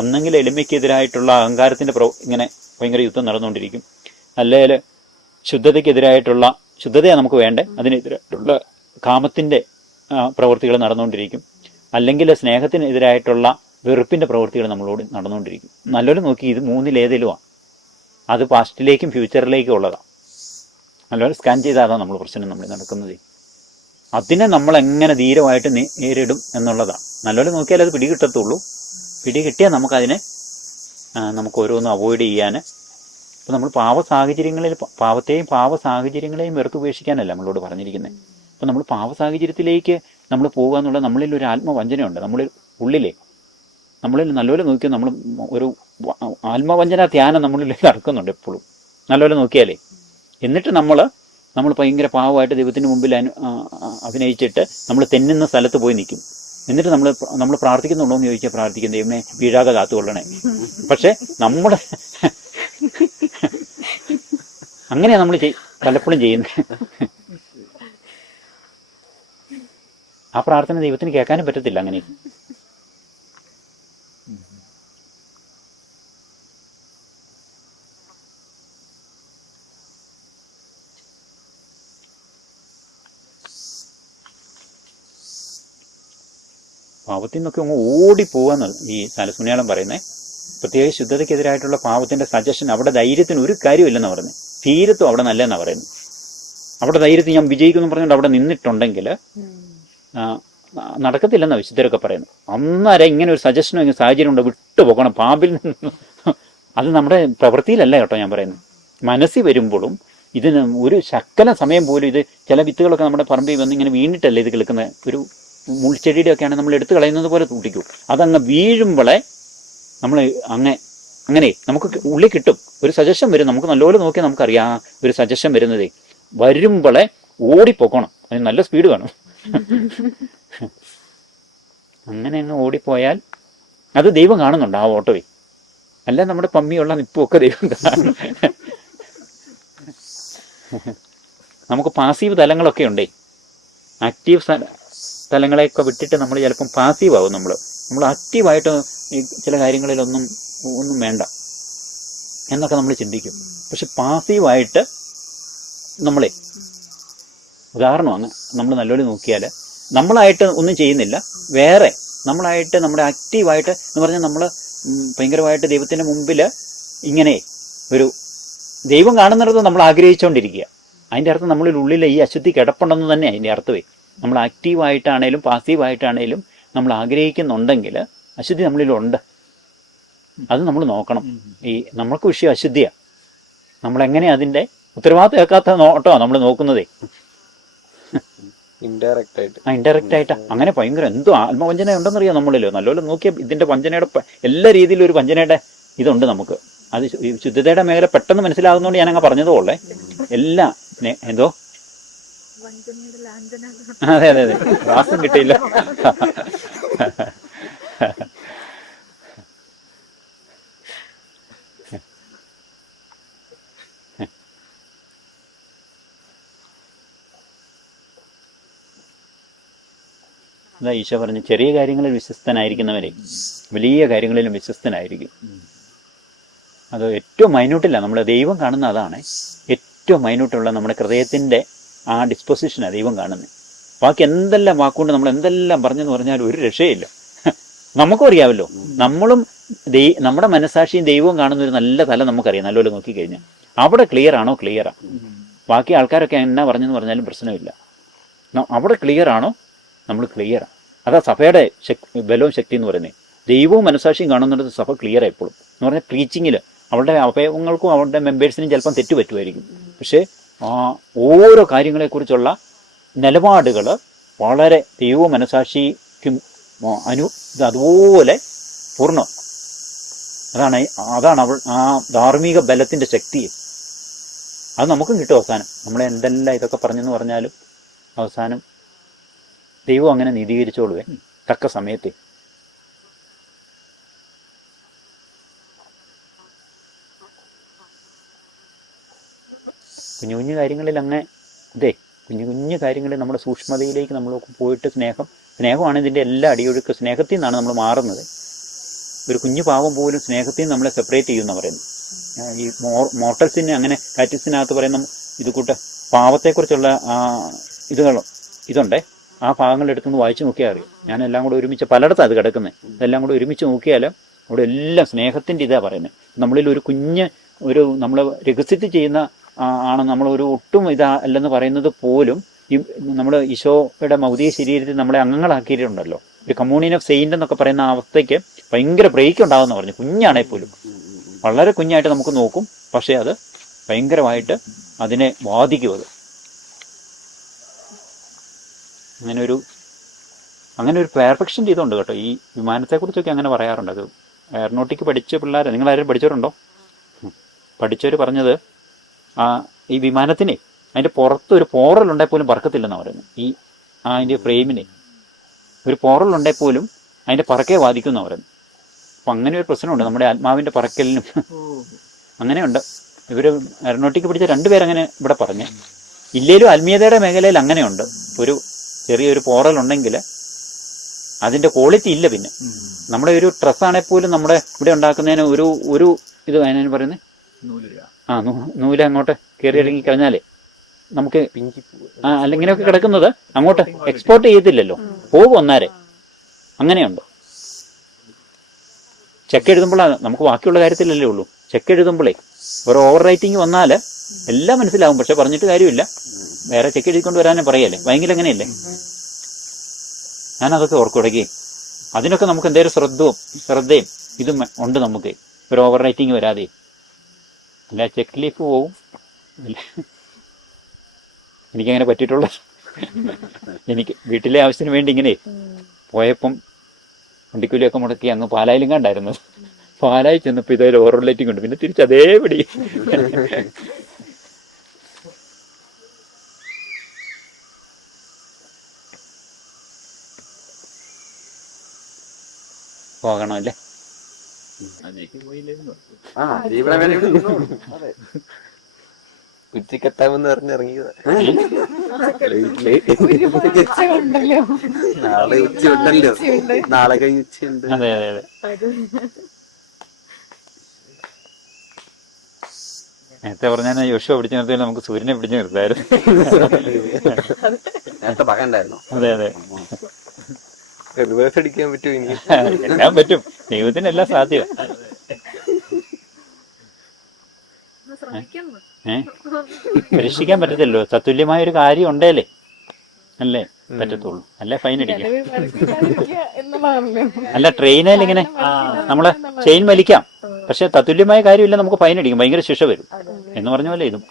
ഒന്നെങ്കിൽ എളിമയ്ക്കെതിരായിട്ടുള്ള അഹങ്കാരത്തിൻ്റെ ഇങ്ങനെ ഭയങ്കര യുദ്ധം നടന്നുകൊണ്ടിരിക്കും, അല്ലെങ്കിൽ ശുദ്ധതയ്ക്കെതിരായിട്ടുള്ള ശുദ്ധതയാണ് നമുക്ക് വേണ്ടേ, അതിനെതിരായിട്ടുള്ള കാമത്തിൻ്റെ പ്രവൃത്തികൾ നടന്നുകൊണ്ടിരിക്കും, അല്ലെങ്കിൽ സ്നേഹത്തിനെതിരായിട്ടുള്ള വെറുപ്പിൻ്റെ പ്രവൃത്തികൾ നമ്മളോട് നടന്നുകൊണ്ടിരിക്കും. നല്ലപോലെ നോക്കി ഇത് മൂന്നിലേതിലുമാണ്. അത് പാസ്റ്റിലേക്കും ഫ്യൂച്ചറിലേക്കും ഉള്ളതാണ്. നല്ലപോലെ സ്കാൻ ചെയ്താൽ അതാണ് നമ്മൾ പ്രശ്നം നമ്മൾ നടക്കുന്നത്. അതിനെ നമ്മൾ എങ്ങനെ ധീരമായിട്ട് നേരിടും എന്നുള്ളതാണ്. നല്ലപോലെ നോക്കിയാൽ അത് പിടികിട്ടത്തുള്ളൂ. പിടികിട്ടിയാൽ നമുക്കതിനെ നമുക്ക് ഓരോന്നും അവോയ്ഡ് ചെയ്യാൻ. ഇപ്പം നമ്മൾ പാവത്തെയും പാവ സാഹചര്യങ്ങളെയും വെറുത്തുപേക്ഷിക്കാനല്ല നമ്മളോട് പറഞ്ഞിരിക്കുന്നത്. അപ്പം നമ്മൾ പാവ സാഹചര്യത്തിലേക്ക് നമ്മൾ പോകുക എന്നുള്ളത് നമ്മളിൽ ഒരു ആത്മവഞ്ചനയുണ്ട്. നമ്മളിൽ നല്ലപോലെ നോക്കിയാൽ നമ്മൾ ഒരു ആത്മവഞ്ചന ധ്യാനം നമ്മളിൽ നടക്കുന്നുണ്ട് എപ്പോഴും. നല്ലപോലെ നോക്കിയാലേ എന്നിട്ട് നമ്മൾ ഭയങ്കര പാവമായിട്ട് ദൈവത്തിന് മുമ്പിൽ അഭിനയിച്ചിട്ട് നമ്മൾ തെന്നുന്ന സ്ഥലത്ത് പോയി നിൽക്കും. എന്നിട്ട് നമ്മൾ പ്രാർത്ഥിക്കുന്നുണ്ടോ എന്ന് ചോദിച്ചാൽ പ്രാർത്ഥിക്കും, ദൈവമേ വീഴാതെ കാത്തുകൊള്ളണേ. പക്ഷെ നമ്മുടെ അങ്ങനെയാണ് നമ്മൾ പലപ്പോഴും ചെയ്യുന്നത്. ആ പ്രാർത്ഥന ദൈവത്തിന് കേൾക്കാനും പറ്റത്തില്ല അങ്ങനെ. പാവത്തിൽ നിന്നൊക്കെ അങ്ങ് ഓടിപ്പോവാന്ന് ഈ ശാലശൂന്യാളം പറയുന്നത്. പ്രത്യേക ശുദ്ധതയ്ക്കെതിരായിട്ടുള്ള പാവത്തിന്റെ സജഷൻ അവിടെ ധൈര്യത്തിന് ഒരു കാര്യമില്ലെന്നാണ് പറയുന്നത്. തീരത്തും അവിടെ നല്ലതെന്നാണ് പറയുന്നത്. അവിടെ ധൈര്യത്തിൽ ഞാൻ വിജയിക്കുമെന്ന് പറഞ്ഞുകൊണ്ട് അവിടെ നിന്നിട്ടുണ്ടെങ്കിൽ നടക്കത്തില്ലെന്നാണ് വിശുദ്ധരൊക്കെ പറയുന്നത്. അന്നേരം ഇങ്ങനെ ഒരു സജഷനോ ഇങ്ങനെ സാഹചര്യം ഉണ്ട്, വിട്ടുപോകണം പാമ്പിൽ നിന്ന്. അത് നമ്മുടെ പ്രവൃത്തിയിലല്ല കേട്ടോ ഞാൻ പറയുന്നത്, മനസ്സിൽ വരുമ്പോഴും. ഇതിന് ഒരു ശക്കല സമയം പോലും ഇത് ചില വിത്തുകളൊക്കെ നമ്മുടെ പറമ്പിൽ വന്ന് ഇങ്ങനെ വീണിട്ടല്ലേ ഇത് കിളിക്കുന്ന. ഒരു മുൾച്ചെടിയുടെ ഒക്കെയാണ് നമ്മൾ എടുത്തു കളയുന്നത് പോലെ തൂട്ടിക്കും. അതങ്ങ് വീഴുമ്പോളെ നമ്മൾ അങ്ങനെ നമുക്ക് ഉള്ളിൽ കിട്ടും ഒരു സജഷൻ വരും. നമുക്ക് നല്ലപോലെ നോക്കിയാൽ നമുക്കറിയാം ഒരു സജഷൻ വരുന്നതേ. വരുമ്പോളെ ഓടിപ്പോക്കണം, അതിന് നല്ല സ്പീഡ് വേണം. അങ്ങനെ അങ്ങ് ഓടിപ്പോയാൽ അത് ദൈവം കാണുന്നുണ്ട് ആ ഓട്ടോയെ. അല്ല നമ്മുടെ പമ്മിയുള്ള നിപ്പുമൊക്കെ ദൈവം കാണും. നമുക്ക് പാസീവ് തലങ്ങളൊക്കെ ഉണ്ടേ. ആക്റ്റീവ് തലങ്ങളെയൊക്കെ വിട്ടിട്ട് നമ്മൾ ചിലപ്പം പാസീവ് ആവും. നമ്മൾ ആക്റ്റീവായിട്ട് ഈ ചില കാര്യങ്ങളിലൊന്നും വേണ്ട എന്നൊക്കെ നമ്മൾ ചിന്തിക്കും. പക്ഷെ പാസീവായിട്ട് നമ്മളെ ഉദാഹരണമാണ്, നമ്മൾ നല്ലപോലെ നോക്കിയാൽ നമ്മളായിട്ട് ഒന്നും ചെയ്യുന്നില്ല, വേറെ നമ്മളായിട്ട് നമ്മുടെ ആക്റ്റീവായിട്ട് എന്ന് പറഞ്ഞാൽ നമ്മൾ ഭയങ്കരമായിട്ട് ദൈവത്തിൻ്റെ മുമ്പിൽ ഇങ്ങനെ ഒരു ദൈവം കാണുന്നിടത്ത് നമ്മൾ ആഗ്രഹിച്ചുകൊണ്ടിരിക്കുക. അതിൻ്റെ അർത്ഥം നമ്മളിൽ ഉള്ളിൽ ഈ അശുദ്ധി കിടപ്പുണ്ടെന്ന് തന്നെ അതിൻ്റെ അർത്ഥമേ. നമ്മൾ ആക്റ്റീവായിട്ടാണേലും പാസീവായിട്ടാണേലും നമ്മൾ ആഗ്രഹിക്കുന്നുണ്ടെങ്കിൽ അശുദ്ധി നമ്മളിലുണ്ട്. അത് നമ്മൾ നോക്കണം. ഈ നമ്മൾക്ക് വിഷയം അശുദ്ധിയാണ്. നമ്മളെങ്ങനെ അതിൻ്റെ ഉത്തരവാദിത്വം ഏൽക്കാത്ത നോട്ടമാണ് നമ്മൾ നോക്കുന്നതേ. ഇൻഡയറക്റ്റ് ആയിട്ട് അങ്ങനെ ഭയങ്കര എന്തോ ആത്മവഞ്ചന ഉണ്ടെന്നറിയാം നമ്മളിലോ. നല്ലപോലെ നോക്കിയാൽ ഇതിൻ്റെ വഞ്ചനയുടെ എല്ലാ രീതിയിലും ഒരു വഞ്ചനയുടെ ഇതുണ്ട് നമുക്ക്. അത് ശുദ്ധതയുടെ മേഖല പെട്ടെന്ന് മനസ്സിലാകുന്നതുകൊണ്ട് ഞാനങ്ങ് പറഞ്ഞതുപോലെ എല്ലാം എന്തോ അതെ വാസം കിട്ടിയില്ല. അതാ ഈശോ പറഞ്ഞു, ചെറിയ കാര്യങ്ങളിൽ വിശ്വസ്തനായിരിക്കുന്നവരെ വലിയ കാര്യങ്ങളിലും വിശ്വസ്തനായിരിക്കും. അത് ഏറ്റവും മൈന്യൂട്ടില്ല, നമ്മുടെ ദൈവം കാണുന്ന അതാണ്. ഏറ്റവും മൈന്യൂട്ടുള്ള നമ്മുടെ ഹൃദയത്തിൻ്റെ ആ ഡിസ്പൊസിഷനാണ് ദൈവം കാണുന്നത്. ബാക്കി എന്തെല്ലാം വാക്കുകൊണ്ട് നമ്മൾ എന്തെല്ലാം പറഞ്ഞെന്ന് പറഞ്ഞാൽ ഒരു രക്ഷയില്ല. നമുക്കും അറിയാമല്ലോ, നമ്മളും നമ്മുടെ മനസ്സാക്ഷിയും ദൈവവും കാണുന്ന ഒരു നല്ല തല നമുക്കറിയാം. നല്ലപോലെ നോക്കിക്കഴിഞ്ഞാൽ അവിടെ ക്ലിയർ ആണോ ക്ലിയറാ. ബാക്കി ആൾക്കാരൊക്കെ എന്നാ പറഞ്ഞെന്ന് പറഞ്ഞാലും പ്രശ്നമില്ല. അവിടെ ക്ലിയർ ആണോ, നമ്മൾ ക്ലിയറാണ്. അതാ സഭയുടെ ബലവും ശക്തി എന്ന് പറയുന്നത്. ദൈവവും മനസ്സാക്ഷിയും കാണുന്നിടത്ത് സഭ ക്ലിയർ എപ്പോഴും എന്ന് പറഞ്ഞാൽ പ്രീച്ചിങ്ങിൽ അവരുടെ അവയവങ്ങൾക്കും അവരുടെ മെമ്പേഴ്സിനും ചിലപ്പം തെറ്റുപറ്റുമായിരിക്കും. പക്ഷേ ഓരോ കാര്യങ്ങളെക്കുറിച്ചുള്ള നിലപാടുകൾ വളരെ ദൈവവും മനസ്സാക്ഷിക്കും അതുപോലെ പൂർണ്ണം. അതാണ് ആ ധാർമ്മിക ബലത്തിൻ്റെ ശക്തി. അത് നമുക്കും കിട്ടും അവസാനം. നമ്മളെ എന്തെല്ലാം ഇതൊക്കെ പറഞ്ഞെന്ന് പറഞ്ഞാലും അവസാനം ദൈവം അങ്ങനെ നീതീകരിച്ചോളുവേ തക്ക സമയത്തെ. കുഞ്ഞു കുഞ്ഞു കാര്യങ്ങളിൽ അങ്ങനെ കുഞ്ഞു കുഞ്ഞു കാര്യങ്ങളിൽ നമ്മുടെ സൂക്ഷ്മതയിലേക്ക് നമ്മൾ പോയിട്ട് സ്നേഹമാണ് ഇതിൻ്റെ എല്ലാ അടിയൊഴുക്ക്. സ്നേഹത്തിൽ നിന്നാണ് നമ്മൾ മാറുന്നത്. ഒരു കുഞ്ഞു പാവം പോലും സ്നേഹത്തിൽ നിന്ന് നമ്മളെ സെപ്പറേറ്റ് ചെയ്യുമെന്ന് പറയുന്നത്. ഈ മോർട്ടൽസിന് അങ്ങനെ കാറ്റിക്സിനകത്ത് പറയുന്ന ഇത് കൂട്ട് പാവത്തെക്കുറിച്ചുള്ള ഇതുണ്ടേ. ആ ഭാഗങ്ങൾ എടുത്തുനിന്ന് വായിച്ചു നോക്കിയാൽ അറിയും. ഞാനെല്ലാം കൂടെ ഒരുമിച്ച് പലയിടത്തും അത് കിടക്കുന്നത്. ഇതെല്ലാം കൂടെ ഒരുമിച്ച് നോക്കിയാൽ അവിടെ എല്ലാം സ്നേഹത്തിൻ്റെ ഇതാണ് പറയുന്നത്. നമ്മളിൽ ഒരു നമ്മൾ രഹസ്യത്തിൽ ചെയ്യുന്ന ആണ് നമ്മൾ ഒട്ടും അല്ലെന്ന് പറയുന്നത് പോലും ഈ നമ്മൾ ഈശോയുടെ ഭൗതിക ശരീരത്തിൽ നമ്മളെ അംഗങ്ങളാക്കിയിട്ടുണ്ടല്ലോ. ഒരു കമ്മ്യൂണിയൻ ഓഫ് സെയിൻ്റ് എന്നൊക്കെ പറയുന്ന അവസ്ഥയ്ക്ക് ഭയങ്കര ബ്രേക്ക് ഉണ്ടാകുമെന്ന് പറഞ്ഞു. കുഞ്ഞാണെങ്കിൽ പോലും വളരെ കുഞ്ഞായിട്ട് നമുക്ക് നോക്കും, പക്ഷേ അത് ഭയങ്കരമായിട്ട് അതിനെ ബാധിക്കും. അത് അങ്ങനെ ഒരു പെർഫെക്ഷൻ്റെ ഇതുണ്ട് കേട്ടോ. ഈ വിമാനത്തെക്കുറിച്ചൊക്കെ അങ്ങനെ പറയാറുണ്ട്. അത് എയറോനോട്ടിക് പഠിച്ച പിള്ളേർ, നിങ്ങളാരും പഠിച്ചവരുണ്ടോ? പഠിച്ചവർ പറഞ്ഞത് ഈ വിമാനത്തിന് അതിൻ്റെ പുറത്ത് ഒരു പോറലുണ്ടെങ്കിൽ പോലും പറക്കത്തില്ലെന്നാണ് പറയുന്നത്. അതിൻ്റെ ഫ്രെയിമിന് ഒരു പോറലുണ്ടെങ്കിൽ പോലും അതിൻ്റെ പറക്കെ ബാധിക്കുമെന്നാണ് പറയുന്നത്. അപ്പം അങ്ങനെ ഒരു പ്രശ്നമുണ്ട് നമ്മുടെ ആത്മാവിൻ്റെ പറക്കലിനും. അങ്ങനെയുണ്ട്. ഇവർ എയറോനോട്ടിക് പഠിച്ച 2 പേരങ്ങനെ ഇവിടെ പറഞ്ഞ്. ഇല്ലേലും ആത്മീയതയുടെ മേഖലയിൽ അങ്ങനെയുണ്ട്. ഒരു ചെറിയൊരു പോറലുണ്ടെങ്കിൽ അതിൻ്റെ ക്വാളിറ്റി ഇല്ല. പിന്നെ നമ്മുടെ ഒരു ഡ്രസ്സാണെങ്കിൽ പോലും നമ്മുടെ ഇവിടെ ഉണ്ടാക്കുന്നതിന് ഒരു ഇത് അതിനു പറയുന്നത് നൂല് അങ്ങോട്ട് കയറി ഇറങ്ങി കഴിഞ്ഞാലേ നമുക്ക് അല്ലെങ്കിലൊക്കെ കിടക്കുന്നത് അങ്ങോട്ട് എക്സ്പോർട്ട് ചെയ്യത്തില്ലല്ലോ, പോകും ഒന്നാരെ. അങ്ങനെയുണ്ട്. ചെക്ക് എഴുതുമ്പോഴാണ് നമുക്ക് ബാക്കിയുള്ള കാര്യത്തിലല്ലേ ഉള്ളൂ. ചെക്ക് എഴുതുമ്പോഴേ ഒരു ഓവർ റൈറ്റിംഗ് വന്നാൽ എല്ലാം മനസ്സിലാവും, പക്ഷെ പറഞ്ഞിട്ട് കാര്യമില്ല. വേറെ ചെക്ക് എഴുതിക്കൊണ്ട് വരാനേ പറയല്ലേ. ഭയങ്കര അങ്ങനെയല്ലേ. ഞാനതൊക്കെ ഓർക്കുടക്കി. അതിനൊക്കെ നമുക്ക് എന്തേലും ശ്രദ്ധയും ഇതും ഉണ്ട് നമുക്ക്. ഒരു ഓവർ റൈറ്റിംഗ് വരാതെ അല്ല ചെക്ക് ലീഫ് പോവും. എനിക്കങ്ങനെ പറ്റിയിട്ടുള്ള എനിക്ക് വീട്ടിലെ ആവശ്യത്തിന് വേണ്ടി ഇങ്ങനെ പോയപ്പം വണ്ടിക്കൂലിയൊക്കെ മുടക്കി അങ്ങ് പാലായിലും കണ്ടായിരുന്നു. പാലായി ചെന്നപ്പോൾ ഇതൊരു ഓവർ ലൈറ്റിംഗ് ഉണ്ട്. പിന്നെ തിരിച്ച് അതേപടി പോകണമല്ലേ. ഉച്ചക്കെത്താമെന്ന് പറഞ്ഞിറങ്ങിയതാ. നാളെ ഉച്ച ഉണ്ടല്ലോ, നാളെ കഴിഞ്ഞ് ഉച്ചയുണ്ട്. അതെ അതെ അതെ. നേരത്തെ പറഞ്ഞാൽ യോശുവ പിടിച്ചു നിർത്തിയാൽ നമുക്ക് സൂര്യനെ പിടിച്ചു നിർത്തായിരുന്നു. നേരത്തെ പകണ്ടായിരുന്നു. അതെ അതെ. റിവേഴ്സ് അടിക്കാൻ പറ്റുമോ? ഇനി എല്ലാം പറ്റും. ദൈവത്തിന് എല്ലാം സാധ്യം. പരീക്ഷിക്കാൻ പറ്റത്തില്ലല്ലോ. തത്തുല്യമായ ഒരു കാര്യം ഉണ്ടേലേ അല്ലേ പറ്റത്തുള്ളൂ. അല്ലേ ഫൈൻ അടിക്കാം. അല്ല ട്രെയിനിൽ ഇങ്ങനെ നമ്മള് ചെയിൻ വലിക്കാം, പക്ഷെ തത്തുല്യമായ കാര്യമില്ല, നമുക്ക് ഫൈൻ അടിക്കും, ഭയങ്കര ശിക്ഷ വരും എന്ന് പറഞ്ഞ പോലെ ഇതും.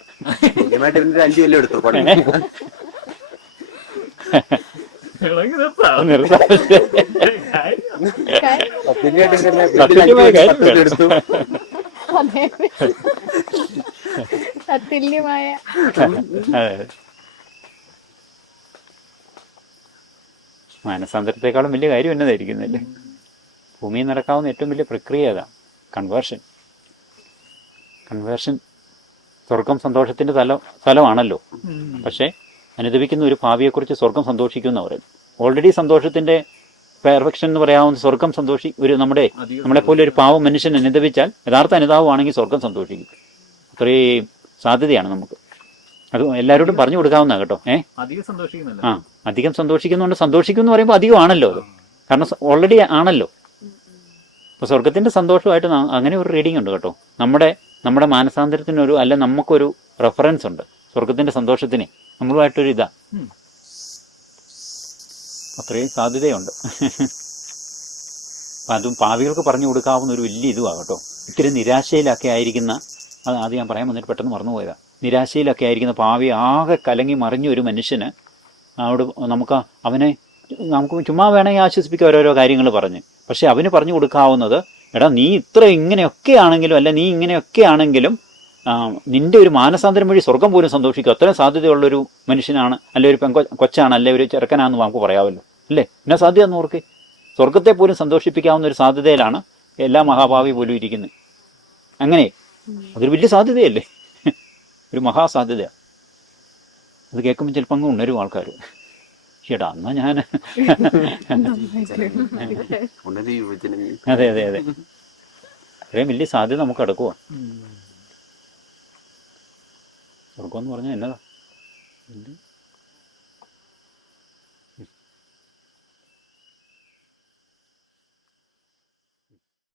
മാനസാന്തരത്തെക്കാളും വലിയ കാര്യം എന്നതായിരിക്കുന്നില്ലേ. ഭൂമിയിൽ നടക്കാവുന്ന ഏറ്റവും വലിയ പ്രക്രിയ അതാണ് കൺവേർഷൻ. സ്വർഗം സന്തോഷത്തിന്റെ സ്ഥലമാണല്ലോ. പക്ഷെ അനുദപിക്കുന്ന ഒരു ഭാവിയെക്കുറിച്ച് സ്വർഗം സന്തോഷിക്കുമെന്ന് പറയുന്നത്. ഓൾറെഡി സന്തോഷത്തിൻ്റെ പെർഫെക്ഷൻ എന്ന് പറയാവുന്ന സ്വർഗം നമ്മളെപ്പോലെ ഒരു പാവം മനുഷ്യൻ അനുദപിച്ചാൽ യഥാർത്ഥ അനുതാപമാണെങ്കിൽ സ്വർഗം സന്തോഷിക്കും. അത്രയും സാധ്യതയാണ് നമുക്ക്. അത് എല്ലാവരോടും പറഞ്ഞു കൊടുക്കാവുന്ന കേട്ടോ. അധികം സന്തോഷിക്കുന്നില്ല. അധികം സന്തോഷിക്കുന്നുണ്ട്. സന്തോഷിക്കും എന്ന് പറയുമ്പോൾ അധികമാണല്ലോ അത്, കാരണം ഓൾറെഡി ആണല്ലോ. അപ്പോൾ സ്വർഗത്തിൻ്റെ സന്തോഷമായിട്ട് അങ്ങനെ ഒരു റീഡിംഗ് ഉണ്ട് കേട്ടോ. നമ്മുടെ മാനസാന്തരത്തിനൊരു നമുക്കൊരു റെഫറൻസ് ഉണ്ട് സ്വർഗത്തിൻ്റെ സന്തോഷത്തിന് നമ്മളുമായിട്ടൊരു ഇതാ. അത്രയും സാധ്യതയുണ്ട്. അപ്പം അതും പാവികൾക്ക് പറഞ്ഞു കൊടുക്കാവുന്ന ഒരു വലിയ ഇതുമാണ് കേട്ടോ. ഇത്തിരി നിരാശയിലൊക്കെ ആയിരിക്കുന്ന, അത് ആദ്യം ഞാൻ പറയാൻ വന്നിട്ട് പെട്ടെന്ന് മറന്നുപോയതാണ്, നിരാശയിലൊക്കെ ആയിരിക്കുന്ന പാവി ആകെ കലങ്ങി മറിഞ്ഞ ഒരു മനുഷ്യന് അവിടെ നമുക്ക് ചുമ്മാ വേണമെങ്കിൽ ആശ്വസിപ്പിക്കുക ഓരോരോ കാര്യങ്ങൾ പറഞ്ഞ്. പക്ഷെ അവന് പറഞ്ഞു കൊടുക്കാവുന്നത്, എടാ നീ ഇങ്ങനെയൊക്കെ ആണെങ്കിലും നിന്റെ ഒരു മാനസാന്തരം വഴി സ്വർഗം പോലും സന്തോഷിക്കുക. അത്രയും സാധ്യതയുള്ളൊരു മനുഷ്യനാണ്, അല്ലെ ഒരു കൊച്ചാണ്, അല്ലെ ഒരു ചെറുക്കനാണെന്ന് നമുക്ക് പറയാമല്ലോ അല്ലേ. എന്നാ സാധ്യത എന്ന് ഓർക്ക്, സ്വർഗത്തെ പോലും സന്തോഷിപ്പിക്കാവുന്ന ഒരു സാധ്യതയിലാണ് എല്ലാ മഹാഭാവി പോലും ഇരിക്കുന്നത്. അങ്ങനെ അതൊരു വലിയ സാധ്യതയല്ലേ, ഒരു മഹാസാധ്യതയാണ്. അത് കേൾക്കുമ്പോൾ ചിലപ്പോൾ അങ്ങ് ഉണരും ആൾക്കാർ. ചേട്ടാ എന്നാ ഞാൻ അതെ അത്രയും വലിയ സാധ്യത നമുക്ക് അടക്കുക. സ്വർഗം എന്ന് പറഞ്ഞാൽ എന്നതാ